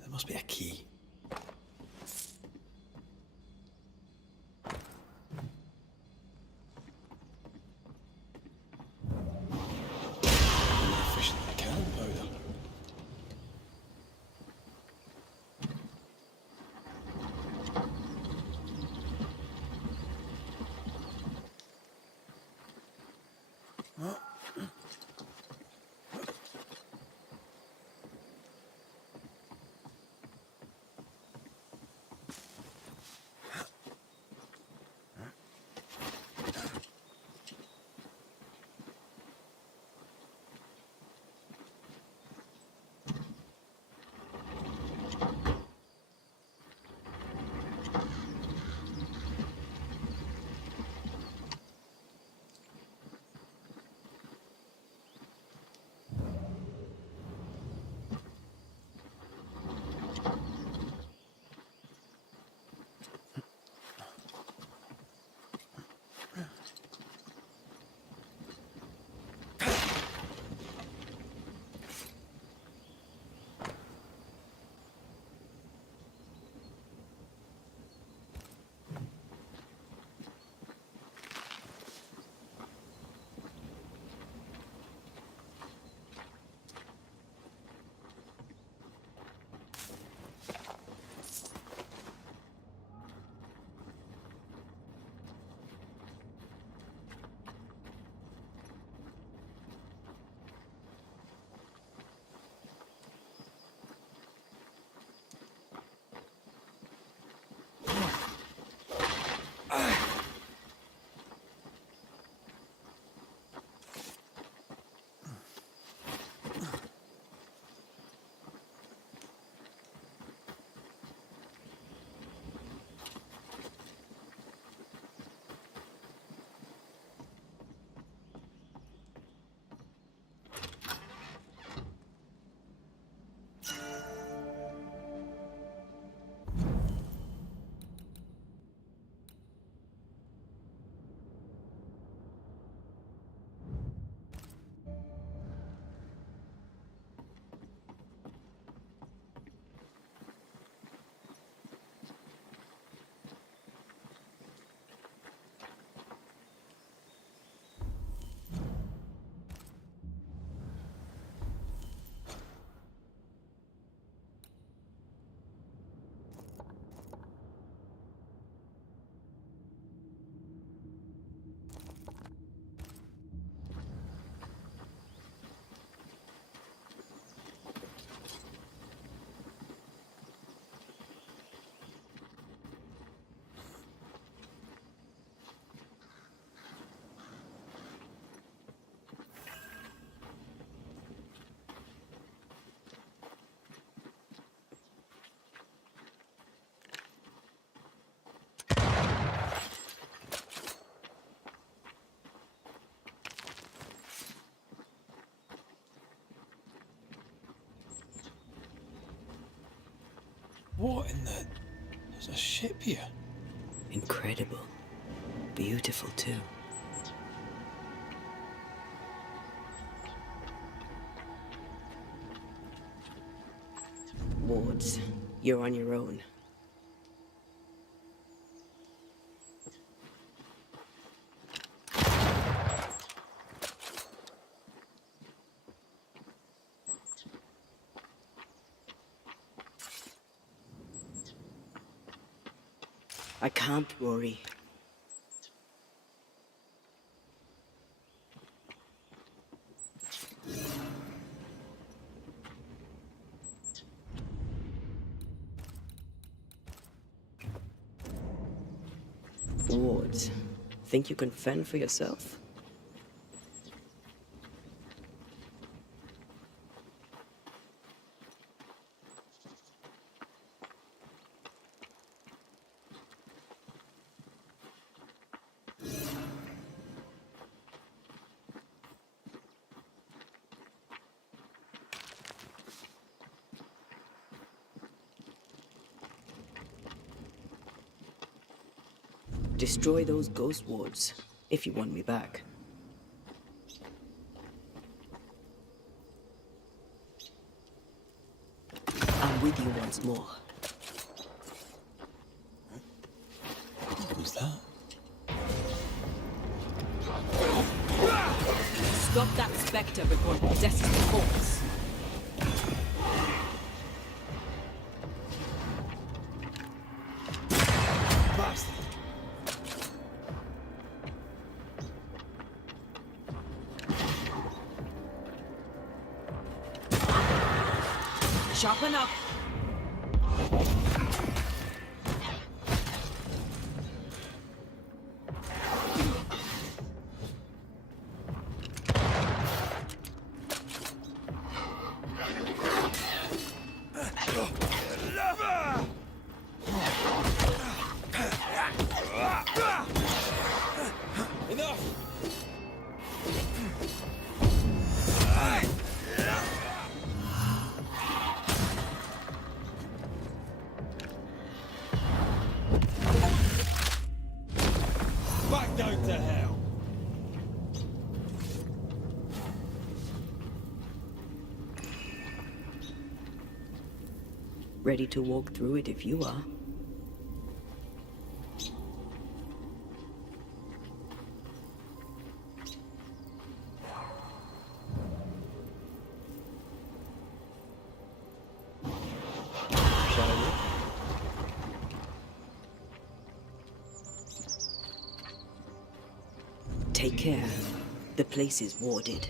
There must be a key. Efficient cannon powder. What in the... There's a ship here. Incredible. Beautiful, too. Wards, you're on your own. I can't worry. Wards, think you can fend for yourself? Destroy those ghost wards, if you want me back. I'm with you once more. Who's that? Stop that spectre before it possesses the corpse. Sharpen up. Back down to hell! Ready to walk through it if you are. Shall we? Take care. The place is warded.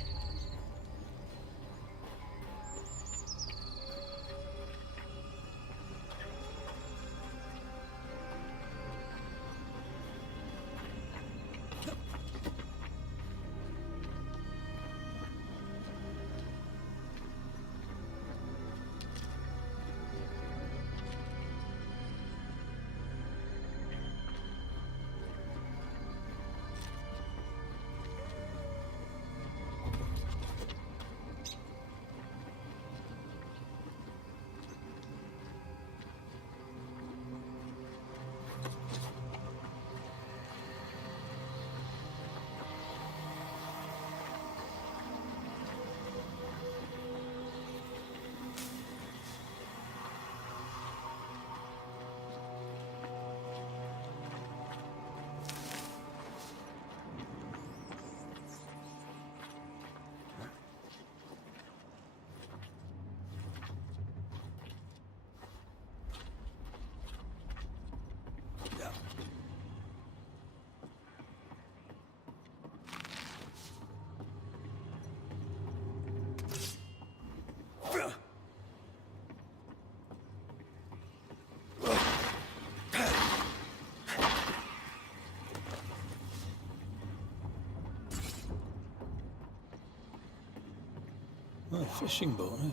Oh, a fishing boat, eh?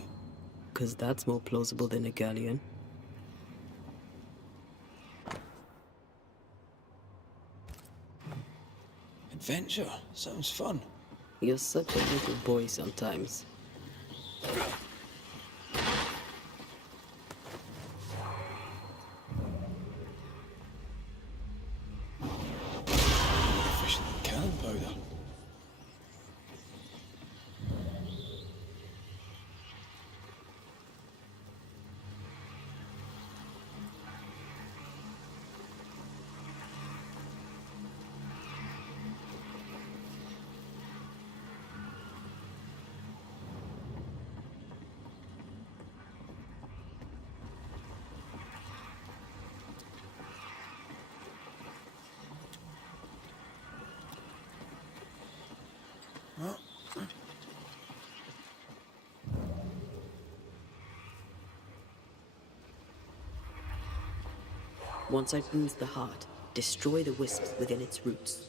'Cause that's more plausible than a galleon. Adventure. Sounds fun. You're such a little boy sometimes. Once I bruise the heart, destroy the wisps within its roots.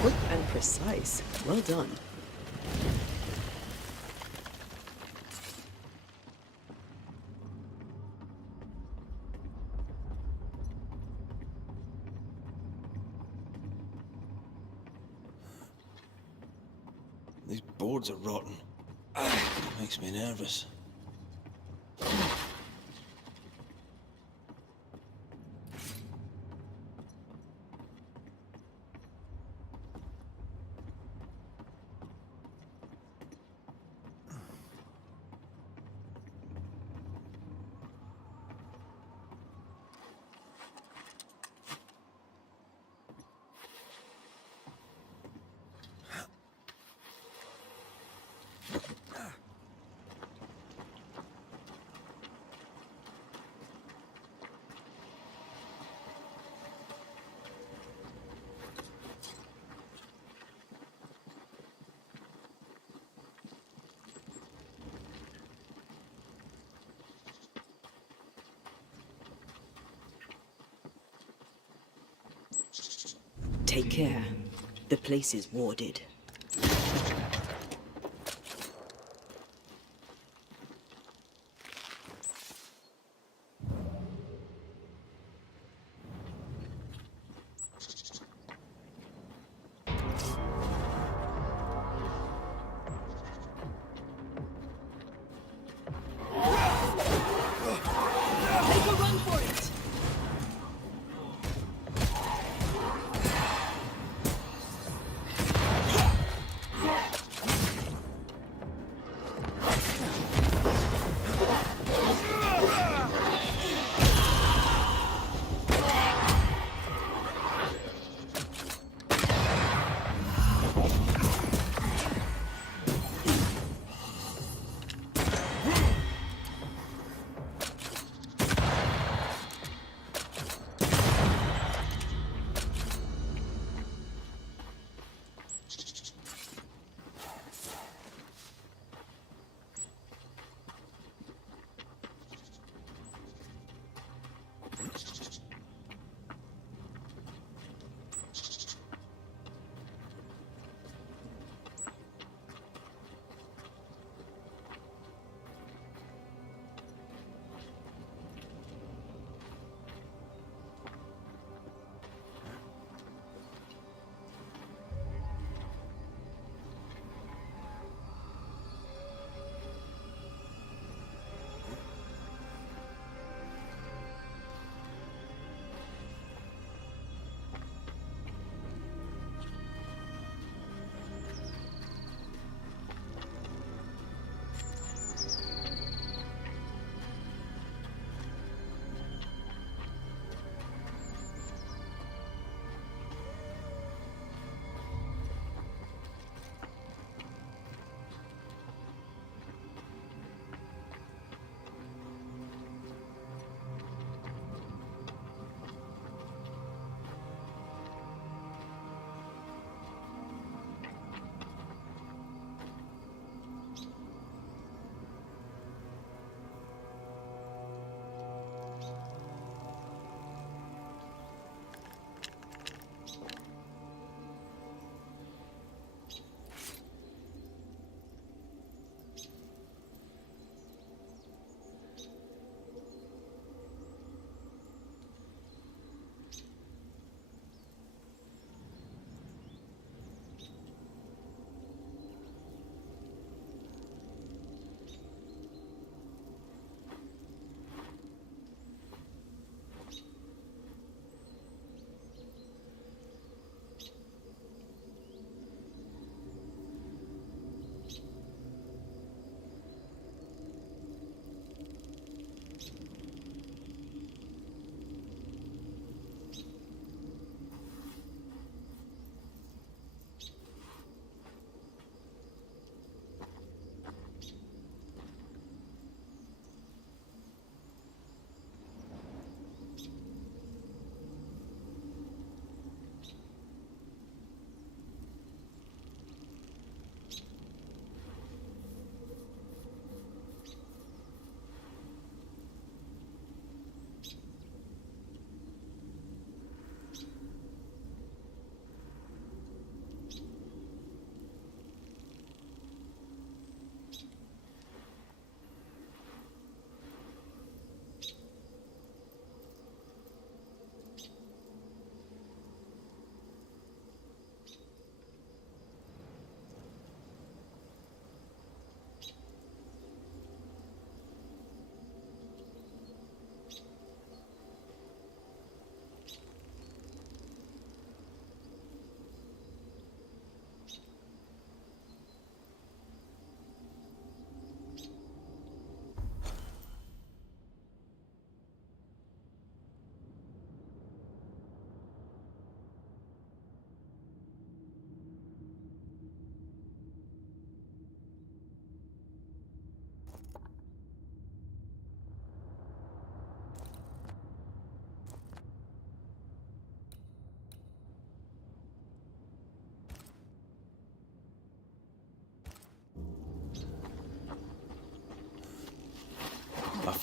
Quick and precise. Well done. These boards are rotten. Makes me nervous. Take care. The place is warded. Make a run for it!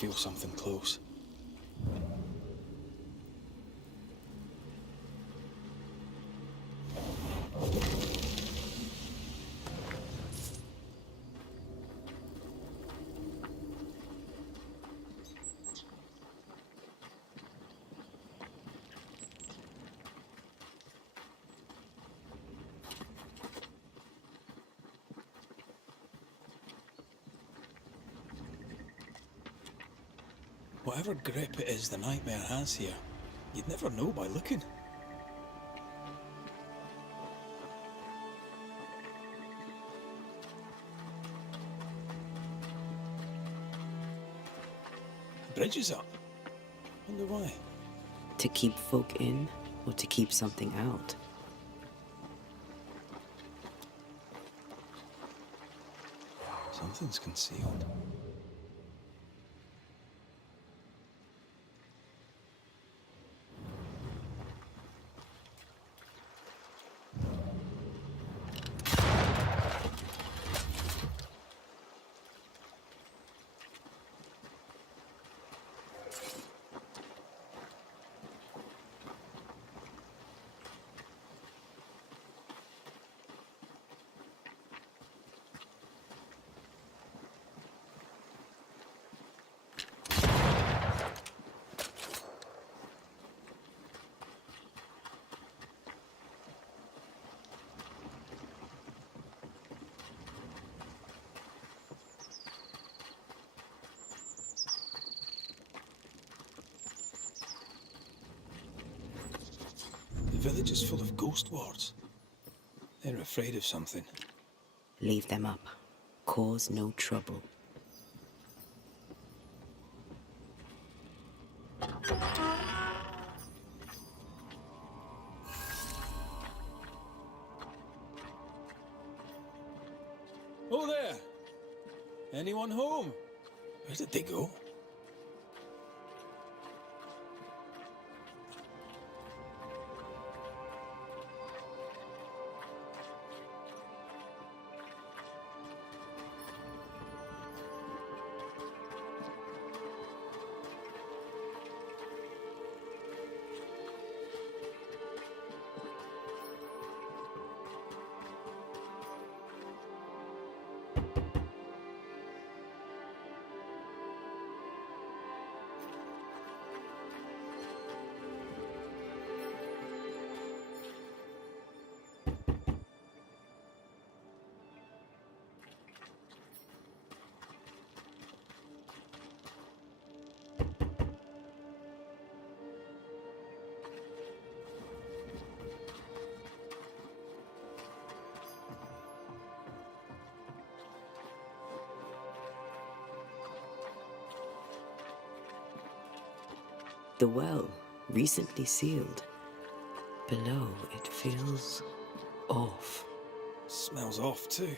feel something close. Whatever grip it is the nightmare has here, you'd never know by looking. The bridge is up. Wonder why. To keep folk in, or to keep something out? Something's concealed. The village is full of ghost wards. They're afraid of something. Leave them up. Cause no trouble. Oh there! Anyone home? Where did they go? The well, recently sealed. Below, it feels off. Smells off too.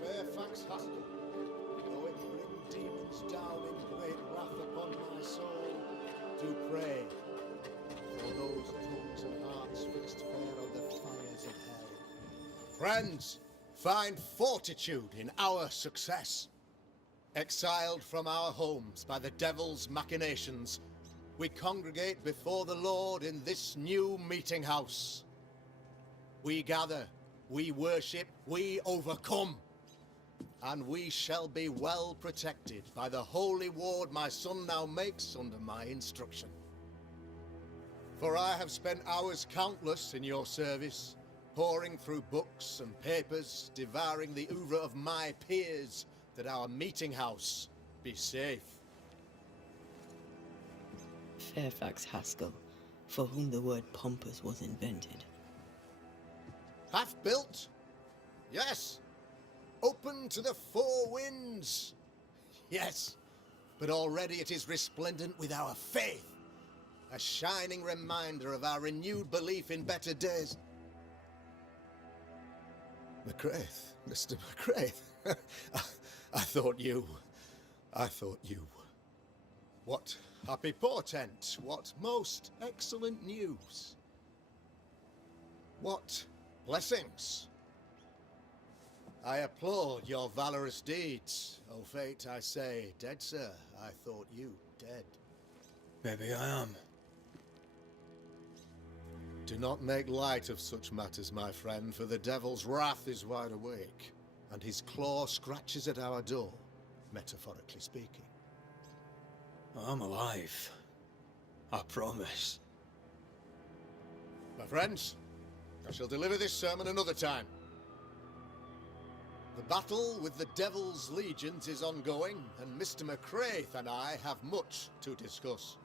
Fairfax Hustle, though it bring demons down in great wrath upon my soul, do pray for those tongues and hearts fixed fair on the fires of hell. Friends, find fortitude in our success. Exiled from our homes by the devil's machinations, we congregate before the Lord in this new meeting house. We gather, we worship, we overcome. And we shall be well protected by the holy ward my son now makes under my instruction. For I have spent hours countless in your service, Poring through books and papers, devouring the oeuvre of my peers, that our meeting house be safe. Fairfax Haskell, for whom the word pompous was invented. Half-built? Yes. Open to the four winds? Yes. But already it is resplendent with our faith. A shining reminder of our renewed belief in better days. McCraith, Mr. McCraith. I thought you. What happy portent, what most excellent news. What blessings. I applaud your valorous deeds. O fate, I say, dead sir, I thought you dead. Maybe I am. Do not make light of such matters, my friend, for the devil's wrath is wide awake, and his claw scratches at our door, metaphorically speaking. I'm alive. I promise. My friends, I shall deliver this sermon another time. The battle with the devil's legions is ongoing, and Mr. McCraith and I have much to discuss.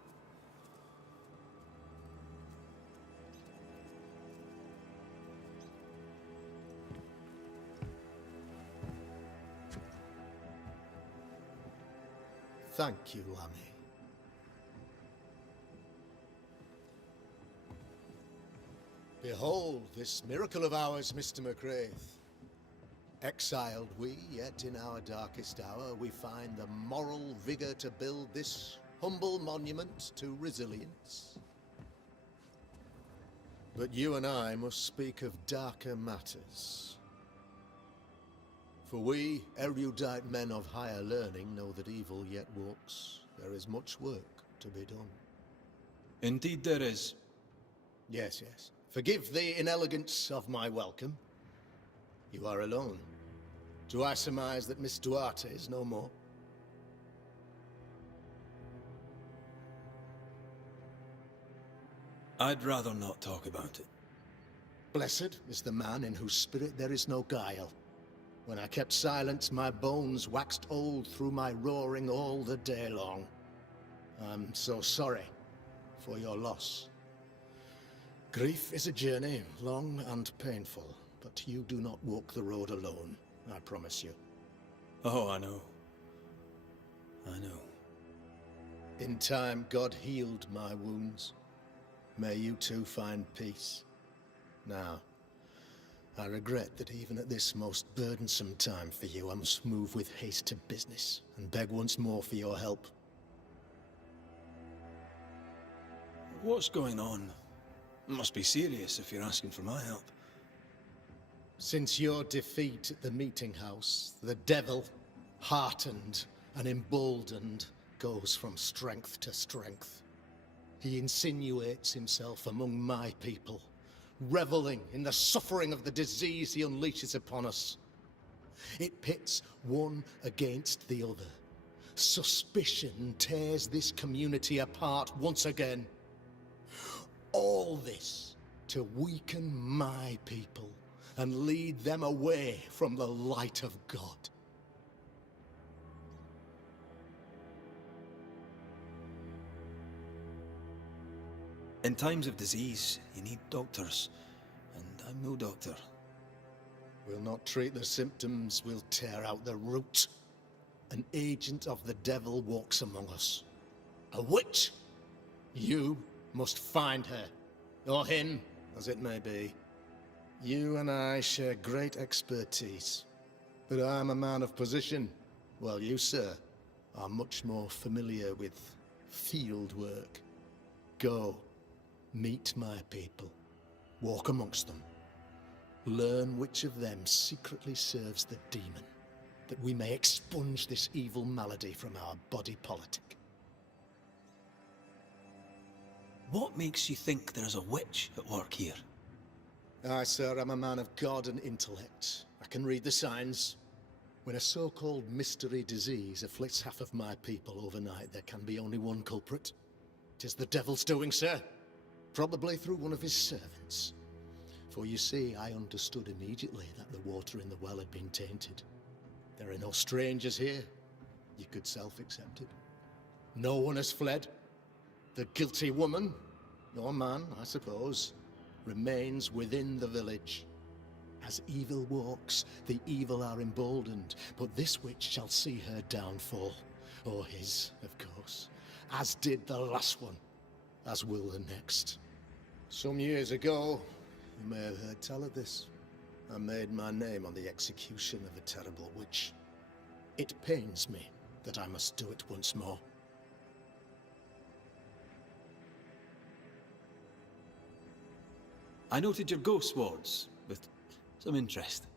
Thank you, Lammy. Behold this miracle of ours, Mr. McCraith. Exiled we, yet in our darkest hour we find the moral vigor to build this humble monument to resilience. But you and I must speak of darker matters. For we, erudite men of higher learning, know that evil yet walks. There is much work to be done. Indeed there is. Yes, yes. Forgive the inelegance of my welcome. You are alone. Do I surmise that Miss Duarte is no more? I'd rather not talk about it. Blessed is the man in whose spirit there is no guile. When I kept silence, my bones waxed old through my roaring all the day long. I'm so sorry for your loss. Grief is a journey, long and painful, but you do not walk the road alone, I promise you. Oh, I know. I know. In time, God healed my wounds. May you too find peace. Now, I regret that even at this most burdensome time for you, I must move with haste to business and beg once more for your help. What's going on? It must be serious if you're asking for my help. Since your defeat at the meeting house, the devil, heartened and emboldened, goes from strength to strength. He insinuates himself among my people, reveling in the suffering of the disease he unleashes upon us. It pits one against the other. Suspicion tears this community apart once again. All this to weaken my people and lead them away from the light of God. In times of disease, you need doctors, and I'm no doctor. We'll not treat the symptoms, we'll tear out the root. An agent of the devil walks among us. A witch! You must find her, or him, as it may be. You and I share great expertise, but I'm a man of position, while you, sir, are much more familiar with field work. Go. Meet my people. Walk amongst them. Learn which of them secretly serves the demon, that we may expunge this evil malady from our body politic. What makes you think there's a witch at work here? I, sir, am a man of God and intellect. I can read the signs. When a so-called mystery disease afflicts half of my people overnight, there can be only one culprit. 'Tis the devil's doing, sir. Probably through one of his servants. For you see, I understood immediately that the water in the well had been tainted. There are no strangers here. You could self-accept it. No one has fled. The guilty woman, or man, I suppose, remains within the village. As evil walks, the evil are emboldened, but this witch shall see her downfall. Or his, of course. As did the last one. As will the next. Some years ago, you may have heard tell of this. I made my name on the execution of a terrible witch. It pains me that I must do it once more. I noted your ghost wards with some interest.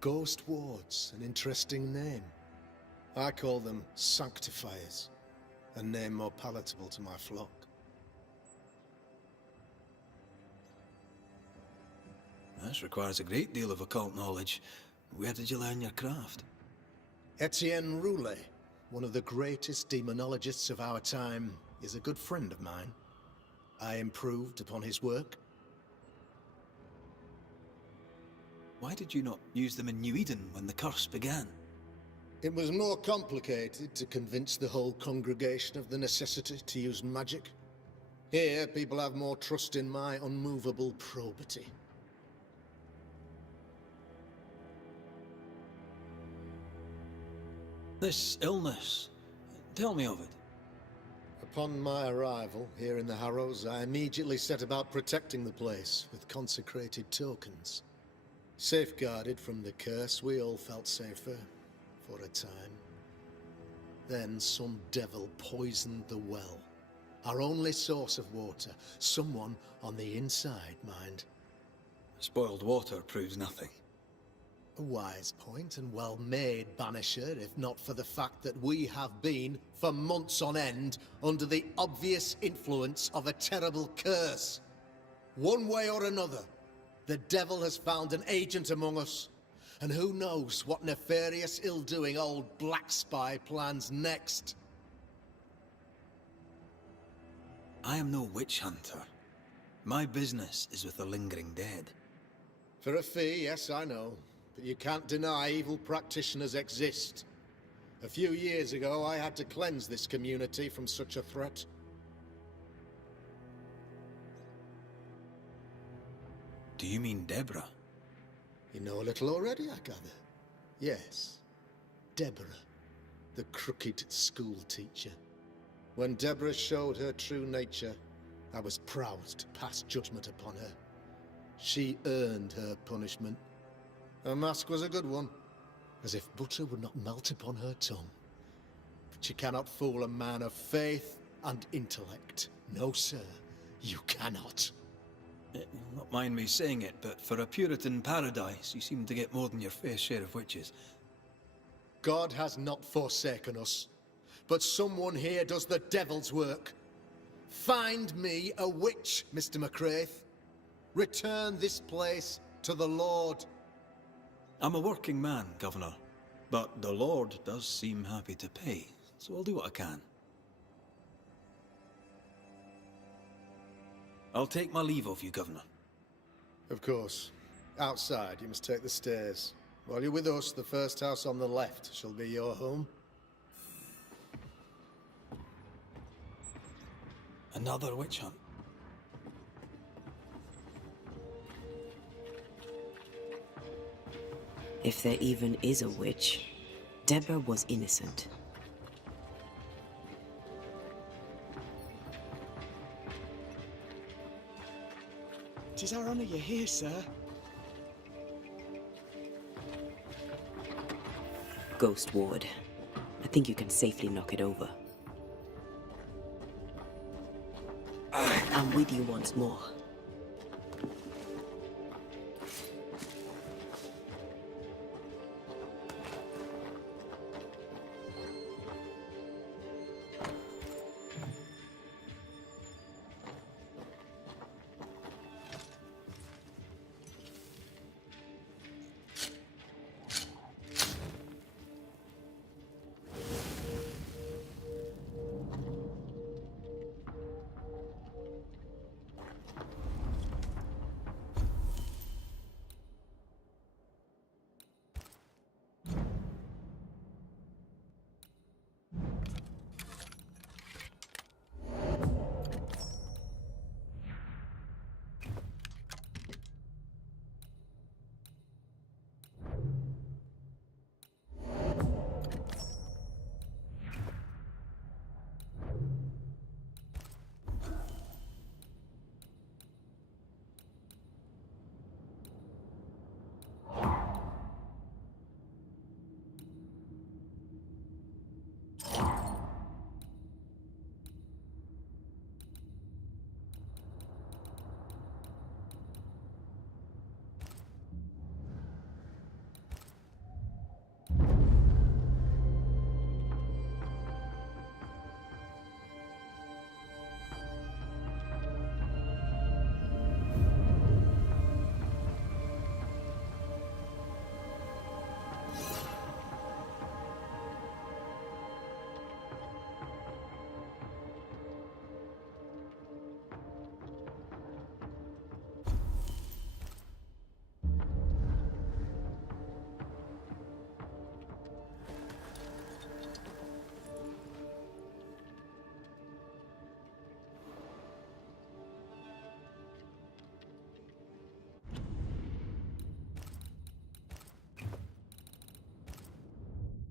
Ghost wards, an interesting name. I call them sanctifiers, a name more palatable to my flock. This requires a great deal of occult knowledge. Where did you learn your craft? Etienne Roulet, one of the greatest demonologists of our time, is a good friend of mine. I improved upon his work. Why did you not use them in New Eden when the curse began? It was more complicated to convince the whole congregation of the necessity to use magic. Here, people have more trust in my unmovable probity. This illness, tell me of it. Upon my arrival here in the Harrows, I immediately set about protecting the place with consecrated tokens. Safeguarded from the curse, we all felt safer for a time. Then some devil poisoned the well, our only source of water. Someone on the inside, mind. Spoiled water proves nothing. A wise point and well made, Banisher, if not for the fact that we have been, for months on end, under the obvious influence of a terrible curse. One way or another, the devil has found an agent among us, and who knows what nefarious ill-doing old Black Spy plans next. I am no witch hunter. My business is with the lingering dead. For a fee, yes, I know. But you can't deny evil practitioners exist. A few years ago, I had to cleanse this community from such a threat. Do you mean Deborah? You know a little already, I gather. Yes, Deborah, the crooked school teacher. When Deborah showed her true nature, I was proud to pass judgment upon her. She earned her punishment. Her mask was a good one, as if butter would not melt upon her tongue. But you cannot fool a man of faith and intellect. No, sir, you cannot. Not mind me saying it, but for a Puritan paradise, you seem to get more than your fair share of witches. God has not forsaken us, but someone here does the devil's work. Find me a witch, Mr. McCraith. Return this place to the Lord. I'm a working man, Governor, but the Lord does seem happy to pay, so I'll do what I can. I'll take my leave of you, Governor. Of course. Outside, you must take the stairs. While you're with us, the first house on the left shall be your home. Another witch hunt. If there even is a witch, Deborah was innocent. Tis our honor you're here, sir. Ghost Ward. I think you can safely knock it over. I'm with you once more.